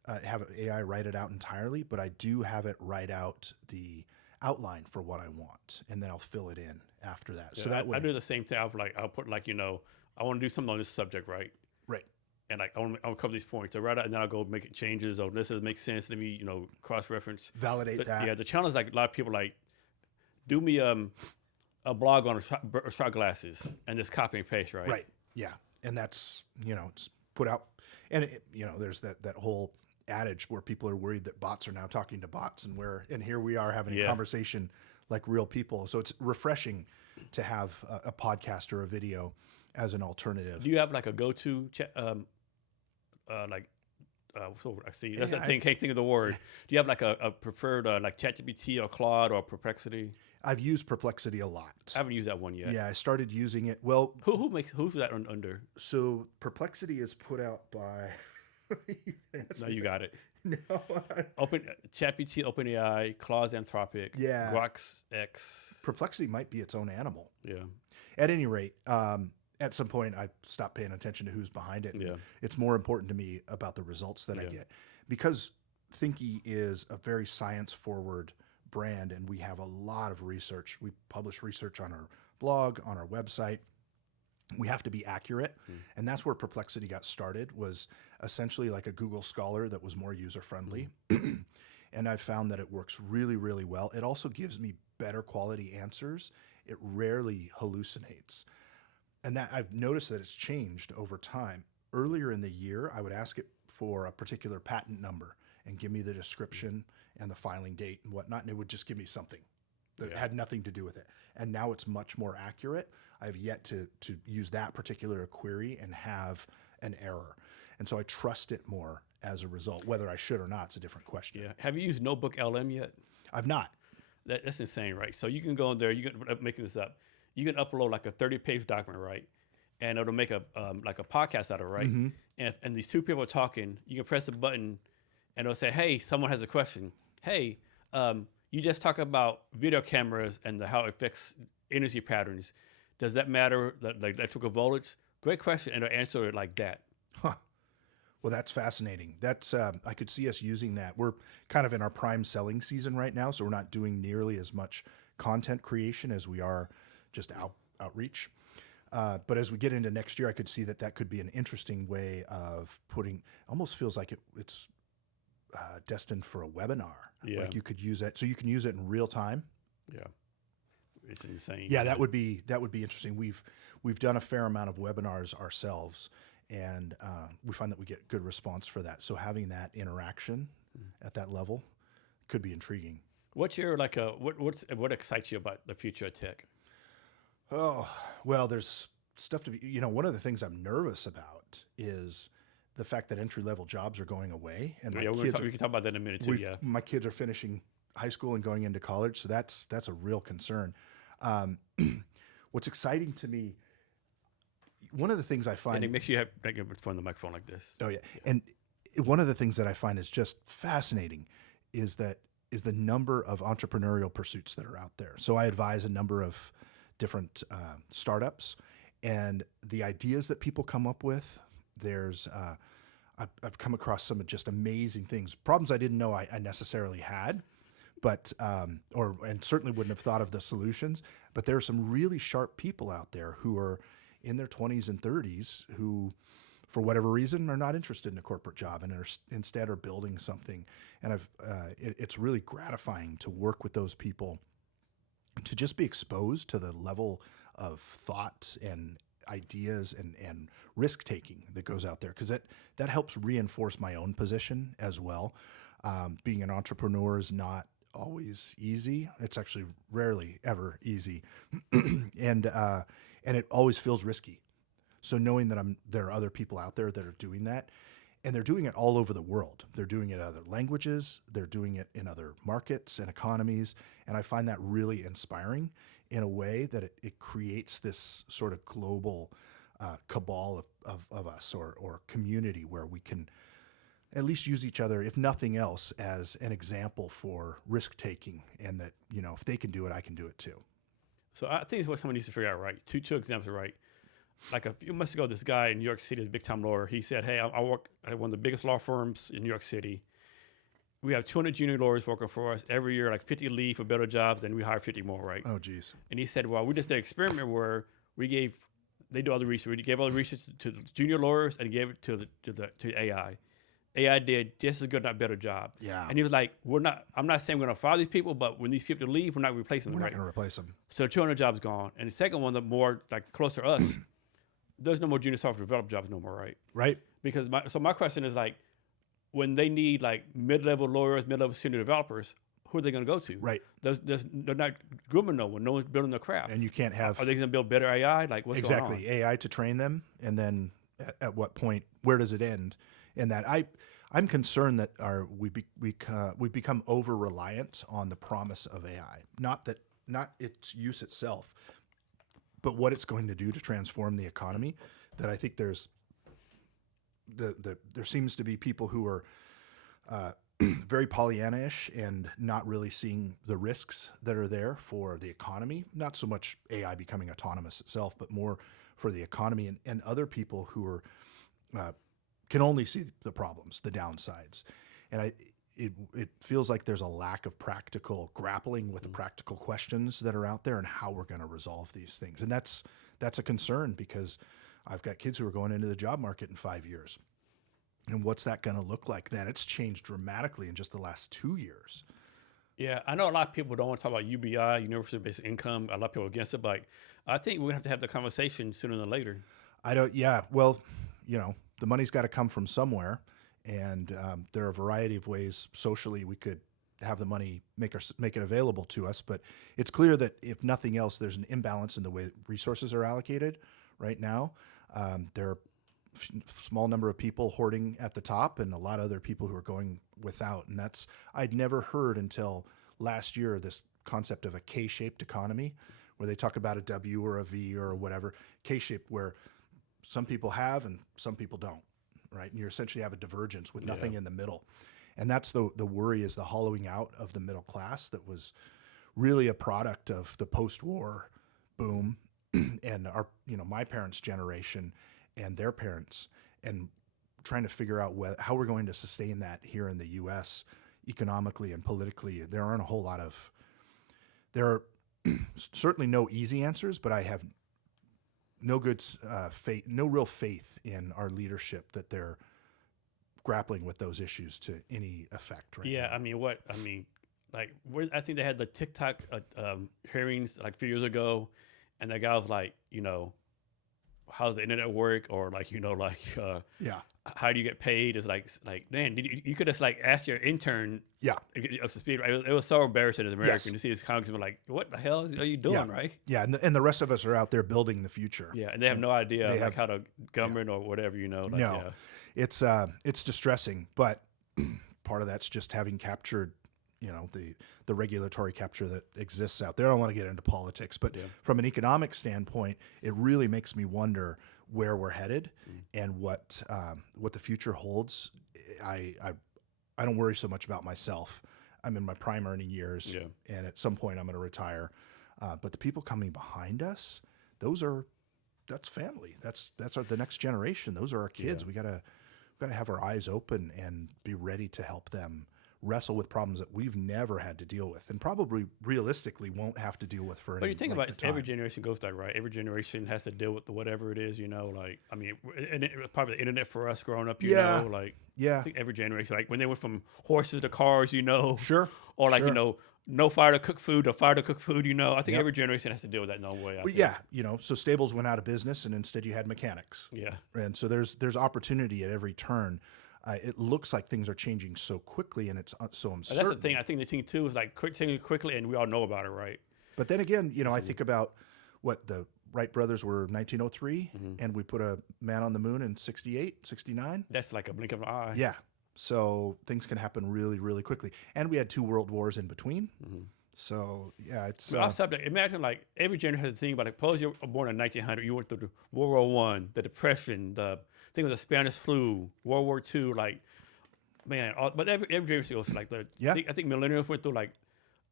have AI write it out entirely, but I do have it write out the outline for what I want, and then I'll fill it in after that. Yeah, so that way, I do the same thing. I'll put like, I want to do something on this subject, right? right, And like, I'll cover these points. I write it, and then I'll go make changes. Or this makes sense. Let me, cross-reference. validate that. Yeah, the challenge is like a lot of people like, do me a blog on shot glasses and just copy and paste, right? Right. Yeah. And that's, it's put out. And, there's that whole adage where people are worried that bots are now talking to bots, and here we are having a conversation like real people. So it's refreshing to have a podcast or a video as an alternative. Do you have like a go-to, so I see, that's that thing, can't think of the word. Do you have like a preferred, like ChatGPT or Claude or Perplexity? I've used Perplexity a lot. I haven't used that one yet. Yeah, I started using it. Well, who's that under? So Perplexity is put out by. No, you got it. No. ChatGPT, OpenAI, Claude, Anthropic, Yeah. Grok's X. Perplexity might be its own animal. Yeah. At any rate, at some point I stopped paying attention to who's behind it. Yeah. It's more important to me about the results that I get, because Thinky is a very science-forward brand, and we have a lot of research. We publish research on our blog, on our website. We have to be accurate, and that's where Perplexity got started, was essentially like a Google Scholar that was more user-friendly. And I've found that it works really, really well. It also gives me better quality answers. It rarely hallucinates. And that I've noticed that it's changed over time. Earlier in the year, I would ask it for a particular patent number and give me the description and the filing date and whatnot, and it would just give me something that had nothing to do with it. And now it's much more accurate. I've yet to use that particular query and have an error. And so I trust it more as a result. Whether I should or not, it's a different question. Yeah. Have you used Notebook LM yet? I've not. That's insane, right? So you can go in there, making this up. You can upload like a 30-page document, right? And it'll make like a podcast out of it, right? Mm-hmm. And these two people are talking. You can press a button, and it'll say, "Hey, someone has a question. Hey, you just talk about video cameras and how it affects energy patterns. Does that matter? Like electrical voltage? Great question." And it'll answer it like that. Huh. Well, that's fascinating. That's I could see us using that. We're kind of in our prime selling season right now, so we're not doing nearly as much content creation as we are just outreach. But as we get into next year, I could see that could be an interesting way of putting. Almost feels like it's destined for a webinar. Yeah. Like you could use it, so you can use it in real time. Yeah. It's insane. Yeah, that would be interesting. We've done a fair amount of webinars ourselves, and we find that we get good response for that. So having that interaction at that level could be intriguing. What's your what excites you about the future of tech? Oh, well, there's stuff to be. One of the things I'm nervous about is the fact that entry-level jobs are going away, and we can talk about that in a minute too. Yeah, my kids are finishing high school and going into college, so that's a real concern. What's exciting to me, one of the things I find, and it makes you have from the microphone like this. Oh yeah, and one of the things that I find is just fascinating is that is the number of entrepreneurial pursuits that are out there. So I advise a number of different startups, and the ideas that people come up with. There's I've come across some just amazing things, problems I didn't know I necessarily had, but and certainly wouldn't have thought of the solutions. But there are some really sharp people out there who are in their 20s and 30s who, for whatever reason, are not interested in a corporate job and instead are building something. And it's really gratifying to work with those people, to just be exposed to the level of thought and ideas and risk taking that goes out there, because that helps reinforce my own position as well. Being an entrepreneur is not always easy. It's actually rarely ever easy, and it always feels risky. So knowing that there are other people out there that are doing that, and they're doing it all over the world. They're doing it in other languages. They're doing it in other markets and economies. And I find that really inspiring in a way that it creates this sort of global cabal of us, or community, where we can at least use each other, if nothing else, as an example for risk taking, and that, if they can do it, I can do it too. So I think it's what someone needs to figure out, right? Two examples, right? Like a few months ago, this guy in New York City, this big time lawyer, he said, "Hey, I work at one of the biggest law firms in New York City. We have 200 junior lawyers working for us every year, like 50 leave for better jobs, and we hire 50 more, right?" Oh, geez. And he said, "Well, we just did an experiment where they do all the research. We gave all the research to the junior lawyers and gave it to AI. AI did just as good, not better job." Yeah. And he was like, I'm not saying we're going to fire these people, but when these 50 leave, we're not replacing them. We're not right? going to replace them. So 200 jobs gone. And the second one, the more like closer to us, there's no more junior software developed jobs no more, right? Right. Because my question is, like, when they need like mid-level lawyers, mid-level senior developers, who are they going to go to? Right. They're not grooming no one. No one's building their craft. And you can't have... Are they going to build better AI? Like, what's going on? Exactly. AI to train them, and then at what point, where does it end? And that I'm concerned that we become over reliant on the promise of AI. Not its use itself, but what it's going to do to transform the economy. That I think there seems to be people who are very Pollyanna-ish and not really seeing the risks that are there for the economy. Not so much AI becoming autonomous itself, but more for the economy, and other people who are can only see the problems, the downsides. And it feels like there's a lack of practical grappling with the practical questions that are out there and how we're going to resolve these things. And that's a concern, because I've got kids who are going into the job market in 5 years. And what's that going to look like then? It's changed dramatically in just the last 2 years. Yeah, I know a lot of people don't want to talk about UBI, Universal Basic Income. A lot of people are against it, but I think we're going to have the conversation sooner than later. Yeah, well, the money's got to come from somewhere. And there are a variety of ways socially we could have the money make it available to us. But it's clear that if nothing else, there's an imbalance in the way resources are allocated right now. There are small number of people hoarding at the top, and a lot of other people who are going without. And I'd never heard until last year this concept of a K-shaped economy, where they talk about a W or a V or whatever. K-shaped, where some people have and some people don't, right? And you essentially have a divergence with nothing in the middle. And that's the worry, is the hollowing out of the middle class that was really a product of the post-war boom and my parents' generation and their parents, and trying to figure out how we're going to sustain that here in the U.S. economically and politically. There are certainly no easy answers, but I have no real faith in our leadership that they're grappling with those issues to any effect right now. I think they had the TikTok hearings like a few years ago, and the guy was like, how's the internet work, or how do you get paid? It's like man, you could just like ask your intern to get you up to speed. Right? It was so embarrassing as an American to see this congressman like, what the hell are you doing, right? Yeah, and the rest of us are out there building the future. Yeah, and they have no idea how to govern or whatever, It's distressing, but part of that's just having captured the regulatory capture that exists out there. I don't want to get into politics, but from an economic standpoint, it really makes me wonder where we're headed and what the future holds. I don't worry so much about myself. I'm in my prime earning years, Yeah. and at some point I'm going to retire. But the people coming behind us, that's family. That's the next generation. Those are our kids. Yeah. We gotta have our eyes open and be ready to help them wrestle with problems that we've never had to deal with, and probably realistically won't have to deal with for But any you think length about of it, every time. generation goes that, right? Every generation has to deal with whatever it is, like, I mean, and it was probably the internet for us growing up, Yeah, like, I yeah, think every generation, like when they went from horses to cars, sure, or like, sure. no fire to cook food or fire to cook food, I think Yep. every generation has to deal with that in some way, I Well, think. yeah, so stables went out of business, and instead you had mechanics, Yeah. and so there's opportunity at every turn. It looks like things are changing so quickly, and it's so And that's the uncertain. thing. I think the thing too is like changing quickly, and we all know about it, right? But then again, I Easily. think about what the Wright brothers were 1903, Hmm. and we put a man on the moon in 68, 69. That's like a blink of an eye. Yeah. So things can happen really, really quickly. And we had 2 world wars in between. Hmm. So, yeah, it's, But also, like, imagine like every generation has a thing about like, suppose you're born in 1900, you went through the World War One, the Depression, the thing with the Spanish flu, World War Two, like man, but every generation goes through, like yeah, I think millennials went through like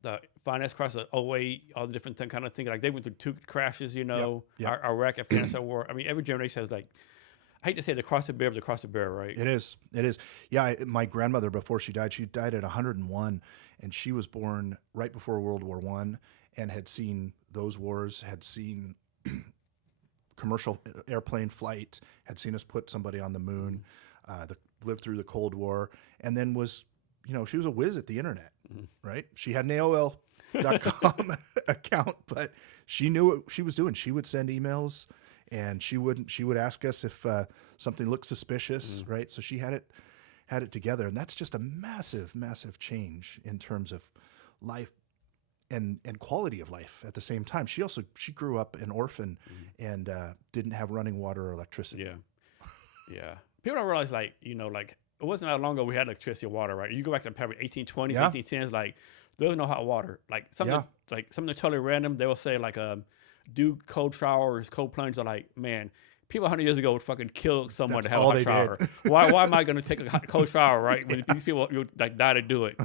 the finance crisis of '08, all the different kind of things. Like they went through two crashes, yep, yep. Iraq, Afghanistan war. I mean, every generation has like, I hate to say the cross the bear, but the cross the bear, right? It is. It is. Yeah, my grandmother, before she died at 101, and she was born right before World War One, and had seen those wars, had seen commercial airplane flight, had seen us put somebody on the moon, lived through the Cold War, and then was, she was a whiz at the internet, right? She had an AOL.com account, but she knew what she was doing. She would send emails, and she would ask us if something looked suspicious, right? So she had it together, and that's just a massive, massive change in terms of life and quality of life at the same time. She grew up an orphan and didn't have running water or electricity. Yeah, yeah. People don't realize, like, like it wasn't that long ago we had electricity or water, right? You go back to probably 1820s, Yeah. 1810s, like there was no hot water. Like Yeah. something totally random. They will say like, do cold showers, cold plunge. Are like, man, people 100 years ago would fucking kill someone That's to have a all hot they shower. did. Why am I going to take a cold shower, right? When these people would like die to do it.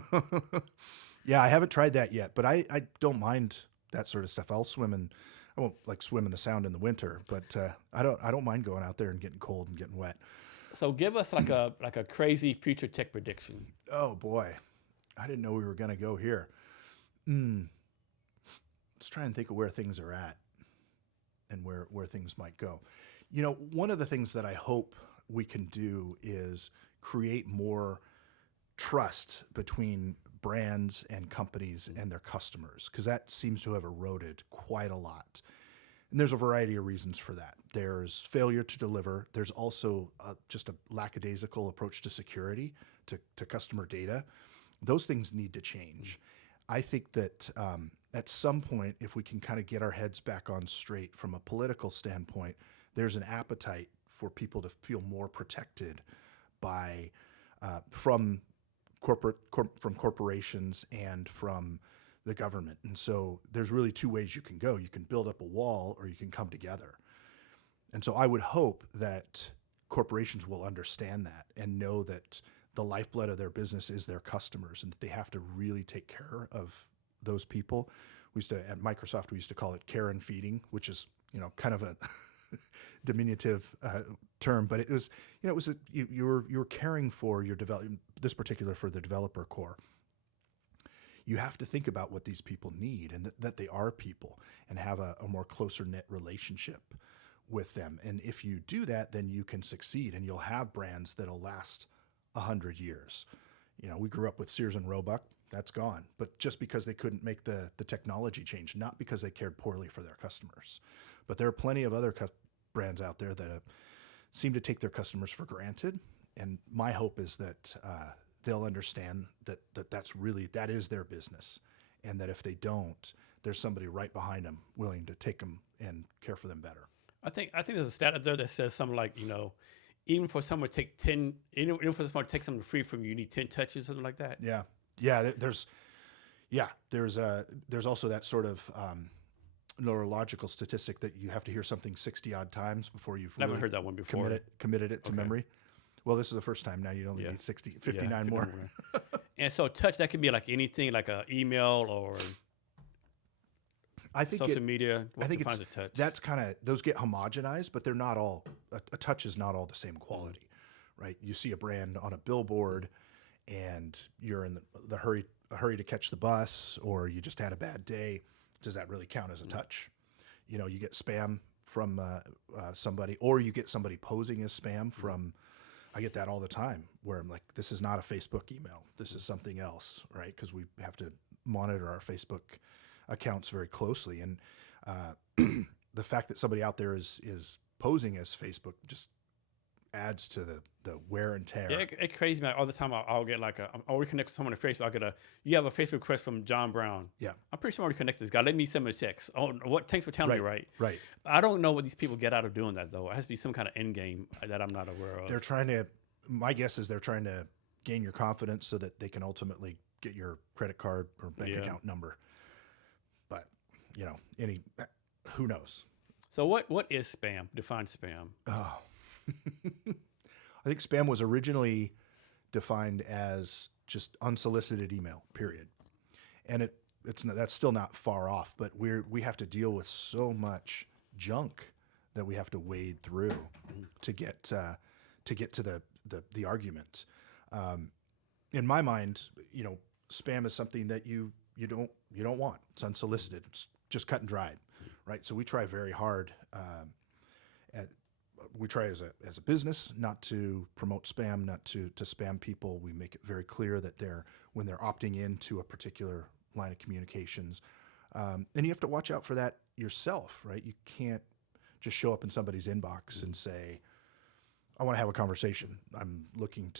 Yeah, I haven't tried that yet, but I don't mind that sort of stuff. I won't like swim in the Sound in the winter, but I don't mind going out there and getting cold and getting wet. So give us like a crazy future tech prediction. Oh boy, I didn't know we were gonna go here. Let's try and think of where things are at and where things might go. One of the things that I hope we can do is create more trust between brands and companies and their customers, because that seems to have eroded quite a lot. And there's a variety of reasons for that. There's failure to deliver. There's also just a lackadaisical approach to security, to customer data. Those things need to change. I think that at some point, if we can kind of get our heads back on straight from a political standpoint, there's an appetite for people to feel more protected by from corporations and from the government. And so there's really two ways you can go. You can build up a wall, or you can come together. And so I would hope that corporations will understand that and know that the lifeblood of their business is their customers, and that they have to really take care of those people. At Microsoft, we used to call it care and feeding, which is, kind of a diminutive term, but it was, you were caring for your development, this particular for the developer core. You have to think about what these people need, and that they are people, and have a more closer knit relationship with them. And if you do that, then you can succeed, and you'll have brands that'll last 100 years. We grew up with Sears and Roebuck. That's gone, but just because they couldn't make the technology change, not because they cared poorly for their customers. But there are plenty of other brands out there that seem to take their customers for granted. And my hope is that they'll understand that is their business, and that if they don't, there's somebody right behind them willing to take them and care for them better. I think there's a stat out there that says something like, even for someone to take 10, even for someone to take something free from you, you need 10 touches, something like that. Yeah. There's also that sort of neurological statistic that you have to hear something 60 odd times before you've Never really heard that one before. committed it to Okay. memory. Well, this is the first time. Now you only Yeah. need 60, Yeah, 59 more. And so touch, that can be like anything, like a email or I think social media. I What think defines it's a touch? that's kind of those get homogenized, but they're not all. A touch is not all the same quality, right? You see a brand on a billboard, and you're in the hurry to catch the bus, or you just had a bad day. Does that really count as a touch? You know, you get spam from somebody, or you get somebody posing as spam from. I get that all the time, where I'm like, this is not a Facebook email. This is something else, right? Because we have to monitor our Facebook accounts very closely, and the fact that somebody out there is posing as Facebook just adds to the wear and tear. Yeah, it crazy, man. All the time, I'll get like I'm already connected with someone on Facebook. I'll get you have a Facebook request from John Brown. Yeah, I'm pretty sure I'm already connected to this guy. Let me send him a text. Oh, what? Thanks for telling me, right? Right. I don't know what these people get out of doing that, though. It has to be some kind of end game that I'm not aware of. They're trying to. My guess is they're trying to gain your confidence so that they can ultimately get your credit card or bank account number. But you know, who knows? So what is spam? Define spam. Oh. I think spam was originally defined as just unsolicited email, period. And that's still not far off, but we have to deal with so much junk that we have to wade through to get to the argument. In my mind, you know, spam is something that you don't want. It's unsolicited. It's just cut and dried, right? So we try very hard. We try as a business not to promote spam, not to spam people. We make it very clear that when they're opting into a particular line of communications, and you have to watch out for that yourself, right? You can't just show up in somebody's inbox and say, "I want to have a conversation. I'm looking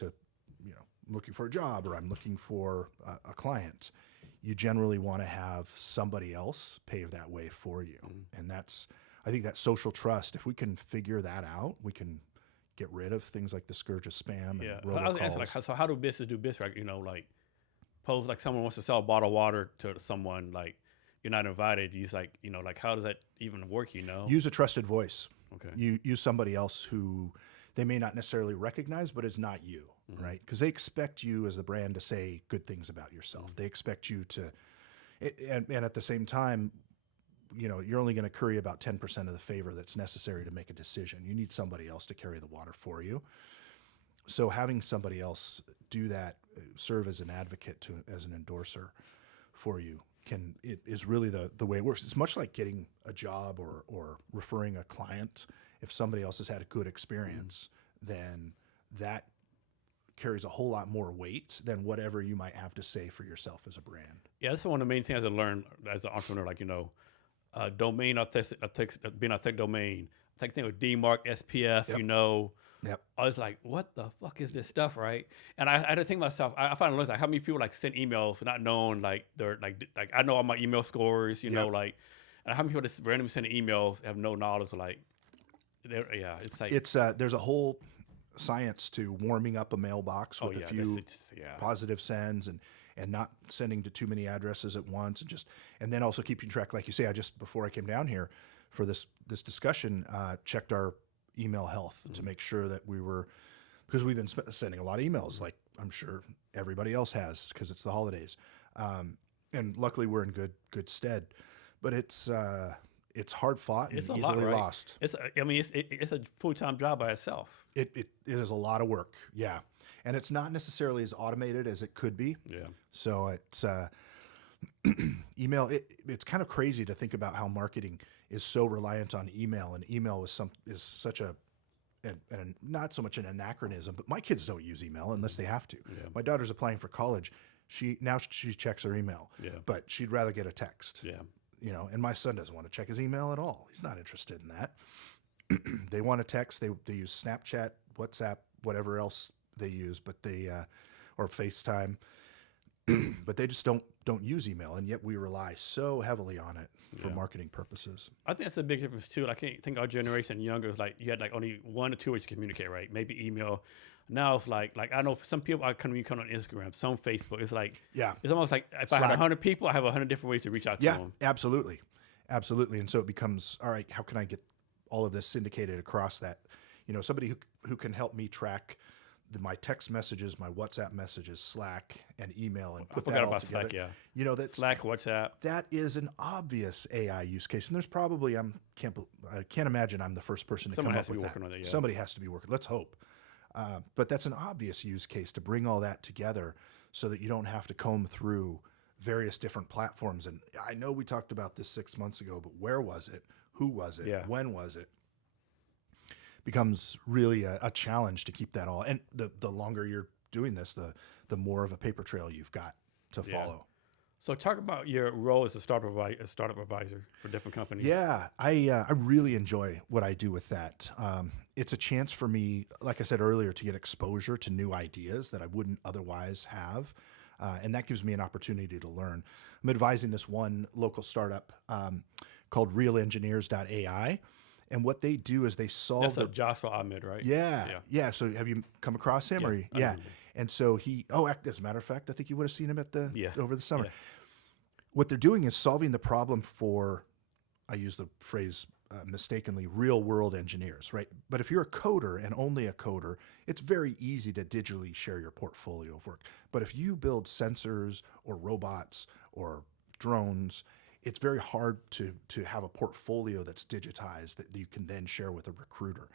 for a job, or I'm looking for a client." You generally want to have somebody else pave that way for you, and I think that social trust, if we can figure that out, we can get rid of things like the scourge of spam and robocalls. I was asking, like, so how do business do business? Right? You know, like, suppose like someone wants to sell a bottle of water to someone, like you're not invited. He's like, you know, like how does that even work? You know, Use a trusted voice. Okay. You use somebody else who they may not necessarily recognize, but is not you, right? Because they expect you as the brand to say good things about yourself. They expect you to, and at the same time, you know, you're only going to curry about 10% of the favor that's necessary to make a decision. You need somebody else to carry the water for you. So having somebody else do that, serve as an advocate as an endorser for you, it is really the way it works. It's much like getting a job or referring a client. If somebody else has had a good experience, then that carries a whole lot more weight than whatever you might have to say for yourself as a brand. Yeah, that's one of the main things I learned as an entrepreneur. Like, you know, domain being authentic domain. I think with DMARC, SPF, you know. Yep. I was like, what the fuck is this stuff, right? And I had to think to myself, I find like how many people like send emails not knowing like they're like I know all my email scores, you know, like, and how many people just randomly send emails have no knowledge, like, it's like there's a whole science to warming up a mailbox with a few positive sends and not sending to too many addresses at once, and then also keeping track, like you say. Before I came down here for this discussion, checked our email health to make sure that because we've been sending a lot of emails, like I'm sure everybody else has, because it's the holidays, and luckily we're in good stead. But it's hard fought and easily lost. It's a full-time job by itself. It is a lot of work, yeah, and it's not necessarily as automated as it could be. Yeah. So it's email. It's kind of crazy to think about how marketing is so reliant on email, and email is such and not so much an anachronism, but my kids don't use email unless they have to. Yeah. My daughter's applying for college. She checks her email, but she'd rather get a text. Yeah. You know, and my son doesn't want to check his email at all. He's not interested in that. They want to text. They use Snapchat, WhatsApp, whatever else they use, but or FaceTime, but they just don't use email, and yet we rely so heavily on it for marketing purposes. I think that's a big difference too. Like, I think our generation younger is like you had like only 1 or 2 ways to communicate, right? Maybe email. Now it's like I know some people I communicate on Instagram, some Facebook. It's like it's almost like if Slack. I had 100 people, I have 100 different ways to reach out to them. Yeah, absolutely. And so it becomes, all right, how can I get all of this syndicated across that? You know, somebody who can help me track my text messages, my WhatsApp messages, Slack, and email, and I put that forgot all about together. Slack. Yeah, You know, that's Slack, WhatsApp. that is an obvious AI use case, and there's probably I can't imagine I'm the first person to Someone come has up to be with working that. on it. Yeah. Somebody has to be working. Let's hope. But that's an obvious use case to bring all that together so that you don't have to comb through various different platforms. And I know we talked about this 6 months ago, but where was it? Who was it? Yeah. When was it? Becomes really a challenge to keep that all. And the longer you're doing this, the more of a paper trail you've got to Yeah. follow. So talk about your role as a startup advisor for different companies. Yeah, I really enjoy what I do with that. It's a chance for me, like I said earlier, to get exposure to new ideas that I wouldn't otherwise have, and that gives me an opportunity to learn. I'm advising this one local startup called RealEngineers.ai, and what they do is they solve That's a Joshua Ahmed, right? yeah. So have you come across him? Yeah, Or I yeah, remember. and so as a matter of fact, I think you would have seen him at Yeah. over the summer. Yeah. What they're doing is solving the problem for, I use the phrase mistakenly, real world engineers, right? But if you're a coder and only a coder, it's very easy to digitally share your portfolio of work. But if you build sensors or robots or drones, it's very hard to have a portfolio that's digitized that you can then share with a recruiter.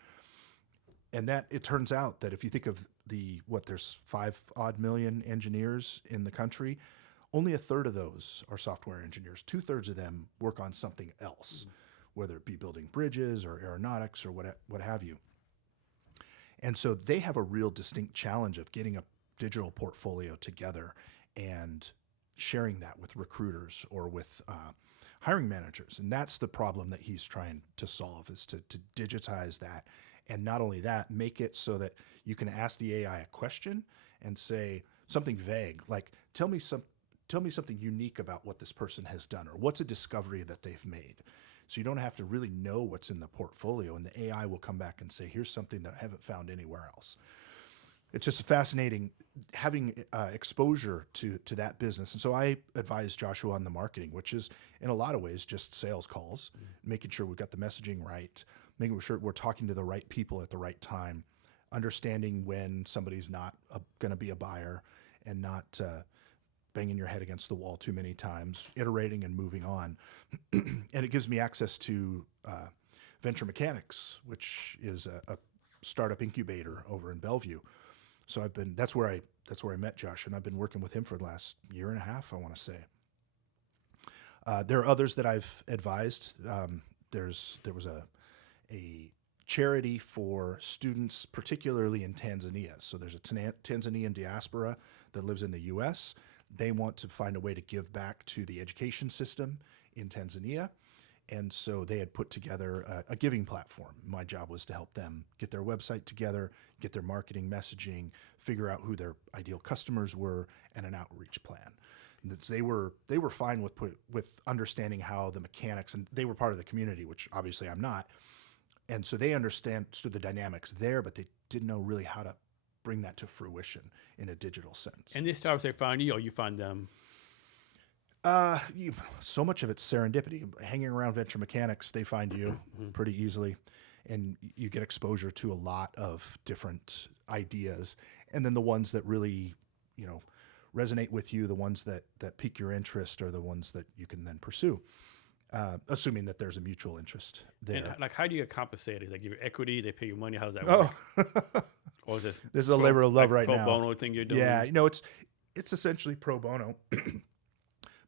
And that it turns out that if you think of there's 5 odd million engineers in the country, only a third of those are software engineers. 2/3 of them work on something else, whether it be building bridges or aeronautics or what have you. And so they have a real distinct challenge of getting a digital portfolio together and sharing that with recruiters or with hiring managers. And that's the problem that he's trying to solve, is to digitize that. And not only that, make it so that you can ask the AI a question and say something vague, like, tell me something unique about what this person has done, or what's a discovery that they've made. So you don't have to really know what's in the portfolio, and the AI will come back and say, here's something that I haven't found anywhere else. It's just fascinating having exposure to that business. And so I advise Joshua on the marketing, which is in a lot of ways just sales calls, making sure we've got the messaging right, making sure we're talking to the right people at the right time, understanding when somebody's not going to be a buyer, and not banging your head against the wall too many times, iterating and moving on. And it gives me access to Venture Mechanics, which is a startup incubator over in Bellevue. So that's where I met Josh, and I've been working with him for the last year and a half, I want to say. There are others that I've advised. There was a charity for students, particularly in Tanzania. So there's a Tanzanian diaspora that lives in the U.S. They want to find a way to give back to the education system in Tanzania. And so they had put together a giving platform. My job was to help them get their website together, get their marketing messaging, figure out who their ideal customers were, and an outreach plan. And they were fine with understanding how the mechanics, and they were part of the community, which obviously I'm not. And so they understood the dynamics there, but they didn't know really how to bring that to fruition in a digital sense. And these startups, they find you, or you find them? So much of it's serendipity. Hanging around Venture Mechanics, they find you pretty easily, and you get exposure to a lot of different ideas. And then the ones that really, resonate with you, the ones that pique your interest, are the ones that you can then pursue, assuming that there's a mutual interest there. And how do you get compensated? They give you equity, they pay you money. How does that work? Or is this is a labor of love right pro now. bono thing you're doing? Yeah, it's essentially pro bono.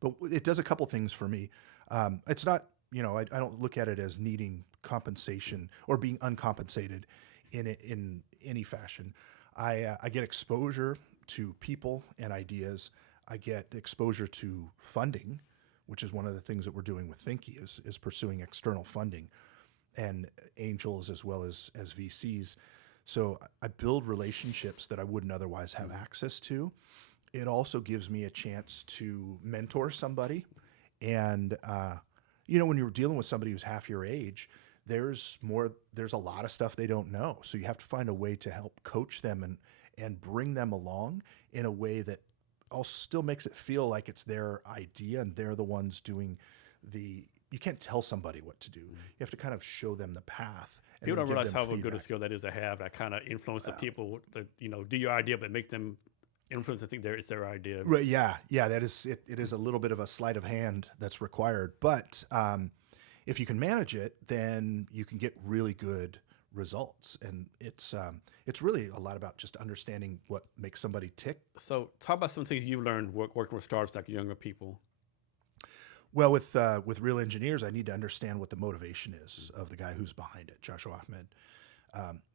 But it does a couple things for me. It's not, I don't look at it as needing compensation or being uncompensated in any fashion. I get exposure to people and ideas. I get exposure to funding, which is one of the things that we're doing with Thinky, is pursuing external funding and angels as well as VCs. So I build relationships that I wouldn't otherwise have access to. It also gives me a chance to mentor somebody. And, when you're dealing with somebody who's half your age, there's a lot of stuff they don't know. So you have to find a way to help coach them and bring them along in a way that also still makes it feel like it's their idea and they're the ones doing you can't tell somebody what to do. You have to kind of show them the path. and People then don't give realize them how good a feedback. skill that is to have. That kind of influence the people that do your idea, but make them influence. I think it's their idea. Right? Yeah, yeah. That is it. It is a little bit of a sleight of hand that's required, but if you can manage it, then you can get really good results. And it's really a lot about just understanding what makes somebody tick. So, talk about some things you've learned working with startups, like younger people. Well, with real engineers, I need to understand what the motivation is of the guy who's behind it, Joshua Ahmed.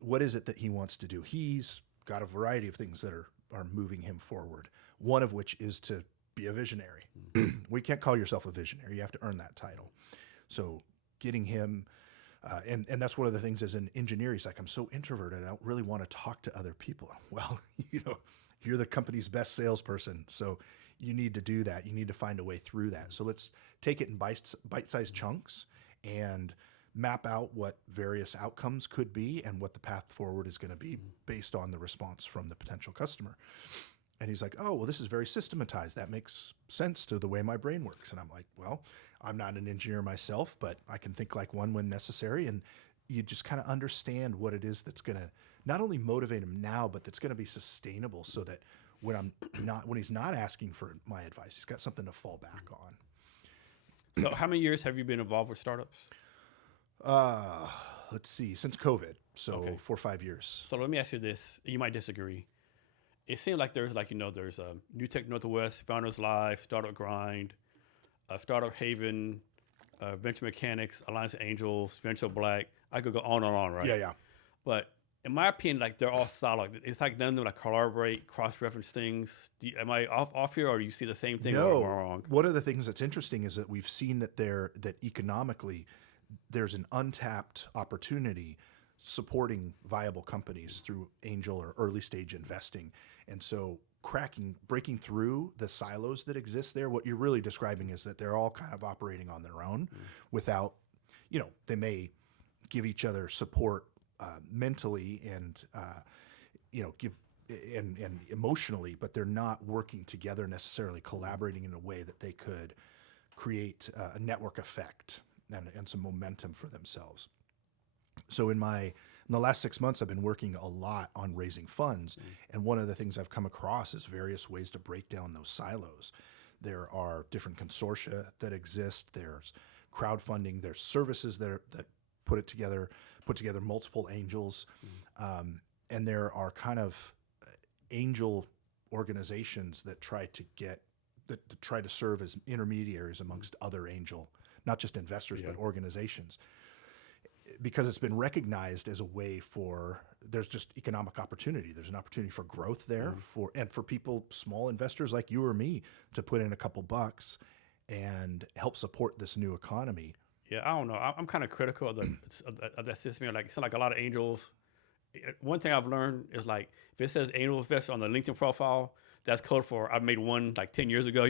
What is it that he wants to do? He's got a variety of things that are moving him forward. One of which is to be a visionary. We can't call yourself a visionary; you have to earn that title. So, getting him, and that's one of the things as an engineer. He's like, I'm so introverted; I don't really want to talk to other people. Well, you're the company's best salesperson, so you need to do that. You need to find a way through that. So let's take it in bite-sized chunks and map out what various outcomes could be and what the path forward is going to be based on the response from the potential customer. And he's like, oh, well, this is very systematized. That makes sense to the way my brain works. And I'm like, well, I'm not an engineer myself, but I can think like one when necessary. And you just kind of understand what it is that's going to not only motivate him now, but that's going to be sustainable so that when he's not asking for my advice, he's got something to fall back on. So, how many years have you been involved with startups? Let's see, since COVID, so Okay. 4 or 5 years. So, let me ask you this. You might disagree. It seems like there's there's New Tech Northwest, Founders Live, Startup Grind, Startup Haven, Venture Mechanics, Alliance of Angels, Venture Black. I could go on and on, right? Yeah. But in my opinion, like they're all solid. It's like none of them like collaborate, cross-reference things. Am I off here, or do you see the same thing? Or am I wrong? One of the things that's interesting is that we've seen that that economically there's an untapped opportunity supporting viable companies through angel or early stage investing. And so breaking through the silos that exist there, what you're really describing is that they're all kind of operating on their own without, they may give each other support mentally and give and emotionally, but they're not working together necessarily, collaborating in a way that they could create a network effect and some momentum for themselves. So in the last 6 months, I've been working a lot on raising funds, and one of the things I've come across is various ways to break down those silos. There are different consortia that exist. There's crowdfunding. There's services that put together multiple angels, and there are kind of angel organizations that try to serve as intermediaries amongst other angel, not just investors, but organizations, because it's been recognized as a way there's just economic opportunity. There's an opportunity for growth there for people, small investors like you or me, to put in a couple bucks and help support this new economy. Yeah, I don't know. I'm kind of critical of that system. Like, it's like a lot of angels. One thing I've learned is like if it says angel investor on the LinkedIn profile, that's code for I made one like 10 years ago.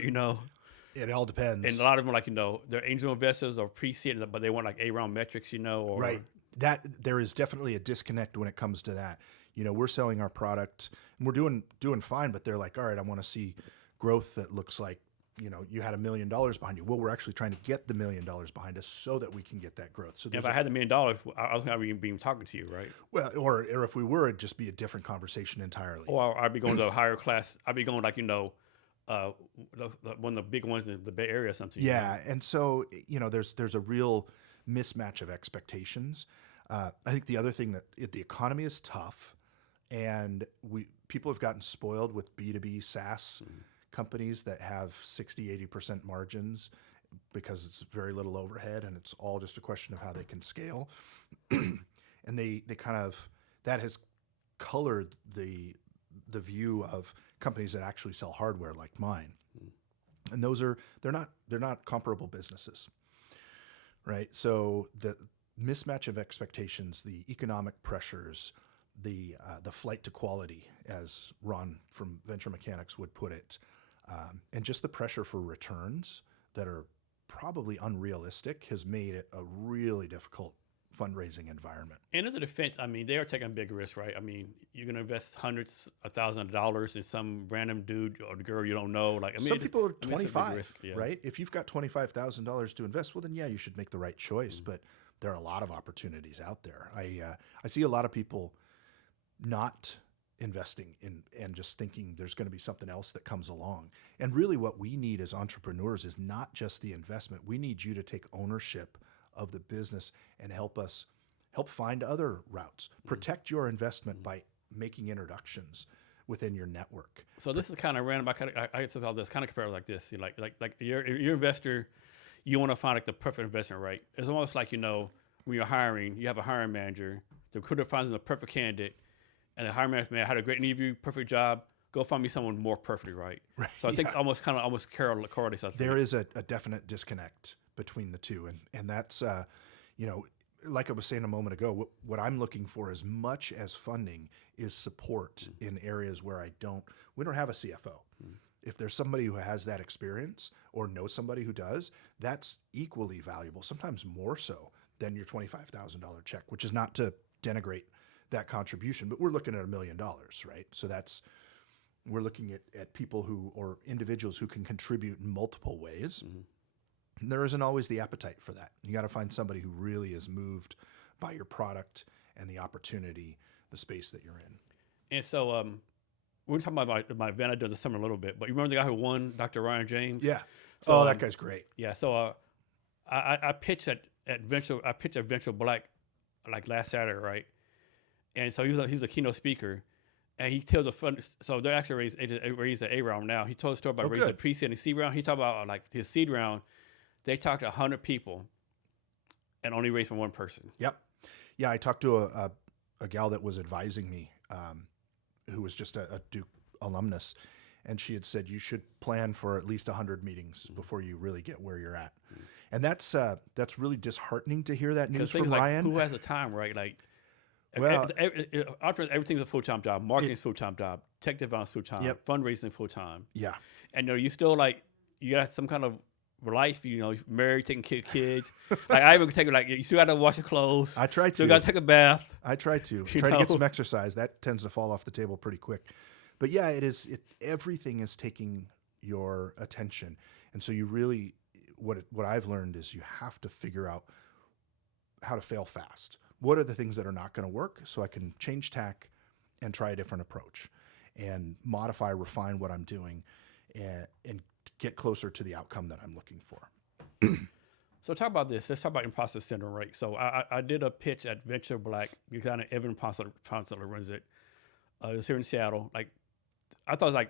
It all depends. And a lot of them are they're angel investors or pre-seed, but they want like A-round metrics, or right. That there is definitely a disconnect when it comes to that. We're selling our product and we're doing fine, but they're like, all right, I want to see growth that looks like, you had $1 million behind you. Well, we're actually trying to get the $1 million behind us so that we can get that growth. So if I had $1 million, I was going to be talking to you, right? Well, or if we were, it'd just be a different conversation entirely. Or I'd be going to a higher class. I'd be going one of the big ones in the Bay Area or something. Yeah, and so there's a real mismatch of expectations. I think the other thing that the economy is tough, and people have gotten spoiled with B2B SaaS companies that have 60-80% margins because it's very little overhead and it's all just a question of how they can scale. And they kind of, that has colored the view of companies that actually sell hardware like mine. And they're not comparable businesses, right? So the mismatch of expectations, the economic pressures, the flight to quality, as Ron from Venture Mechanics would put it, and just the pressure for returns that are probably unrealistic has made it a really difficult fundraising environment. And in the defense, I mean, they are taking big risks, right? I mean, you're going to invest hundreds of thousands of dollars in some random dude or girl you don't know. Like, some people are 25, risk, right? If you've got $25,000 to invest, well, then yeah, you should make the right choice. But there are a lot of opportunities out there. I see a lot of people not investing in and just thinking there's going to be something else that comes along. And really what we need as entrepreneurs is not just the investment. We need you to take ownership of the business and help find other routes. Protect your investment by making introductions within your network. So this is kind of random. I said all this kind of compare like this. Like you're investor, you want to find like the perfect investment, right? It's almost like, when you're hiring, you have a hiring manager, the recruiter finds the perfect candidate, and the hiring manager, man, I had a great interview, perfect job. Go find me someone more perfectly right. So I think it's almost correlates. There is a definite disconnect between the two, and that's like I was saying a moment ago, what I'm looking for as much as funding is support in areas where we don't have a CFO. If there's somebody who has that experience or knows somebody who does, that's equally valuable, sometimes more so than your $25,000 check, which is not to denigrate that contribution, but we're looking at $1 million, right? So we're looking at people or individuals who can contribute in multiple ways. There isn't always the appetite for that. You got to find somebody who really is moved by your product and the opportunity, the space that you're in. And so we're talking about my event I did this summer a little bit, but you remember the guy who won, Dr. Ryan James? Yeah. So, that guy's great. Yeah. So I pitched at Venture Black like last Saturday, right? And so he's a keynote speaker. And he tells a fun. So they actually raised the A round now. He told a story about raising the pre-seed and seed round. He talked about like his seed round. They talked to 100 people, and only raised from one person. Yep. Yeah, I talked to a gal that was advising me, who was just a Duke alumnus, and she had said you should plan for at least 100 meetings before you really get where you're at. And that's really disheartening to hear that news from Ryan. Who has the time, right? Like, well, everything's a full-time job. Marketing's full-time job. Tech development's full-time. Fundraising full-time. Yeah. And you still you got some kind of life, married, taking kids. Like I even take you still got to wash your clothes. I try to. Still got to take a bath. I try to get some exercise. That tends to fall off the table pretty quick. But yeah, everything is taking your attention, and so you really what I've learned is you have to figure out how to fail fast. What are the things that are not going to work, so I can change tack and try a different approach, and modify, refine what I'm doing, and get closer to the outcome that I'm looking for. So talk about this. Let's talk about imposter syndrome, right? So I did a pitch at Venture Black. You kind of Evan Ponsler runs it. It was here in Seattle. Like I thought it was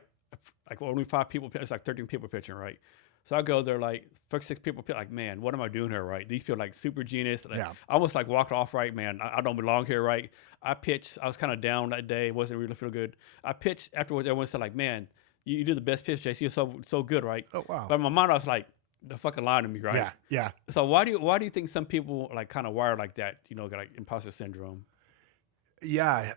like only 5 people. It's like 13 people pitching, right? So I go there, like first 6 people pitch, like, man, what am I doing here, right? These people like super genius. Like, I almost like walked off, right, man. I don't belong here, right? I pitched. I was kind of down that day. Wasn't really feel good. I pitched afterwards. Everyone said like, man, you did the best pitch, JC. You're so good, right? Oh wow. But in my mind, I was like, the fucking lying to me, right? Yeah. So why do you think some people like kind of wired like that? Got like imposter syndrome. Yeah,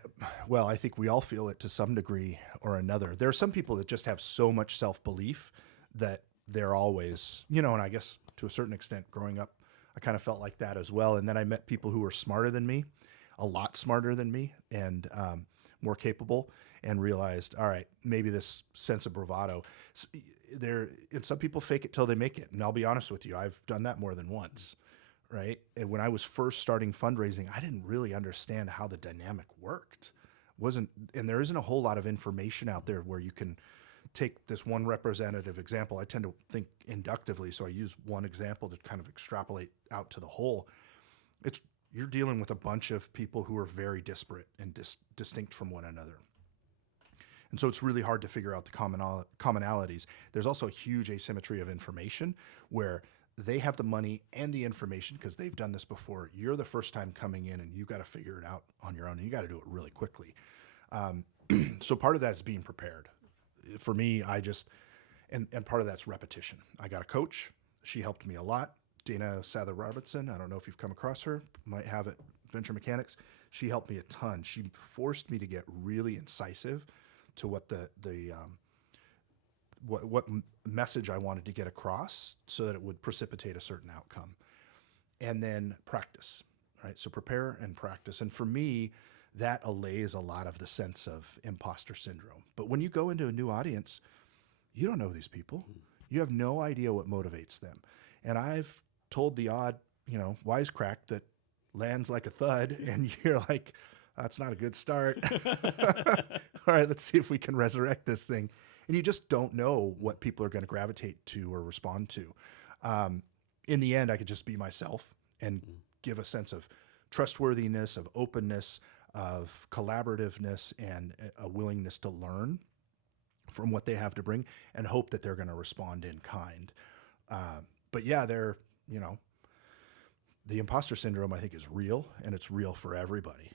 well, I think we all feel it to some degree or another. There are some people that just have so much self-belief that they're always, and I guess to a certain extent growing up, I kind of felt like that as well. And then I met people who were smarter than me, a lot smarter than me, and more capable, and realized, all right, maybe this sense of bravado, and some people fake it till they make it. And I'll be honest with you, I've done that more than once. Right. And when I was first starting fundraising, I didn't really understand how the dynamic worked. And there isn't a whole lot of information out there where you can take this one representative example. I tend to think inductively, so I use one example to kind of extrapolate out to the whole. You're dealing with a bunch of people who are very disparate and distinct from one another. And so it's really hard to figure out the commonalities. There's also a huge asymmetry of information where they have the money and the information because they've done this before. You're the first time coming in, and you've got to figure it out on your own, and you got to do it really quickly. So part of that is being prepared. For me, and part of that's repetition. I got a coach. She helped me a lot. Dana Sather Robertson. I don't know if you've come across her. Might have at Venture Mechanics. She helped me a ton. She forced me to get really incisive to what what message I wanted to get across so that it would precipitate a certain outcome. And then practice, right? So prepare and practice. And for me, that allays a lot of the sense of imposter syndrome. But when you go into a new audience, you don't know these people. You have no idea what motivates them. And I've told the odd, wisecrack that lands like a thud, and you're like, that's not a good start. All right, let's see if we can resurrect this thing. And you just don't know what people are going to gravitate to or respond to. Um, in the end, I could just be myself and give a sense of trustworthiness, of openness, of collaborativeness, and a willingness to learn from what they have to bring, and hope that they're going to respond in kind. But yeah, you know, the imposter syndrome, I think, is real, and it's real for everybody.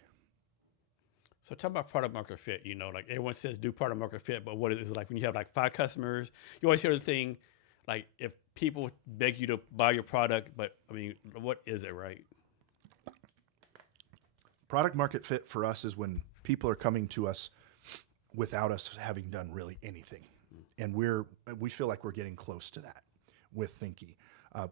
So talk about product market fit. You know, like everyone says, do product market fit, but what is it like when you have like 5 customers? You always hear the thing, like if people beg you to buy your product, but I mean, what is it, right? Product market fit for us is when people are coming to us without us having done really anything, and we feel like we're getting close to that with Thinky.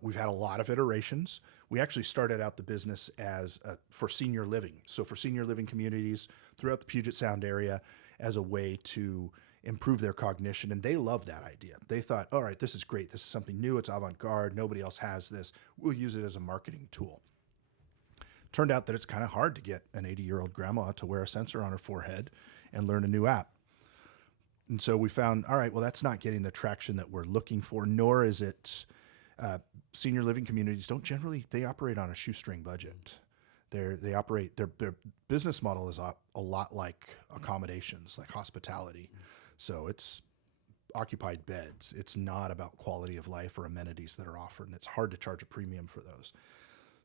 We've had a lot of iterations. We actually started out the business as for senior living. So for senior living communities throughout the Puget Sound area as a way to improve their cognition. And they loved that idea. They thought, all right, this is great. This is something new. It's avant-garde. Nobody else has this. We'll use it as a marketing tool. Turned out that it's kind of hard to get an 80-year-old grandma to wear a sensor on her forehead and learn a new app. And so we found, all right, well, that's not getting the traction that we're looking for, nor is it senior living communities they operate on a shoestring budget. Their business model is a lot like accommodations, like hospitality. So it's occupied beds. It's not about quality of life or amenities that are offered, and it's hard to charge a premium for those.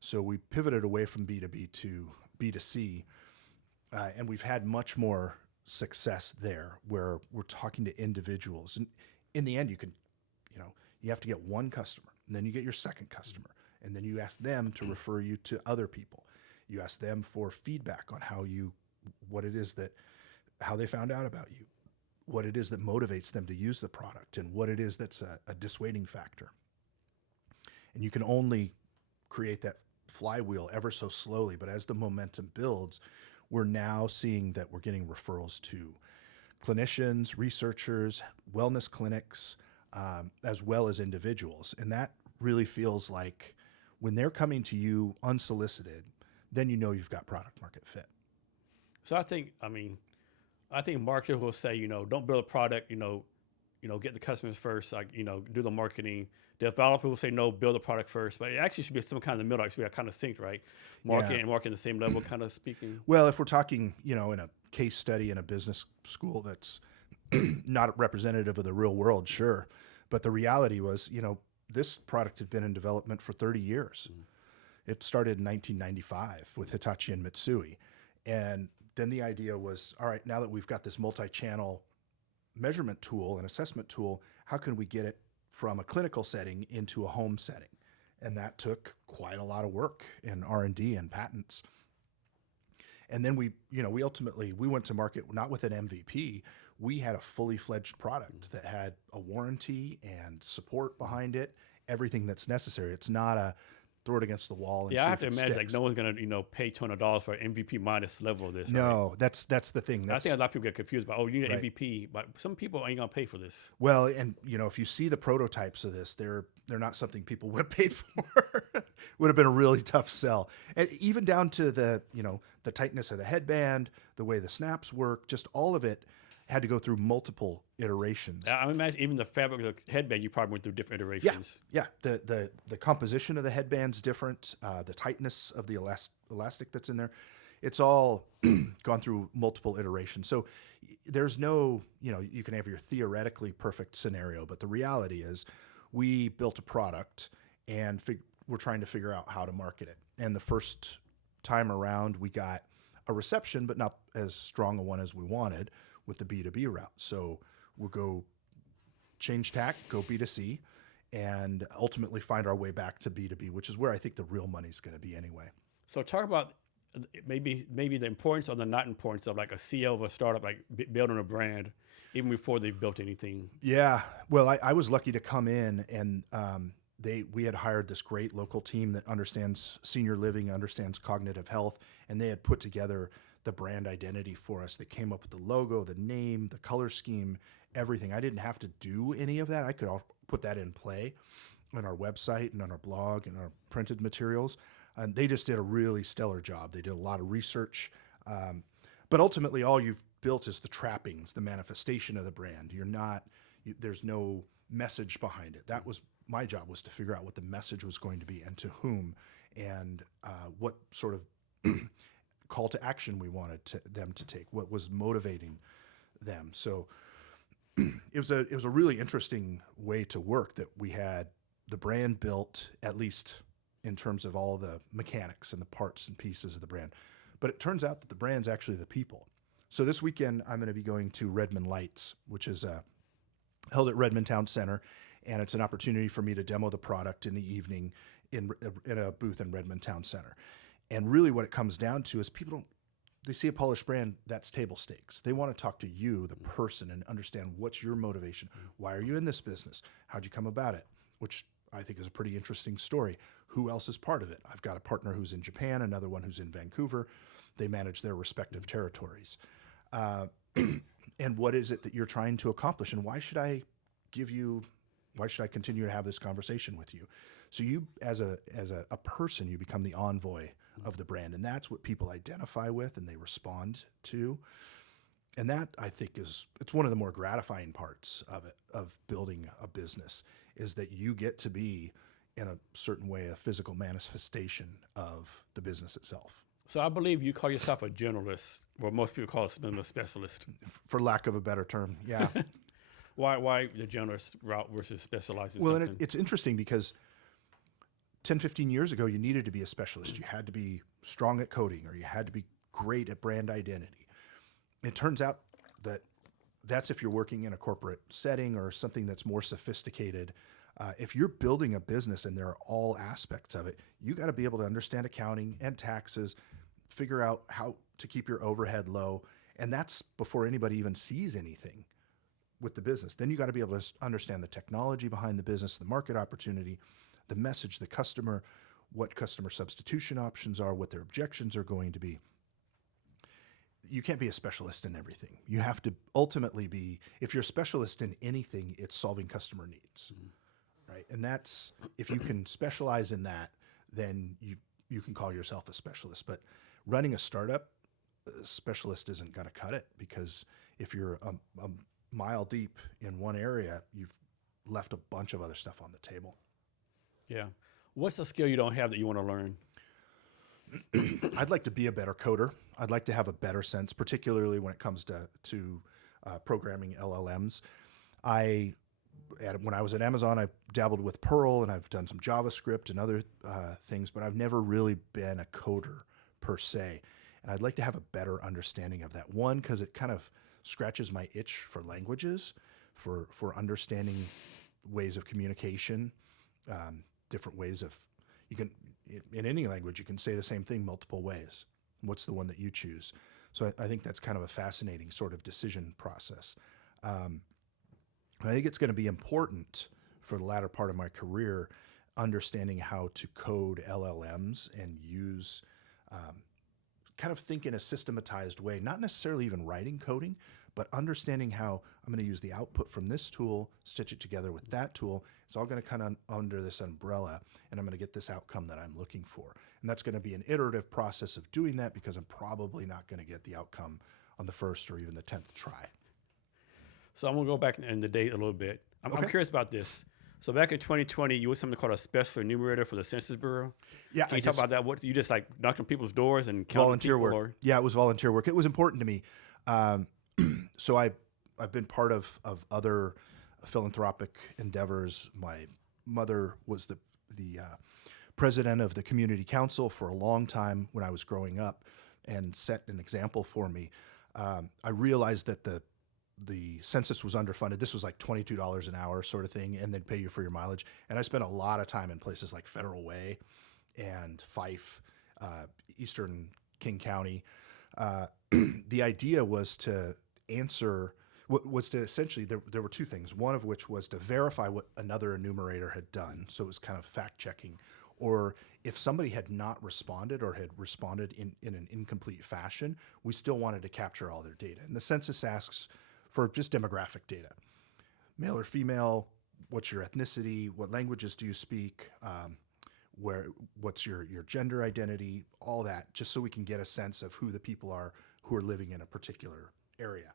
So we pivoted away from B2B to B2C, and we've had much more success there where we're talking to individuals. And in the end, you have to get one customer, and then you get your second customer, and then you ask them to refer you to other people. You ask them for feedback on how they found out about you, what it is that motivates them to use the product, and what it is that's a dissuading factor. And you can only create that flywheel ever so slowly, but as the momentum builds, we're now seeing that we're getting referrals to clinicians, researchers, wellness clinics, as well as individuals. And that really feels like when they're coming to you unsolicited, then you know you've got product market fit. So I think marketers will say, don't build a product, get the customers first, like, do the marketing. Developers will say, no, build a product first. But it actually should be some kind of middle. It should be kind of synced, right? Marketing and marketing the same level, kind of speaking. Well, if we're talking, in a case study in a business school that's not representative of the real world, sure. But the reality was, this product had been in development for 30 years. It started in 1995 with Hitachi and Mitsui. And then the idea was, all right, now that we've got this multi-channel measurement tool and assessment tool, how can we get it from a clinical setting into a home setting? And that took quite a lot of work in R&D and patents. And then we ultimately went to market not with an MVP. We had a fully fledged product that had a warranty and support behind it, everything that's necessary. It's not a throw it against the wall. And I have to imagine sticks. Like no one's gonna pay $200 for MVP minus level of this. No, right? that's the thing. I think a lot of people get confused about, you need an Right. MVP, but some people ain't gonna pay for this. Well, and if you see the prototypes of this, they're not something people would have paid for. Would have been a really tough sell, and even down to the tightness of the headband, the way the snaps work, just all of it had to go through multiple iterations. I imagine even the fabric of the headband, you probably went through different iterations. Yeah. The composition of the headband's different. The tightness of the elastic that's in there, it's all gone through multiple iterations. So there's no, you can have your theoretically perfect scenario, but the reality is we built a product and we're trying to figure out how to market it. And the first time around, we got a reception, but not as strong a one as we wanted with the B2B route. So we'll go change tack, go B2C, and ultimately find our way back to B2B, which is where I think the real money's going to be anyway. So talk about maybe the importance or the not importance of like a CEO of a startup, like building a brand, even before they've built anything. Yeah, well, I was lucky to come in, and we had hired this great local team that understands senior living, understands cognitive health, and they had put together the brand identity for us. They came up with the logo, the name, the color scheme, everything. I didn't have to do any of that. I could all put that in play. on our website and on our blog and our printed materials. And they just did a really stellar job. They did a lot of research. But ultimately, all you've built is the trappings, the manifestation of the brand. There's no message behind it. That was my job, was to figure out what the message was going to be and to whom, and what sort of call to action we wanted them to take, what was motivating them. So it was a really interesting way to work, that we had the brand built, at least in terms of all the mechanics and the parts and pieces of the brand. But it turns out that the brand's actually the people. So this weekend, I'm going to be going to Redmond Lights, which is held at Redmond Town Center, and it's an opportunity for me to demo the product in the evening in a booth in Redmond Town Center. And really what it comes down to is they see a polished brand, that's table stakes. They want to talk to you, the person, and understand what's your motivation. Why are you in this business? How'd you come about it? Which I think is a pretty interesting story. Who else is part of it? I've got a partner who's in Japan, another one who's in Vancouver. They manage their respective territories. And what is it that you're trying to accomplish? And why should I continue to have this conversation with you? So you, as a person, you become the envoy of the brand. And that's what people identify with and they respond to. And that, I think, it's one of the more gratifying parts of it, of building a business, is that you get to be, in a certain way, a physical manifestation of the business itself. So I believe you call yourself a generalist, or most people call it a specialist. For lack of a better term, yeah. Why the generalist route versus specializing Well, something? and it's interesting because 10, 15 years ago, you needed to be a specialist. You had to be strong at coding, or you had to be great at brand identity. It turns out that that's if you're working in a corporate setting or something that's more sophisticated. If you're building a business and there are all aspects of it, you got to be able to understand accounting and taxes, figure out how to keep your overhead low. And that's before anybody even sees anything with the business. Then you got to be able to understand the technology behind the business, the market opportunity, the message, the customer, what customer substitution options are, what their objections are going to be. You can't be a specialist in everything. You have to ultimately be, if you're a specialist in anything, it's solving customer needs, right? And that's, if you can specialize in that, then you can call yourself a specialist. But running a startup, a specialist isn't going to cut it, because if you're a mile deep in one area, you've left a bunch of other stuff on the table. Yeah. What's a skill you don't have that you want to learn? I'd like to be a better coder. I'd like to have a better sense, particularly when it comes to programming LLMs. When I was at Amazon, I dabbled with Perl, and I've done some JavaScript and other things, but I've never really been a coder per se. And I'd like to have a better understanding of that. One, because it kind of scratches my itch for languages, for understanding ways of communication, different ways of, in any language, you can say the same thing multiple ways. What's the one that you choose? So I think that's kind of a fascinating sort of decision process. I think it's going to be important for the latter part of my career, understanding how to code LLMs and use, kind of think in a systematized way, not necessarily even writing coding, but understanding how I'm going to use the output from this tool, stitch it together with that tool. It's all going to come under this umbrella, and I'm going to get this outcome that I'm looking for. And that's going to be an iterative process of doing that, because I'm probably not going to get the outcome on the first or even the 10th try. So I'm going to go back in the date a little bit. I'm curious about this. So back in 2020, you were something called a special enumerator for the Census Bureau. Yeah. Can you talk about that? What, you just like knocked on people's doors and counted volunteer people, work? Or? Yeah, it was volunteer work. It was important to me. So I've been part of other philanthropic endeavors. My mother was the president of the community council for a long time when I was growing up, and set an example for me. I realized that the census was underfunded. This was like $22 an hour sort of thing, and they'd pay you for your mileage. And I spent a lot of time in places like Federal Way and Fife, Eastern King County. The idea was to essentially, there were two things. One of which was to verify what another enumerator had done. So it was kind of fact checking. Or if somebody had not responded, or had responded in an incomplete fashion, we still wanted to capture all their data. And the census asks for just demographic data: male or female, what's your ethnicity, what languages do you speak, where what's your gender identity, all that, just so we can get a sense of who the people are who are living in a particular area.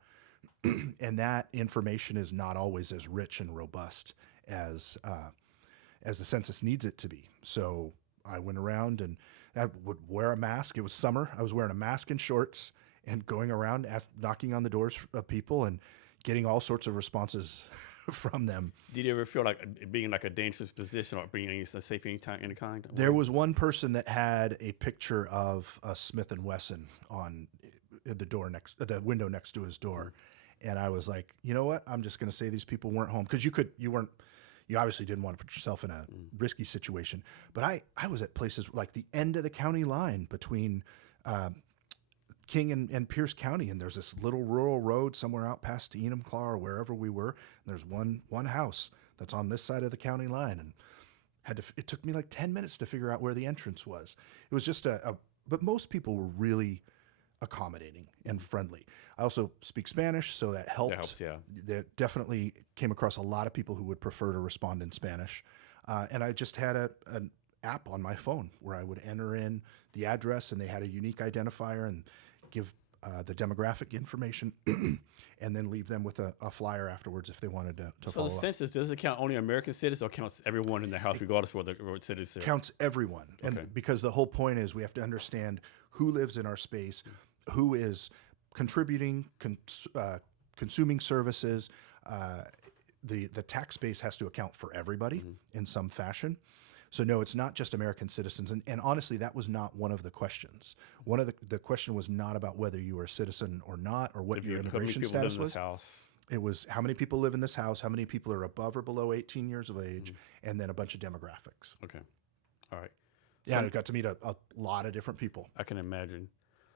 And that information is not always as rich and robust as the census needs it to be. So I went around and I would wear a mask. It was summer. I was wearing a mask and shorts and going around knocking on the doors of people and getting all sorts of responses from them. Did you ever feel like being like a dangerous position or being any safety any kind? There was one person that had a picture of a Smith and Wesson on the window next to his door, and I was like, you know what? I'm just going to say these people weren't home because you obviously didn't want to put yourself in a risky situation. But I was at places like the end of the county line between King and Pierce County, and there's this little rural road somewhere out past Enumclaw or wherever we were. And there's one house that's on this side of the county line, and it took me like 10 minutes to figure out where the entrance was. It was just but most people were really accommodating and friendly. I also speak Spanish, so that helped. That helps, yeah. That definitely came across a lot of people who would prefer to respond in Spanish. And I just had an app on my phone where I would enter in the address, and they had a unique identifier and give the demographic information and then leave them with a flyer afterwards if they wanted to follow up. So the census, does it count only American citizens or counts everyone in the house regardless of what city it's in? Counts everyone. Okay. And because the whole point is we have to understand who lives in our space, who is contributing, consuming services. The tax base has to account for everybody in some fashion. So no, it's not just American citizens. And honestly, that was not one of the questions. One of the question was not about whether you were a citizen or not, or what your immigration status was. It was how many people live in this house, how many people are above or below 18 years of age, and then a bunch of demographics. Okay. All right. Yeah, and I got to meet a lot of different people. I can imagine.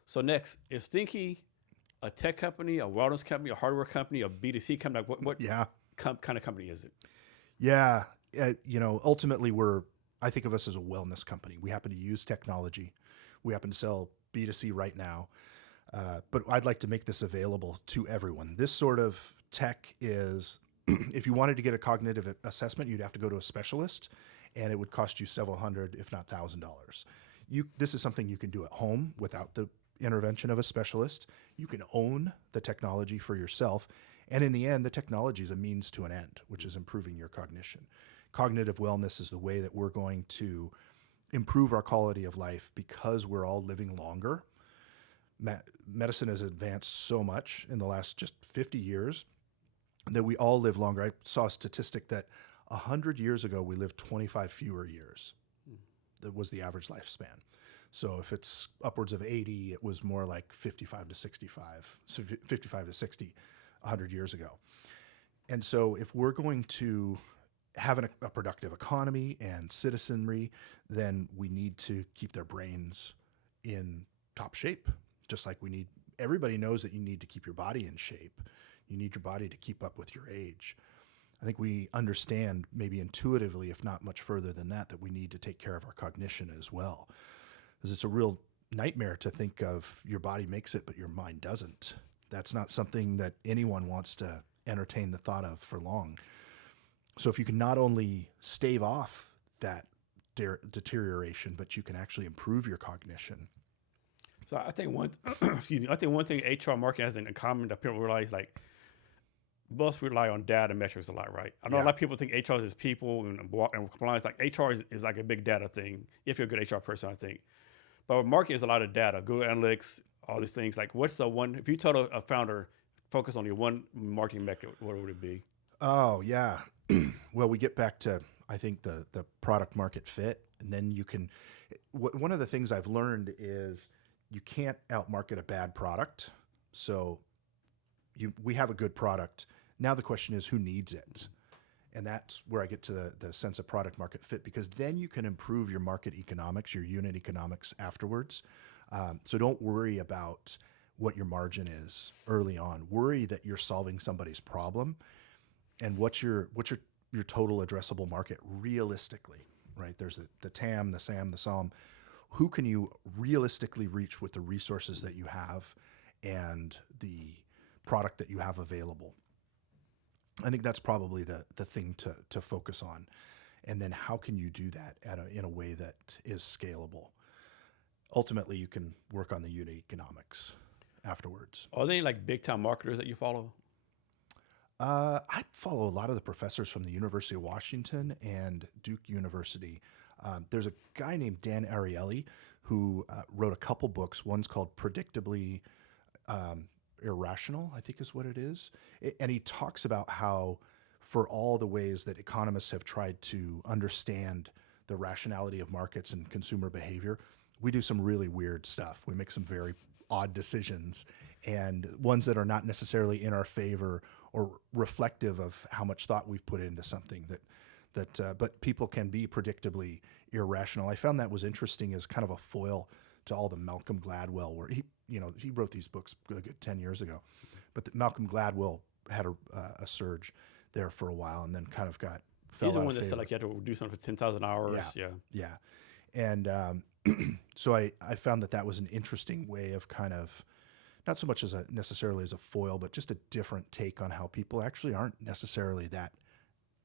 So next, is Stinky a tech company, a wellness company, a hardware company, a B2C company? Like what kind of company is it? Yeah. Ultimately, I think of us as a wellness company. We happen to use technology. We happen to sell B2C right now. But I'd like to make this available to everyone. This sort of tech is, if you wanted to get a cognitive assessment, you'd have to go to a specialist, and it would cost you several hundred, if not $1,000. This is something you can do at home without the intervention of a specialist. You can own the technology for yourself. And in the end, the technology is a means to an end, which is improving your cognition. Cognitive wellness is the way that we're going to improve our quality of life because we're all living longer. Medicine has advanced so much in the last just 50 years that we all live longer. I saw a statistic that 100 years ago, we lived 25 fewer years. That was the average lifespan. So if it's upwards of 80, it was more like 55 to 65, so 55 to 60 100 years ago. And so if we're going to have a productive economy and citizenry, then we need to keep their brains in top shape. Just like everybody knows that you need to keep your body in shape. You need your body to keep up with your age. I think we understand maybe intuitively, if not much further than that we need to take care of our cognition as well. Because it's a real nightmare to think of your body makes it, but your mind doesn't. That's not something that anyone wants to entertain the thought of for long. So if you can not only stave off that deterioration, but you can actually improve your cognition. So I think one thing HR marketing has in common that people realize, like, both rely on data metrics a lot, right? I know a lot of people think HR is people and compliance. Like HR is like a big data thing. If you're a good HR person, I think. But marketing is a lot of data, Google Analytics, all these things. Like, what's the one? If you told a founder focus on your one marketing metric, what would it be? Oh yeah. Well, we get back to I think the product market fit, and then you can. One of the things I've learned is you can't outmarket a bad product. So we have a good product. Now the question is who needs it? And that's where I get to the sense of product market fit, because then you can improve your market economics, your unit economics afterwards. So don't worry about what your margin is early on. Worry that you're solving somebody's problem, and what's your total addressable market realistically, right? There's the TAM, the SAM, the SOM. Who can you realistically reach with the resources that you have and the product that you have available? I think that's probably the thing to focus on. And then how can you do that in a way that is scalable? Ultimately, you can work on the unit economics afterwards. Are there any like big time marketers that you follow? I follow a lot of the professors from the University of Washington and Duke University. There's a guy named Dan Ariely who wrote a couple books. One's called Predictably Irrational, I think is what it is. And he talks about how, for all the ways that economists have tried to understand the rationality of markets and consumer behavior, we do some really weird stuff. We make some very odd decisions, and ones that are not necessarily in our favor or reflective of how much thought we've put into something. But people can be predictably irrational. I found that was interesting as kind of a foil to all the Malcolm Gladwell, where he wrote these books a good 10 years ago, but Malcolm Gladwell had a surge there for a while, and then kind of fell He's the out one of that said favor. like you had to do something for 10,000 hours. Yeah. Yeah. And so I found that was an interesting way of kind of, not so much necessarily as a foil, but just a different take on how people actually aren't necessarily that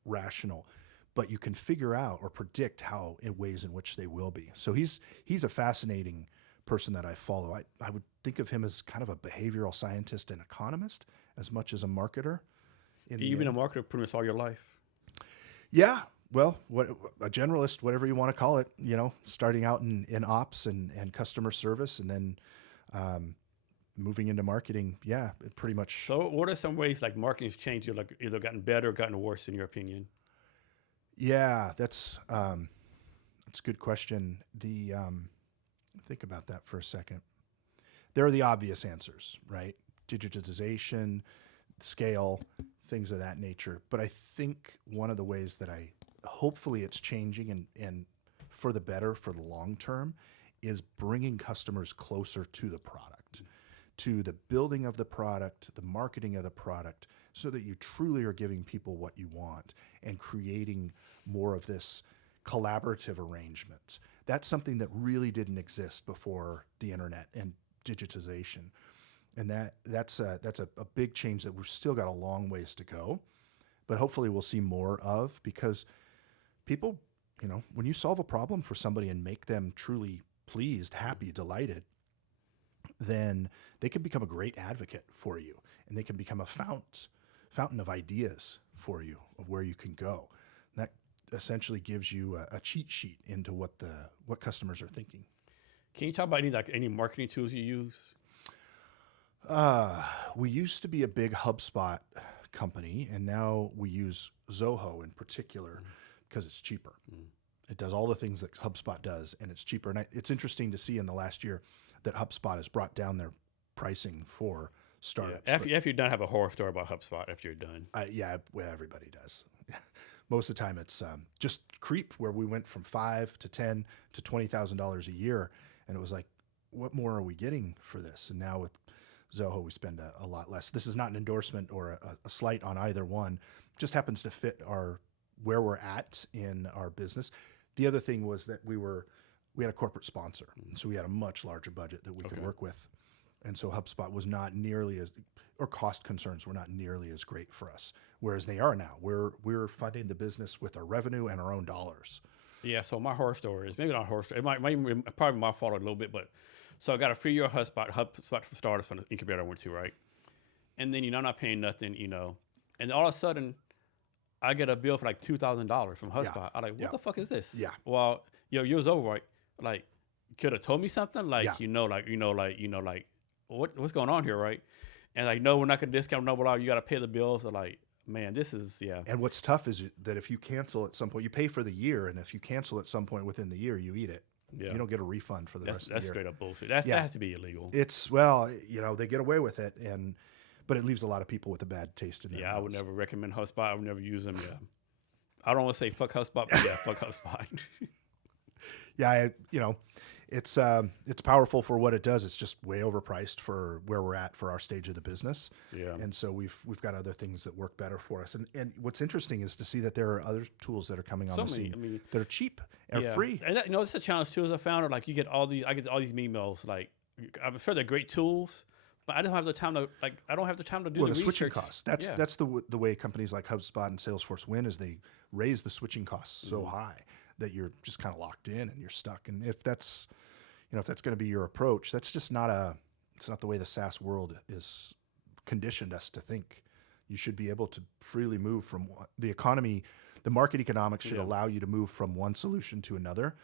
rational, but you can figure out or predict how in ways in which they will be. So he's a fascinating person that I follow. I would think of him as kind of a behavioral scientist and economist as much as a marketer. You've been a marketer pretty much all your life. Yeah. Well, a generalist, whatever you want to call it, starting out in ops and customer service, and then moving into marketing. Yeah, it pretty much. So what are some ways like marketing's changed? You like either gotten better or gotten worse in your opinion? Yeah, that's a good question. Think about that for a second. There are the obvious answers, right? Digitization, scale, things of that nature. But I think one of the ways that hopefully it's changing and for the better for the long term is bringing customers closer to the product, to the building of the product, the marketing of the product, so that you truly are giving people what you want and creating more of this collaborative arrangement. That's something that really didn't exist before the internet and digitization. And that's a big change that we've still got a long ways to go, but hopefully we'll see more of, because people, when you solve a problem for somebody and make them truly pleased, happy, delighted, then they can become a great advocate for you, and they can become a fountain of ideas for you of where you can go. And that essentially gives you a cheat sheet into what customers are thinking. Can you talk about any marketing tools you use? We used to be a big HubSpot company, and now we use Zoho in particular because it's cheaper. It does all the things that HubSpot does, and it's cheaper. And it's interesting to see in the last year that HubSpot has brought down their pricing for startups. Yeah. After you're done, have a horror story about HubSpot after you're done. Well, everybody does. Most of the time, it's just creep, where we went from $5,000 to $10,000 to $20,000 a year, and it was like, what more are we getting for this? And now with Zoho, we spend a lot less. This is not an endorsement or a slight on either one. It just happens to fit where we're at in our business. The other thing was that we had a corporate sponsor, so we had a much larger budget that we could work with. And so HubSpot was not nearly or cost concerns were not nearly as great for us, whereas they are now. We're funding the business with our revenue and our own dollars. Yeah, so my horror story is maybe not a horror story. It might probably my fault a little bit, but so I got a 3-year HubSpot for starters from the incubator I went to, right? And then I'm not paying nothing, and all of a sudden I get a bill for like $2,000 from HubSpot. Yeah. I'm like, what the fuck is this? Yeah. Well, yours over, right? Like, could have told me something, like Yeah. what's going on here, right? And like, no, we're not gonna discount, no, blah, you got to pay the bills. So like, man, this is And what's tough is that if you cancel at some point, you pay for the year, and if you cancel at some point within the year, you eat it. Yeah. You don't get a refund for the rest of the year. That's straight up bullshit. That has to be illegal. It's they get away with it, but it leaves a lot of people with a bad taste in their mouths. I would never recommend HubSpot. I would never use them. Yeah, I don't want to say fuck HubSpot, but yeah, fuck HubSpot. Yeah, it's powerful for what it does. It's just way overpriced for where we're at for our stage of the business. Yeah. And so we've got other things that work better for us. And what's interesting is to see that there are other tools that are coming on the scene that are cheap and free. And that, it's a challenge too. As I found, like I get all these emails. Like I'm sure they're great tools, But I don't have the time to I don't have the time to do Well, the the switching research. costs. That's the way companies like HubSpot and Salesforce win is they raise the switching costs so high that you're just kind of locked in and you're stuck. And if that's if that's going to be your approach, that's just not it's not the way the SaaS world is conditioned us to think. You should be able to freely move from the economy. The market economics should allow you to move from one solution to another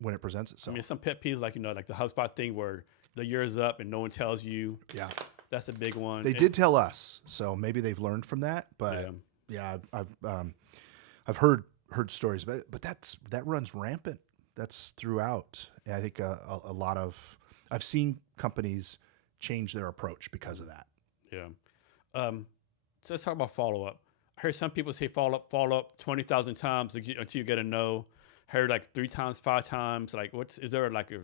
when it presents I itself. mean, some pet peeves like like the HubSpot thing where the year is up and no one tells you. Yeah, That's a big one. they did tell us, so maybe they've learned from that. But yeah, I've heard stories, but that runs rampant. That's throughout. And I think a lot of I've seen companies change their approach because of that. Yeah. So let's talk about follow up. I heard some people say follow up 20,000 times until you get a no. I heard like 3 times, 5 times. Like, is there like a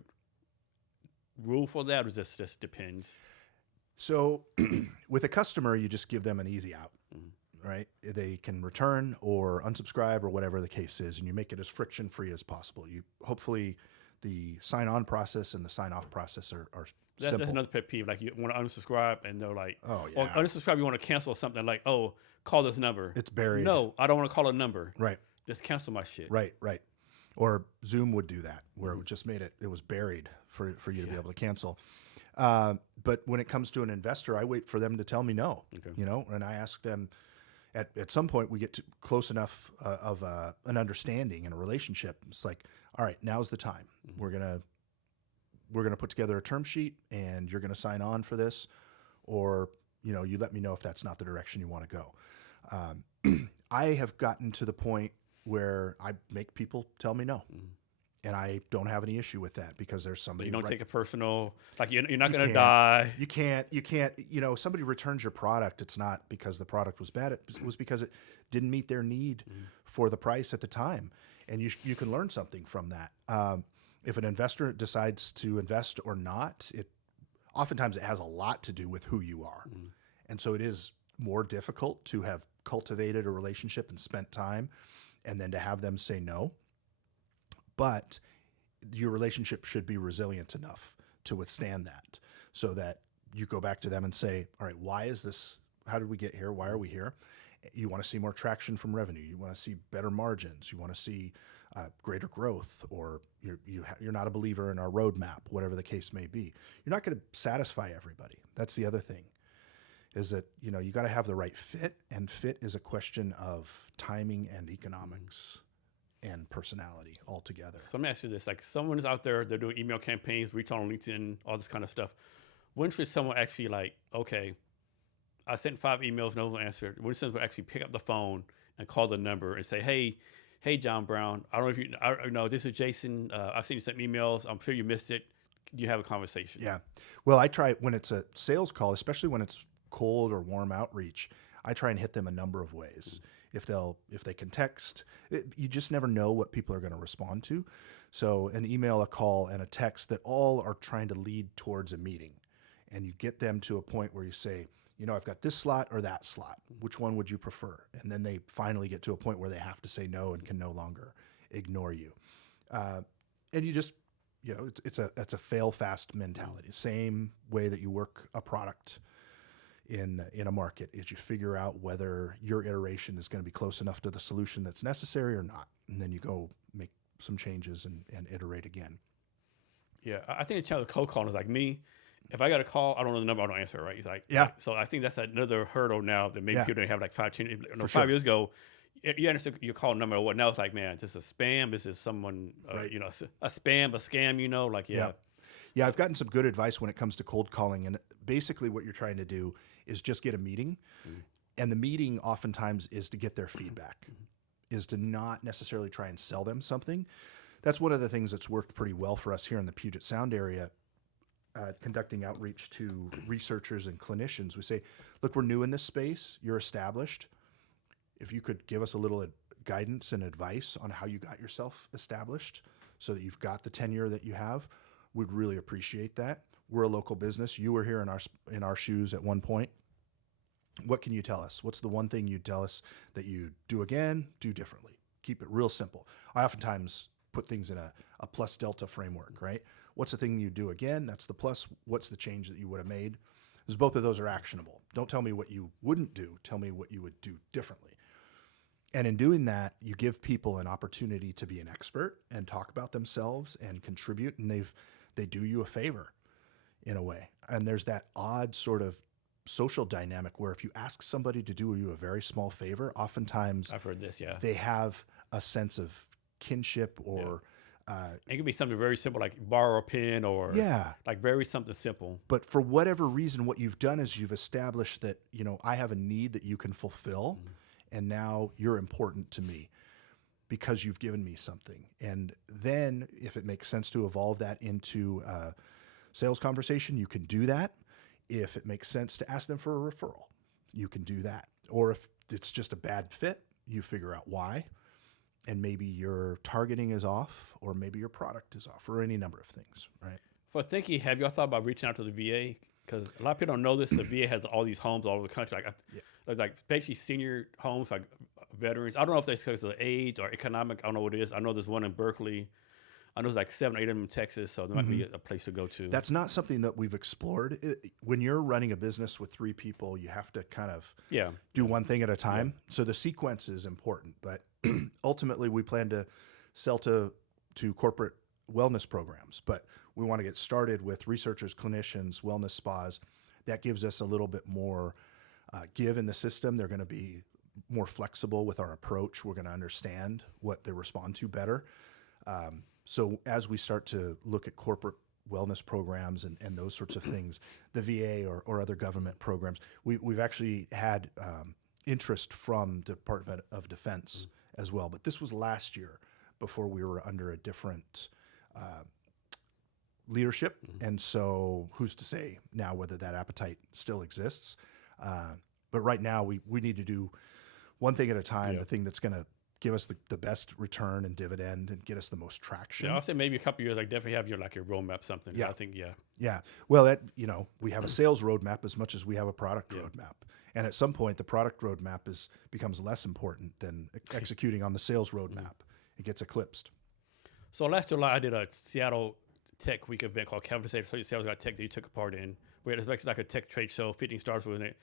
rule for that, or this just depends? So with a customer, you just give them an easy out, right? They can return or unsubscribe or whatever the case is, and you make it as friction free as possible. You hopefully the sign on process and the sign off process are simple. That's another pet peeve. Like you want to unsubscribe and they're like, oh yeah, or unsubscribe, you want to cancel something like, oh, call this number. It's buried. No, I don't want to call a number. Right. Just cancel my shit. Right. Or Zoom would do that, where it just made it was buried for you to be able to cancel. But when it comes to an investor, I wait for them to tell me no. Okay. And I ask them at some point we get to close enough of an understanding and a relationship. It's like, all right, now's the time. We're gonna put together a term sheet, and you're gonna sign on for this, or you let me know if that's not the direction you want to go. I have gotten to the point where I make people tell me no. And I don't have any issue with that because there's somebody. You don't take it personal. Like you're not going to die. You can't. Somebody returns your product. It's not because the product was bad. It was because it didn't meet their need for the price at the time. And you can learn something from that. If an investor decides to invest or not, oftentimes it has a lot to do with who you are. And so it is more difficult to have cultivated a relationship and spent time and then to have them say no. But your relationship should be resilient enough to withstand that, so that you go back to them and say, all right, why is this? How did we get here? Why are we here? You want to see more traction from revenue. You want to see better margins. You want to see greater growth, or you're not a believer in our roadmap, whatever the case may be. You're not going to satisfy everybody. That's the other thing, is that you got to have the right fit, and fit is a question of timing and economics and personality altogether. So let me ask you this: like, someone is out there, they're doing email campaigns, reach on LinkedIn, all this kind of stuff. When should someone actually okay, I sent 5 emails, no one answered. When should someone actually pick up the phone and call the number and say, hey, John Brown, I don't know if I know this is Jason. I've seen you sent emails. I'm sure you missed it. You have a conversation. Yeah. Well, I try when it's a sales call, especially when it's cold or warm outreach. I try and hit them a number of ways. If they can text, you just never know what people are going to respond to. So an email, a call, and a text that all are trying to lead towards a meeting, and you get them to a point where you say, I've got this slot or that slot. Which one would you prefer? And then they finally get to a point where they have to say no and can no longer ignore you. And you just, it's a fail fast mentality. Same way that you work a product in a market, is you figure out whether your iteration is going to be close enough to the solution that's necessary or not. And then you go make some changes and iterate again. Yeah. I think the challenge of cold calling is like me. If I got a call, I don't know the number, I don't answer, right? It's like, yeah. So I think that's another hurdle now that maybe people didn't have like 10, 5 years ago. You understand your call number or what? Now it's like, man, this is spam. This is someone, Right. A scam, like, yeah. Yeah, I've gotten some good advice when it comes to cold calling. And basically what you're trying to do is just get a meeting. And the meeting oftentimes is to get their feedback, is to not necessarily try and sell them something. That's one of the things that's worked pretty well for us here in the Puget Sound area. Conducting outreach to researchers and clinicians. We say, look, we're new in this space. You're established. If you could give us a little guidance and advice on how you got yourself established so that you've got the tenure that you have, we'd really appreciate that. We're a local business. You were here in our shoes at one point. What can you tell us? What's the one thing you'd tell us that you do again, do differently? Keep it real simple. I oftentimes put things in a plus delta framework, right? What's the thing you do again? That's the plus. What's the change that you would have made? because both of those are actionable. Don't tell me what you wouldn't do. Tell me what you would do differently. And in doing that, you give people an opportunity to be an expert and talk about themselves and contribute, and they do you a favor in a way. And there's that odd sort of social dynamic where if you ask somebody to do you a very small favor, oftentimes I've heard this, yeah. they have a sense of kinship or It can be something very simple, like borrow a pen or yeah. like very something simple. But for whatever reason, what you've done is you've established that, I have a need that you can fulfill, and now you're important to me because you've given me something. And then if it makes sense to evolve that into a sales conversation, you can do that. If it makes sense to ask them for a referral, you can do that. Or if it's just a bad fit, you figure out why. And maybe your targeting is off, or maybe your product is off, or any number of things, right? For thinking, have y'all thought about reaching out to the VA? Because a lot of people don't know this. The VA has all these homes all over the country, like basically senior homes, like veterans. I don't know if that's because of age or economic. I don't know what it is. I know there's one in Berkeley. I know there's like 7 or 8 of them in Texas, so there might be a place to go to. That's not something that we've explored. When you're running a business with 3 people, you have to kind of do one thing at a time. Yeah. So the sequence is important, but ultimately we plan to sell to corporate wellness programs, but we want to get started with researchers, clinicians, wellness spas. That gives us a little bit more give in the system. They're going to be more flexible with our approach. We're going to understand what they respond to better. So as we start to look at corporate wellness programs and those sorts of things, the VA or other government programs, we've actually had interest from the Department of Defense as well. But this was last year before we were under a different leadership. And so who's to say now whether that appetite still exists? But right now we need to do one thing at a time, the thing that's going to give us the best return and dividend and get us the most traction. Yeah, I'll say maybe a couple of years, like definitely have your roadmap something. Yeah. I think, Yeah. Well, we have a sales roadmap as much as we have a product roadmap. And at some point, the product roadmap becomes less important than executing on the sales roadmap. It gets eclipsed. So last July, I did a Seattle Tech Week event called Cavness Sales Got Tech that you took a part in. We had basically like a tech trade show, 15 stars within it.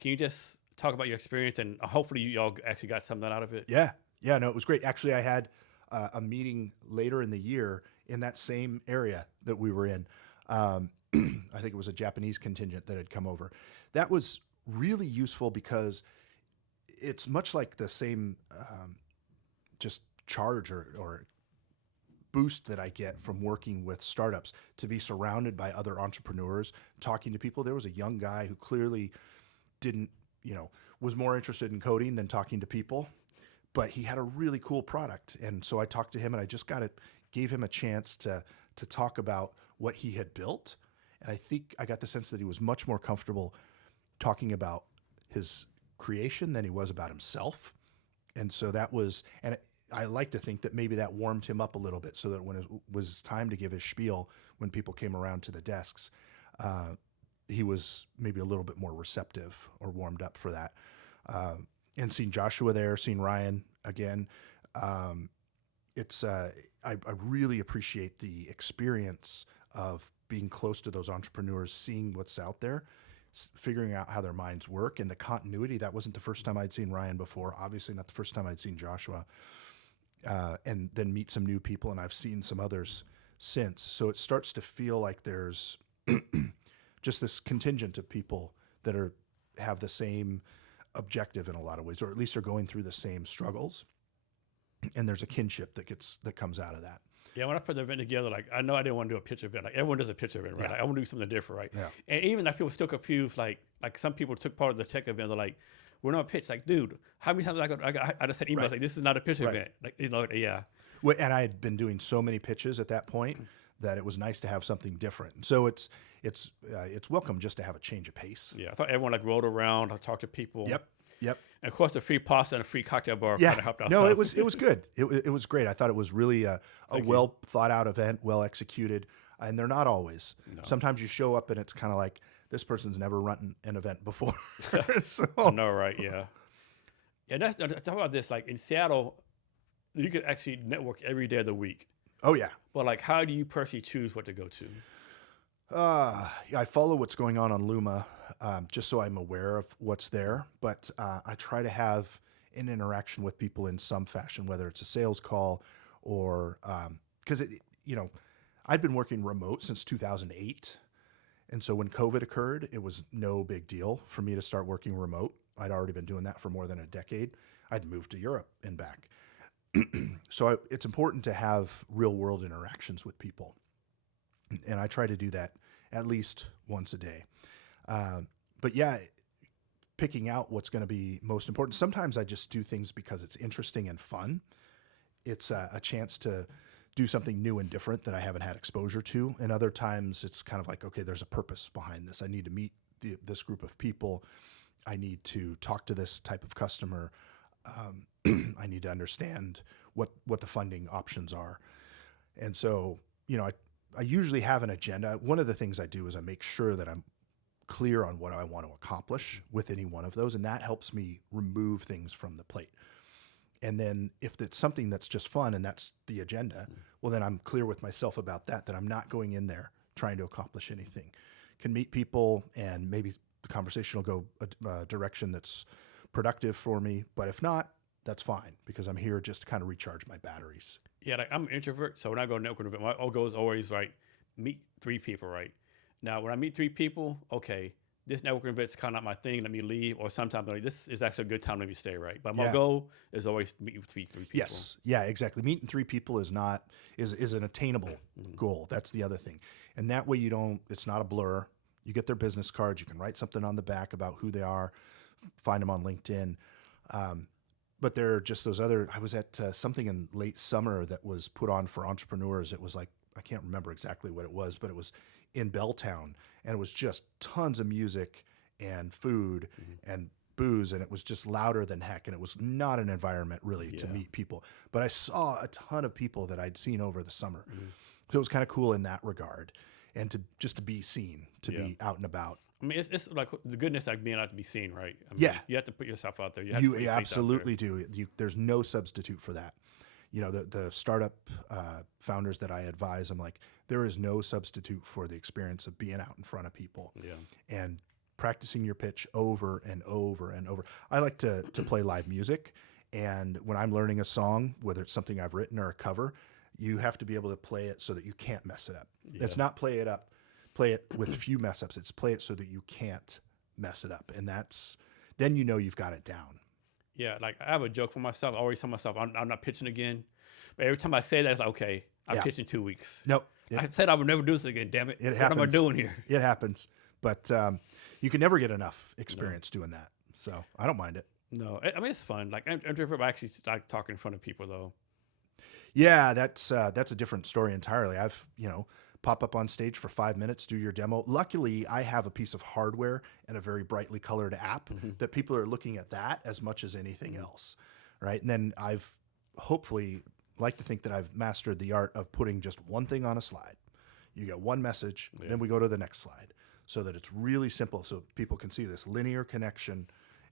Can you just talk about your experience and hopefully you all actually got something out of it? Yeah, no, it was great. Actually, I had a meeting later in the year in that same area that we were in. I think it was a Japanese contingent that had come over. That was really useful because it's much like the same just charge or boost that I get from working with startups, to be surrounded by other entrepreneurs, talking to people. There was a young guy who clearly was more interested in coding than talking to people, but he had a really cool product. And so I talked to him, and I just gave him a chance to talk about what he had built. And I think I got the sense that he was much more comfortable talking about his creation than he was about himself. And so I like to think that maybe that warmed him up a little bit, so that when it was time to give his spiel, when people came around to the desks, he was maybe a little bit more receptive or warmed up for that. And seeing Joshua there, seeing Ryan again, I really appreciate the experience of being close to those entrepreneurs, seeing what's out there, figuring out how their minds work, and the continuity. That wasn't the first time I'd seen Ryan before, obviously not the first time I'd seen Joshua, and then meet some new people, and I've seen some others since. So it starts to feel like there's just this contingent of people that have the same objective in a lot of ways, or at least are going through the same struggles, and there's a kinship that comes out of that. Yeah, when I put the event together, like I know I didn't want to do a pitch event. Like everyone does a pitch event, right? Yeah. Like, I want to do something different, right? Yeah. And even like people still confused, like some people took part of the tech event. They're like, "We're not a pitch." Like, dude, how many times I just sent emails like, "This is not a pitch event." Like, yeah. Well, and I had been doing so many pitches at that point that it was nice to have something different. So it's welcome just to have a change of pace. Yeah, I thought everyone like rolled around, talked to people. Yep. And of course, the free pasta and a free cocktail bar Yeah. kind of helped out. No, it was good. It was great. I thought it was really a well thought out event, well executed, and they're not always. No. Sometimes you show up and it's kind of like, this person's never run an event before. So. I know, right? Yeah. And talk about this. Like in Seattle, you could actually network every day of the week. Oh yeah. But like, how do you personally choose what to go to? Yeah, I follow what's going on Luma, just so I'm aware of what's there. But I try to have an interaction with people in some fashion, whether it's a sales call or because you know, I'd been working remote since 2008, and so when COVID occurred, it was no big deal for me to start working remote. I'd already been doing that for more than a decade. I'd moved to Europe and back, so it's important to have real world interactions with people, and I try to do that at least once a day. Um, but yeah, picking out what's going to be most important. Sometimes I just do things because it's interesting and fun. It's a chance to do something new and different that I haven't had exposure to. And other times it's kind of like, okay, there's a purpose behind this. I need to meet this group of people. I need to talk to this type of customer. I need to understand what the funding options are. And so, I usually have an agenda. One of the things I do is I make sure that I'm clear on what I want to accomplish with any one of those, and that helps me remove things from the plate. And then if it's something that's just fun and that's the agenda, well, then I'm clear with myself about that I'm not going in there trying to accomplish anything. Can meet people and maybe the conversation will go a direction that's productive for me. But if not, that's fine because I'm here just to kind of recharge my batteries. Yeah, like I'm an introvert, so when I go to networking event, my goal is always right, meet 3 people, right? Now, when I meet 3 people, okay, this networking event's kind of not my thing. Let me leave, or sometimes like, this is actually a good time. Let me stay, right? But my Yeah. goal is always to meet 3 people. Yes. Yeah, exactly. Meeting 3 people is not is an attainable goal. That's the other thing. And that way it's not a blur. You get their business cards, you can write something on the back about who they are, find them on LinkedIn. But there are just those other, I was at something in late summer that was put on for entrepreneurs. It was like, I can't remember exactly what it was, but it was in Belltown and it was just tons of music and food and booze. And it was just louder than heck. And it was not an environment really to meet people, but I saw a ton of people that I'd seen over the summer. So it was kind of cool in that regard. And to be seen, to be out and about. I mean, it's like the goodness like being out to be seen, right? I mean, Yeah. you have to put yourself out there. You have to put your face out absolutely do. There's no substitute for that. The startup founders that I advise, I'm like, there is no substitute for the experience of being out in front of people and practicing your pitch over and over and over. I like to play live music. And when I'm learning a song, whether it's something I've written or a cover, you have to be able to play it so that you can't mess it up. It's not play it with few mess ups. It's play it so that you can't mess it up. And then you've got it down. Yeah, like I have a joke for myself. I always tell myself I'm not pitching again. But every time I say that, it's like, okay, I'm pitching 2 weeks. Nope. I said I would never do this again, damn it. It What happens. am I doing here? It happens. But you can never get enough experience doing that. So I don't mind it. No, I mean, it's fun. Like, I'm introvert, I actually like talking in front of people, though. Yeah, that's a different story entirely. I've, pop up on stage for 5 minutes, do your demo. Luckily, I have a piece of hardware and a very brightly colored app that people are looking at that as much as anything else, right? And then I've hopefully like to think that I've mastered the art of putting just one thing on a slide. You get one message, then we go to the next slide so that it's really simple so people can see this linear connection.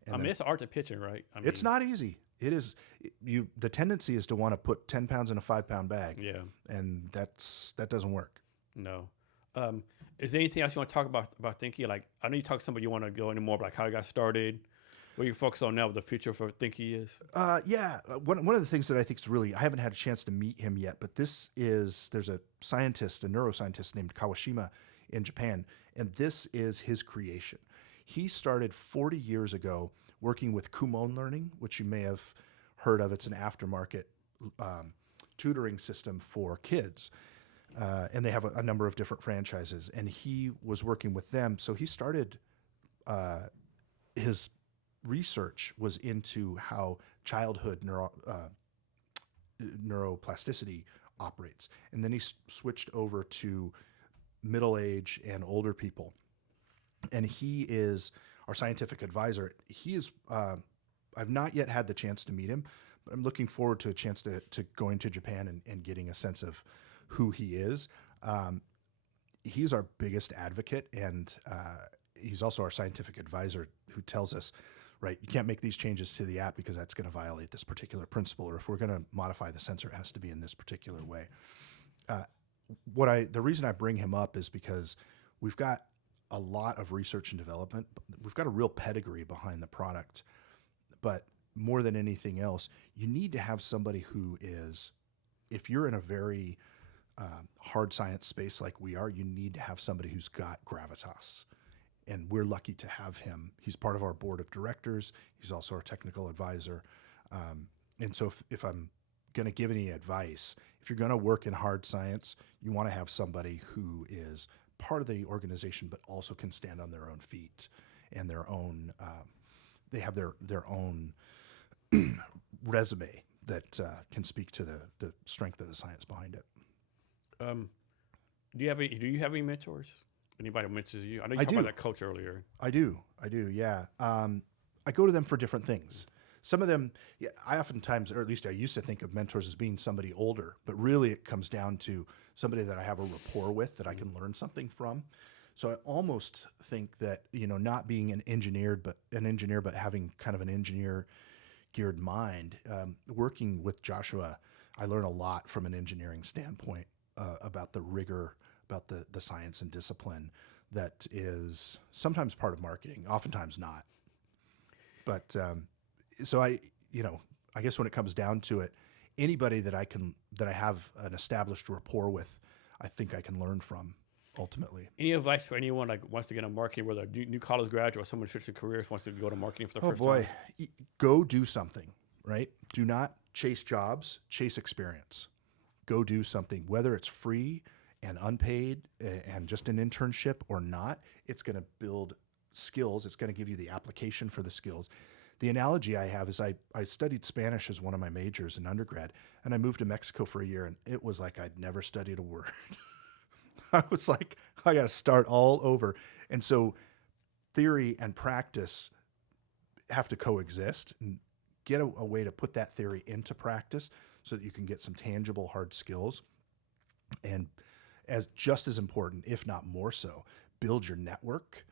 And I mean, it's art to pitching, right? I mean, it's not easy. It is. The tendency is to want to put 10 pounds in a 5-pound bag. Yeah. And that doesn't work. No. Is there anything else you want to talk about Thinky? Like, I know you talk to somebody you want to go into more, but like how you got started, what you focus on now, what the future for Thinky is? Yeah. One of the things that I think is really, I haven't had a chance to meet him yet, but there's a neuroscientist named Kawashima in Japan, and this is his creation. He started 40 years ago working with Kumon Learning, which you may have heard of. It's an aftermarket tutoring system for kids. And they have a number of different franchises. And he was working with them. So he started, his research was into how childhood neuroplasticity operates. And then he switched over to middle age and older people. And he is our scientific advisor. He is, I've not yet had the chance to meet him, but I'm looking forward to a chance to going to Japan and getting a sense of who he is. He's our biggest advocate, and he's also our scientific advisor who tells us, right, you can't make these changes to the app because that's going to violate this particular principle, or if we're going to modify the sensor, it has to be in this particular way. The reason I bring him up is because we've got a lot of research and development. We've got a real pedigree behind the product, but more than anything else, you need to have somebody who is, if you're in a very hard science space like we are, you need to have somebody who's got gravitas. And we're lucky to have him. He's part of our board of directors. He's also our technical advisor. And so if I'm going to give any advice, if you're going to work in hard science, you want to have somebody who is part of the organization, but also can stand on their own feet and their own, they have their own resume that can speak to the strength of the science behind it. Do you have any mentors? Anybody mentors you? I know you I talked do. about that coach earlier. I do. Yeah. I go to them for different things. Some of them, yeah, I oftentimes, or at least I used to think of mentors as being somebody older, but really it comes down to somebody that I have a rapport with, that I can learn something from. So I almost think that, not being an engineer, but having kind of an engineer geared mind, working with Joshua, I learn a lot from an engineering standpoint about the rigor, about the science and discipline that is sometimes part of marketing, oftentimes not. But so I guess when it comes down to it, anybody that I have an established rapport with, I think I can learn from ultimately. Any advice for anyone like wants to get into marketing, whether a new college graduate or someone switching careers wants to go to marketing for the first time? Go do something, right? Do not chase jobs, chase experience. Go do something, whether it's free and unpaid and just an internship or not. It's going to build skills. It's going to give you the application for the skills. The analogy I have is I studied Spanish as one of my majors in undergrad, and I moved to Mexico for a year, and it was like I'd never studied a word. I was like, I got to start all over. And so theory and practice have to coexist, and get a way to put that theory into practice so that you can get some tangible hard skills. And just as important, if not more so, build your network.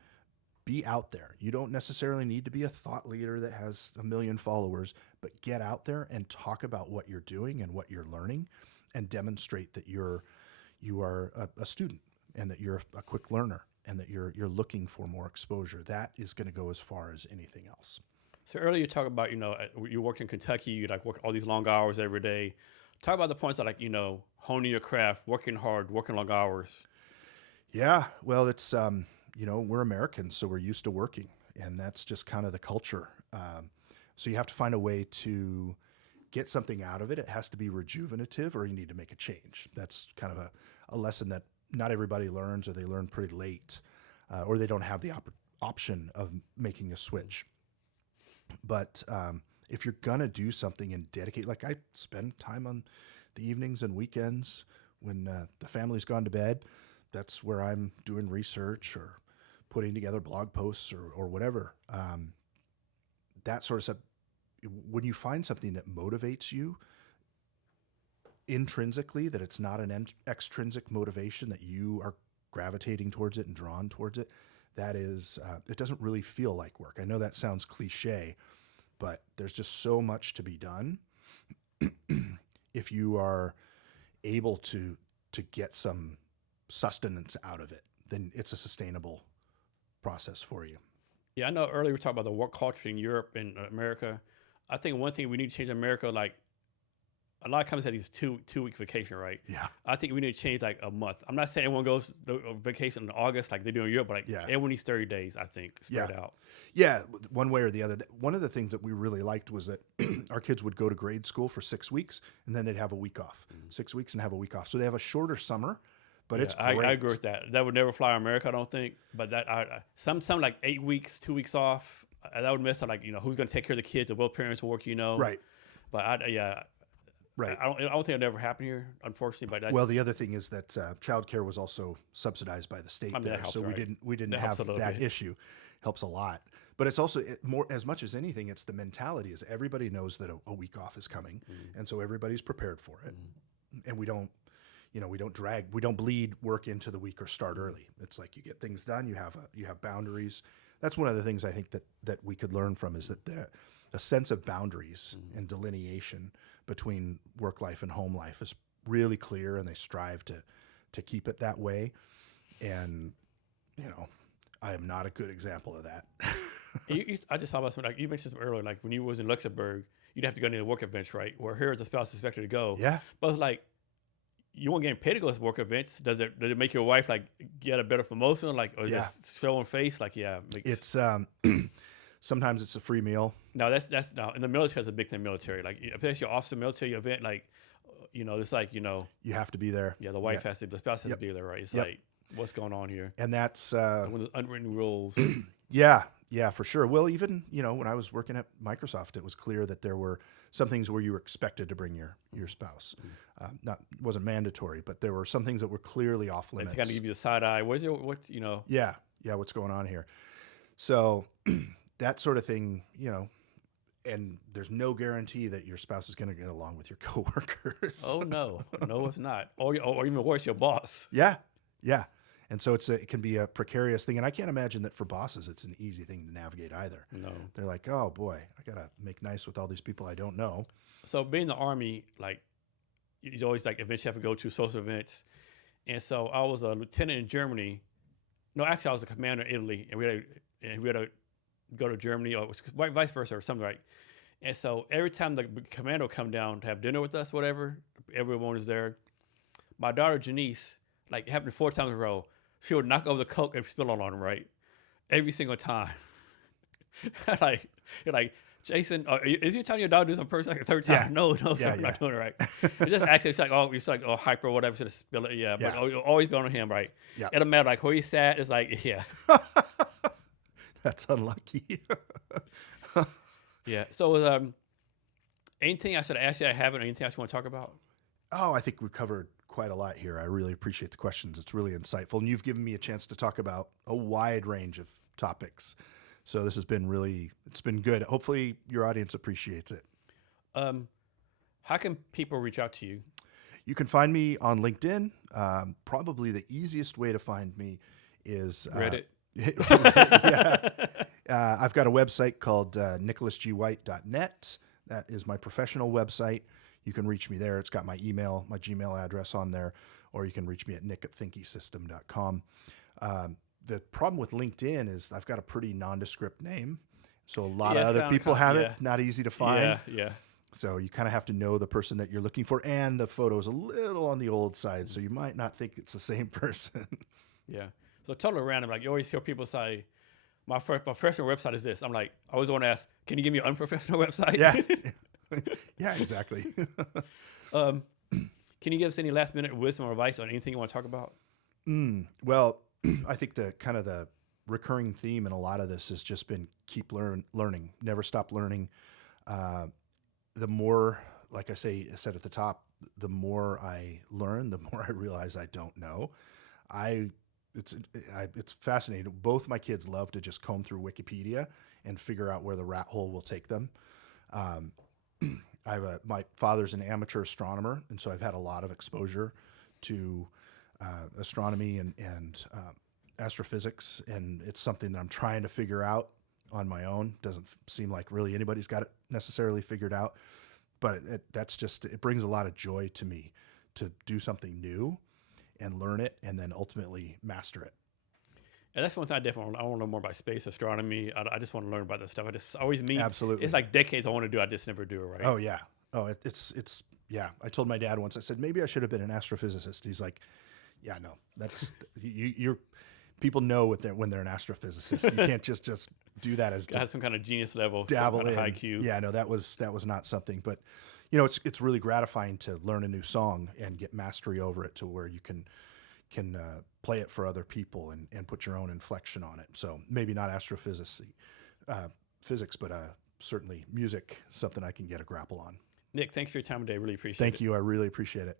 Be out there. You don't necessarily need to be a thought leader that has 1 million followers, but get out there and talk about what you're doing and what you're learning, and demonstrate that you are a student, and that you're a quick learner, and that you're looking for more exposure. That is going to go as far as anything else. So earlier you talked about, you worked in Kentucky, you work all these long hours every day. Talk about the points of honing your craft, working hard, working long hours. Yeah, well, it's we're Americans, so we're used to working, and that's just kind of the culture. So you have to find a way to get something out of it. It has to be rejuvenative, or you need to make a change. That's kind of a lesson that not everybody learns, or they learn pretty late, or they don't have the option of making a switch. But if you're going to do something and dedicate, like I spend time on the evenings and weekends when the family's gone to bed, that's where I'm doing research or putting together blog posts or whatever. That sort of stuff. When you find something that motivates you intrinsically, that it's not an extrinsic motivation, that you are gravitating towards it and drawn towards it, that is, it doesn't really feel like work. I know that sounds cliche, but there's just so much to be done. If you are able to get some sustenance out of it, then it's a sustainable process for you. Yeah, I know earlier we talked about the work culture in Europe and America. I think one thing we need to change in America, a lot of companies have these two-week vacation, right? Yeah. I think we need to change a month. I'm not saying everyone goes vacation in August like they do in Europe, but everyone needs 30 days, I think, spread out. Yeah, one way or the other. One of the things that we really liked was that our kids would go to grade school for 6 weeks, and then they'd have a week off. 6 weeks and have a week off. So they have a shorter summer, but it's great. I agree with that. That would never fly in America, I don't think. But some 8 weeks, 2 weeks off, that would miss who's going to take care of the kids, if both parents work, Right. But Right. I don't think it'll never happen here, unfortunately. But well, the other thing is that childcare was also subsidized by the state there, helps, so right? we didn't have that issue. Helps a lot, but it's also more, as much as anything, it's the mentality. Is everybody knows that a week off is coming, and so everybody's prepared for it, and we don't bleed work into the week or start early. It's like you get things done. You have boundaries. That's one of the things I think that we could learn from, is that the sense of boundaries and delineation between work life and home life is really clear, and they strive to keep it that way. And I am not a good example of that. I just thought about something like you mentioned something earlier, like when you was in Luxembourg, you'd have to go to the work events, right? Where here the spouse is expected to go. Yeah. But it's like you weren't getting paid to go to work events. Does it make your wife like get a better promotion, like or Yeah. just showing face? Like It's sometimes it's a free meal. no, that's no. In the military, it's a big thing. Military, like especially your officer military event, like it's like You have to be there. yeah, the wife Yeah. has to, the spouse has Yep. to be there, right? It's Yep. like what's going on here? And that's One of the unwritten rules. yeah, for sure. Well, even when I was working at Microsoft, it was clear that there were some things where you were expected to bring your spouse. Not wasn't mandatory, but there were some things that were clearly off They limits. kind of give you a side eye. Yeah, what's going on here? So that sort of thing, and there's no guarantee that your spouse is going to get along with your coworkers. Oh no, it's not. Or even worse, your boss. Yeah. And so it can be a precarious thing. And I can't imagine that for bosses, it's an easy thing to navigate either. No. They're like, oh boy, I got to make nice with all these people I don't know. So being in the Army, like you always like eventually have to go to social events. And so I was a lieutenant in Germany. No, actually I was a commander in Italy, and we had to go to Germany or vice versa or something, right? And so every time the commander would come down to have dinner with us, whatever, everyone was there. My daughter Janice, like it happened 4 times in a row, she would knock over the Coke and spill it on him, right? Every single time. You're like, Jason, is you telling your dog to do something first, like a third time? Yeah. No, sir, I'm not doing it right. It just acts it's like hyper or whatever, should spill it. Yeah, but it'll always be on him, right? Yeah. It don't matter like where he's at. It's like, yeah. That's unlucky. Yeah. So anything I should ask you I haven't, or anything else you want to talk about? Oh, I think we covered quite a lot here. I really appreciate the questions. It's really insightful. And you've given me a chance to talk about a wide range of topics. So this has been it's been good. Hopefully your audience appreciates it. How can people reach out to you? You can find me on LinkedIn. Probably the easiest way to find me is Reddit. I've got a website called nicholasgwhite.net. That is my professional website. You can reach me there. It's got my Gmail address on there, or you can reach me at nick@thinkysystem.com. The problem with LinkedIn is I've got a pretty nondescript name. So a lot of other people have it. Not easy to find. Yeah. So you kind of have to know the person that you're looking for. And the photo's a little on the old side, so you might not think it's the same person. Yeah. So totally random. Like you always hear people say, my professional website is this. I'm like, I always want to ask, can you give me an unprofessional website? Yeah. Yeah, exactly. Can you give us any last minute wisdom or advice on anything you want to talk about? Well, I think the recurring theme in a lot of this has just been keep learning, never stop learning. The more, like I said at the top, the more I learn, the more I realize I don't know. It's fascinating. Both my kids love to just comb through Wikipedia and figure out where the rat hole will take them. My father's an amateur astronomer, and so I've had a lot of exposure to astronomy and astrophysics, and it's something that I'm trying to figure out on my own. Doesn't seem like really anybody's got it necessarily figured out, but it brings a lot of joy to me to do something new and learn it and then ultimately master it. And that's one thing I want to know more about space astronomy. I just want to learn about this stuff. I just always meet. Absolutely. It's like decades I want to do. I just never do it, right? Oh yeah. Oh, it's yeah. I told my dad once, I said, maybe I should have been an astrophysicist. He's like, yeah, no, that's you're people know when they're an astrophysicist. You can't just do that as Got some kind of genius level, dabble some kind in. of high Q. Yeah, no, that was not something. But it's really gratifying to learn a new song and get mastery over it to where you can play it for other people and put your own inflection on it. So maybe not astrophysics, but certainly music, something I can get a grapple on. Nick, thanks for your time today. Really appreciate it. Thank you. I really appreciate it.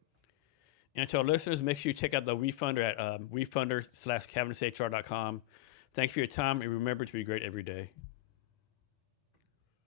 And to our listeners, make sure you check out the WeFunder at WeFunder.com/CavnessHR.com. Thanks for your time, and remember to be great every day.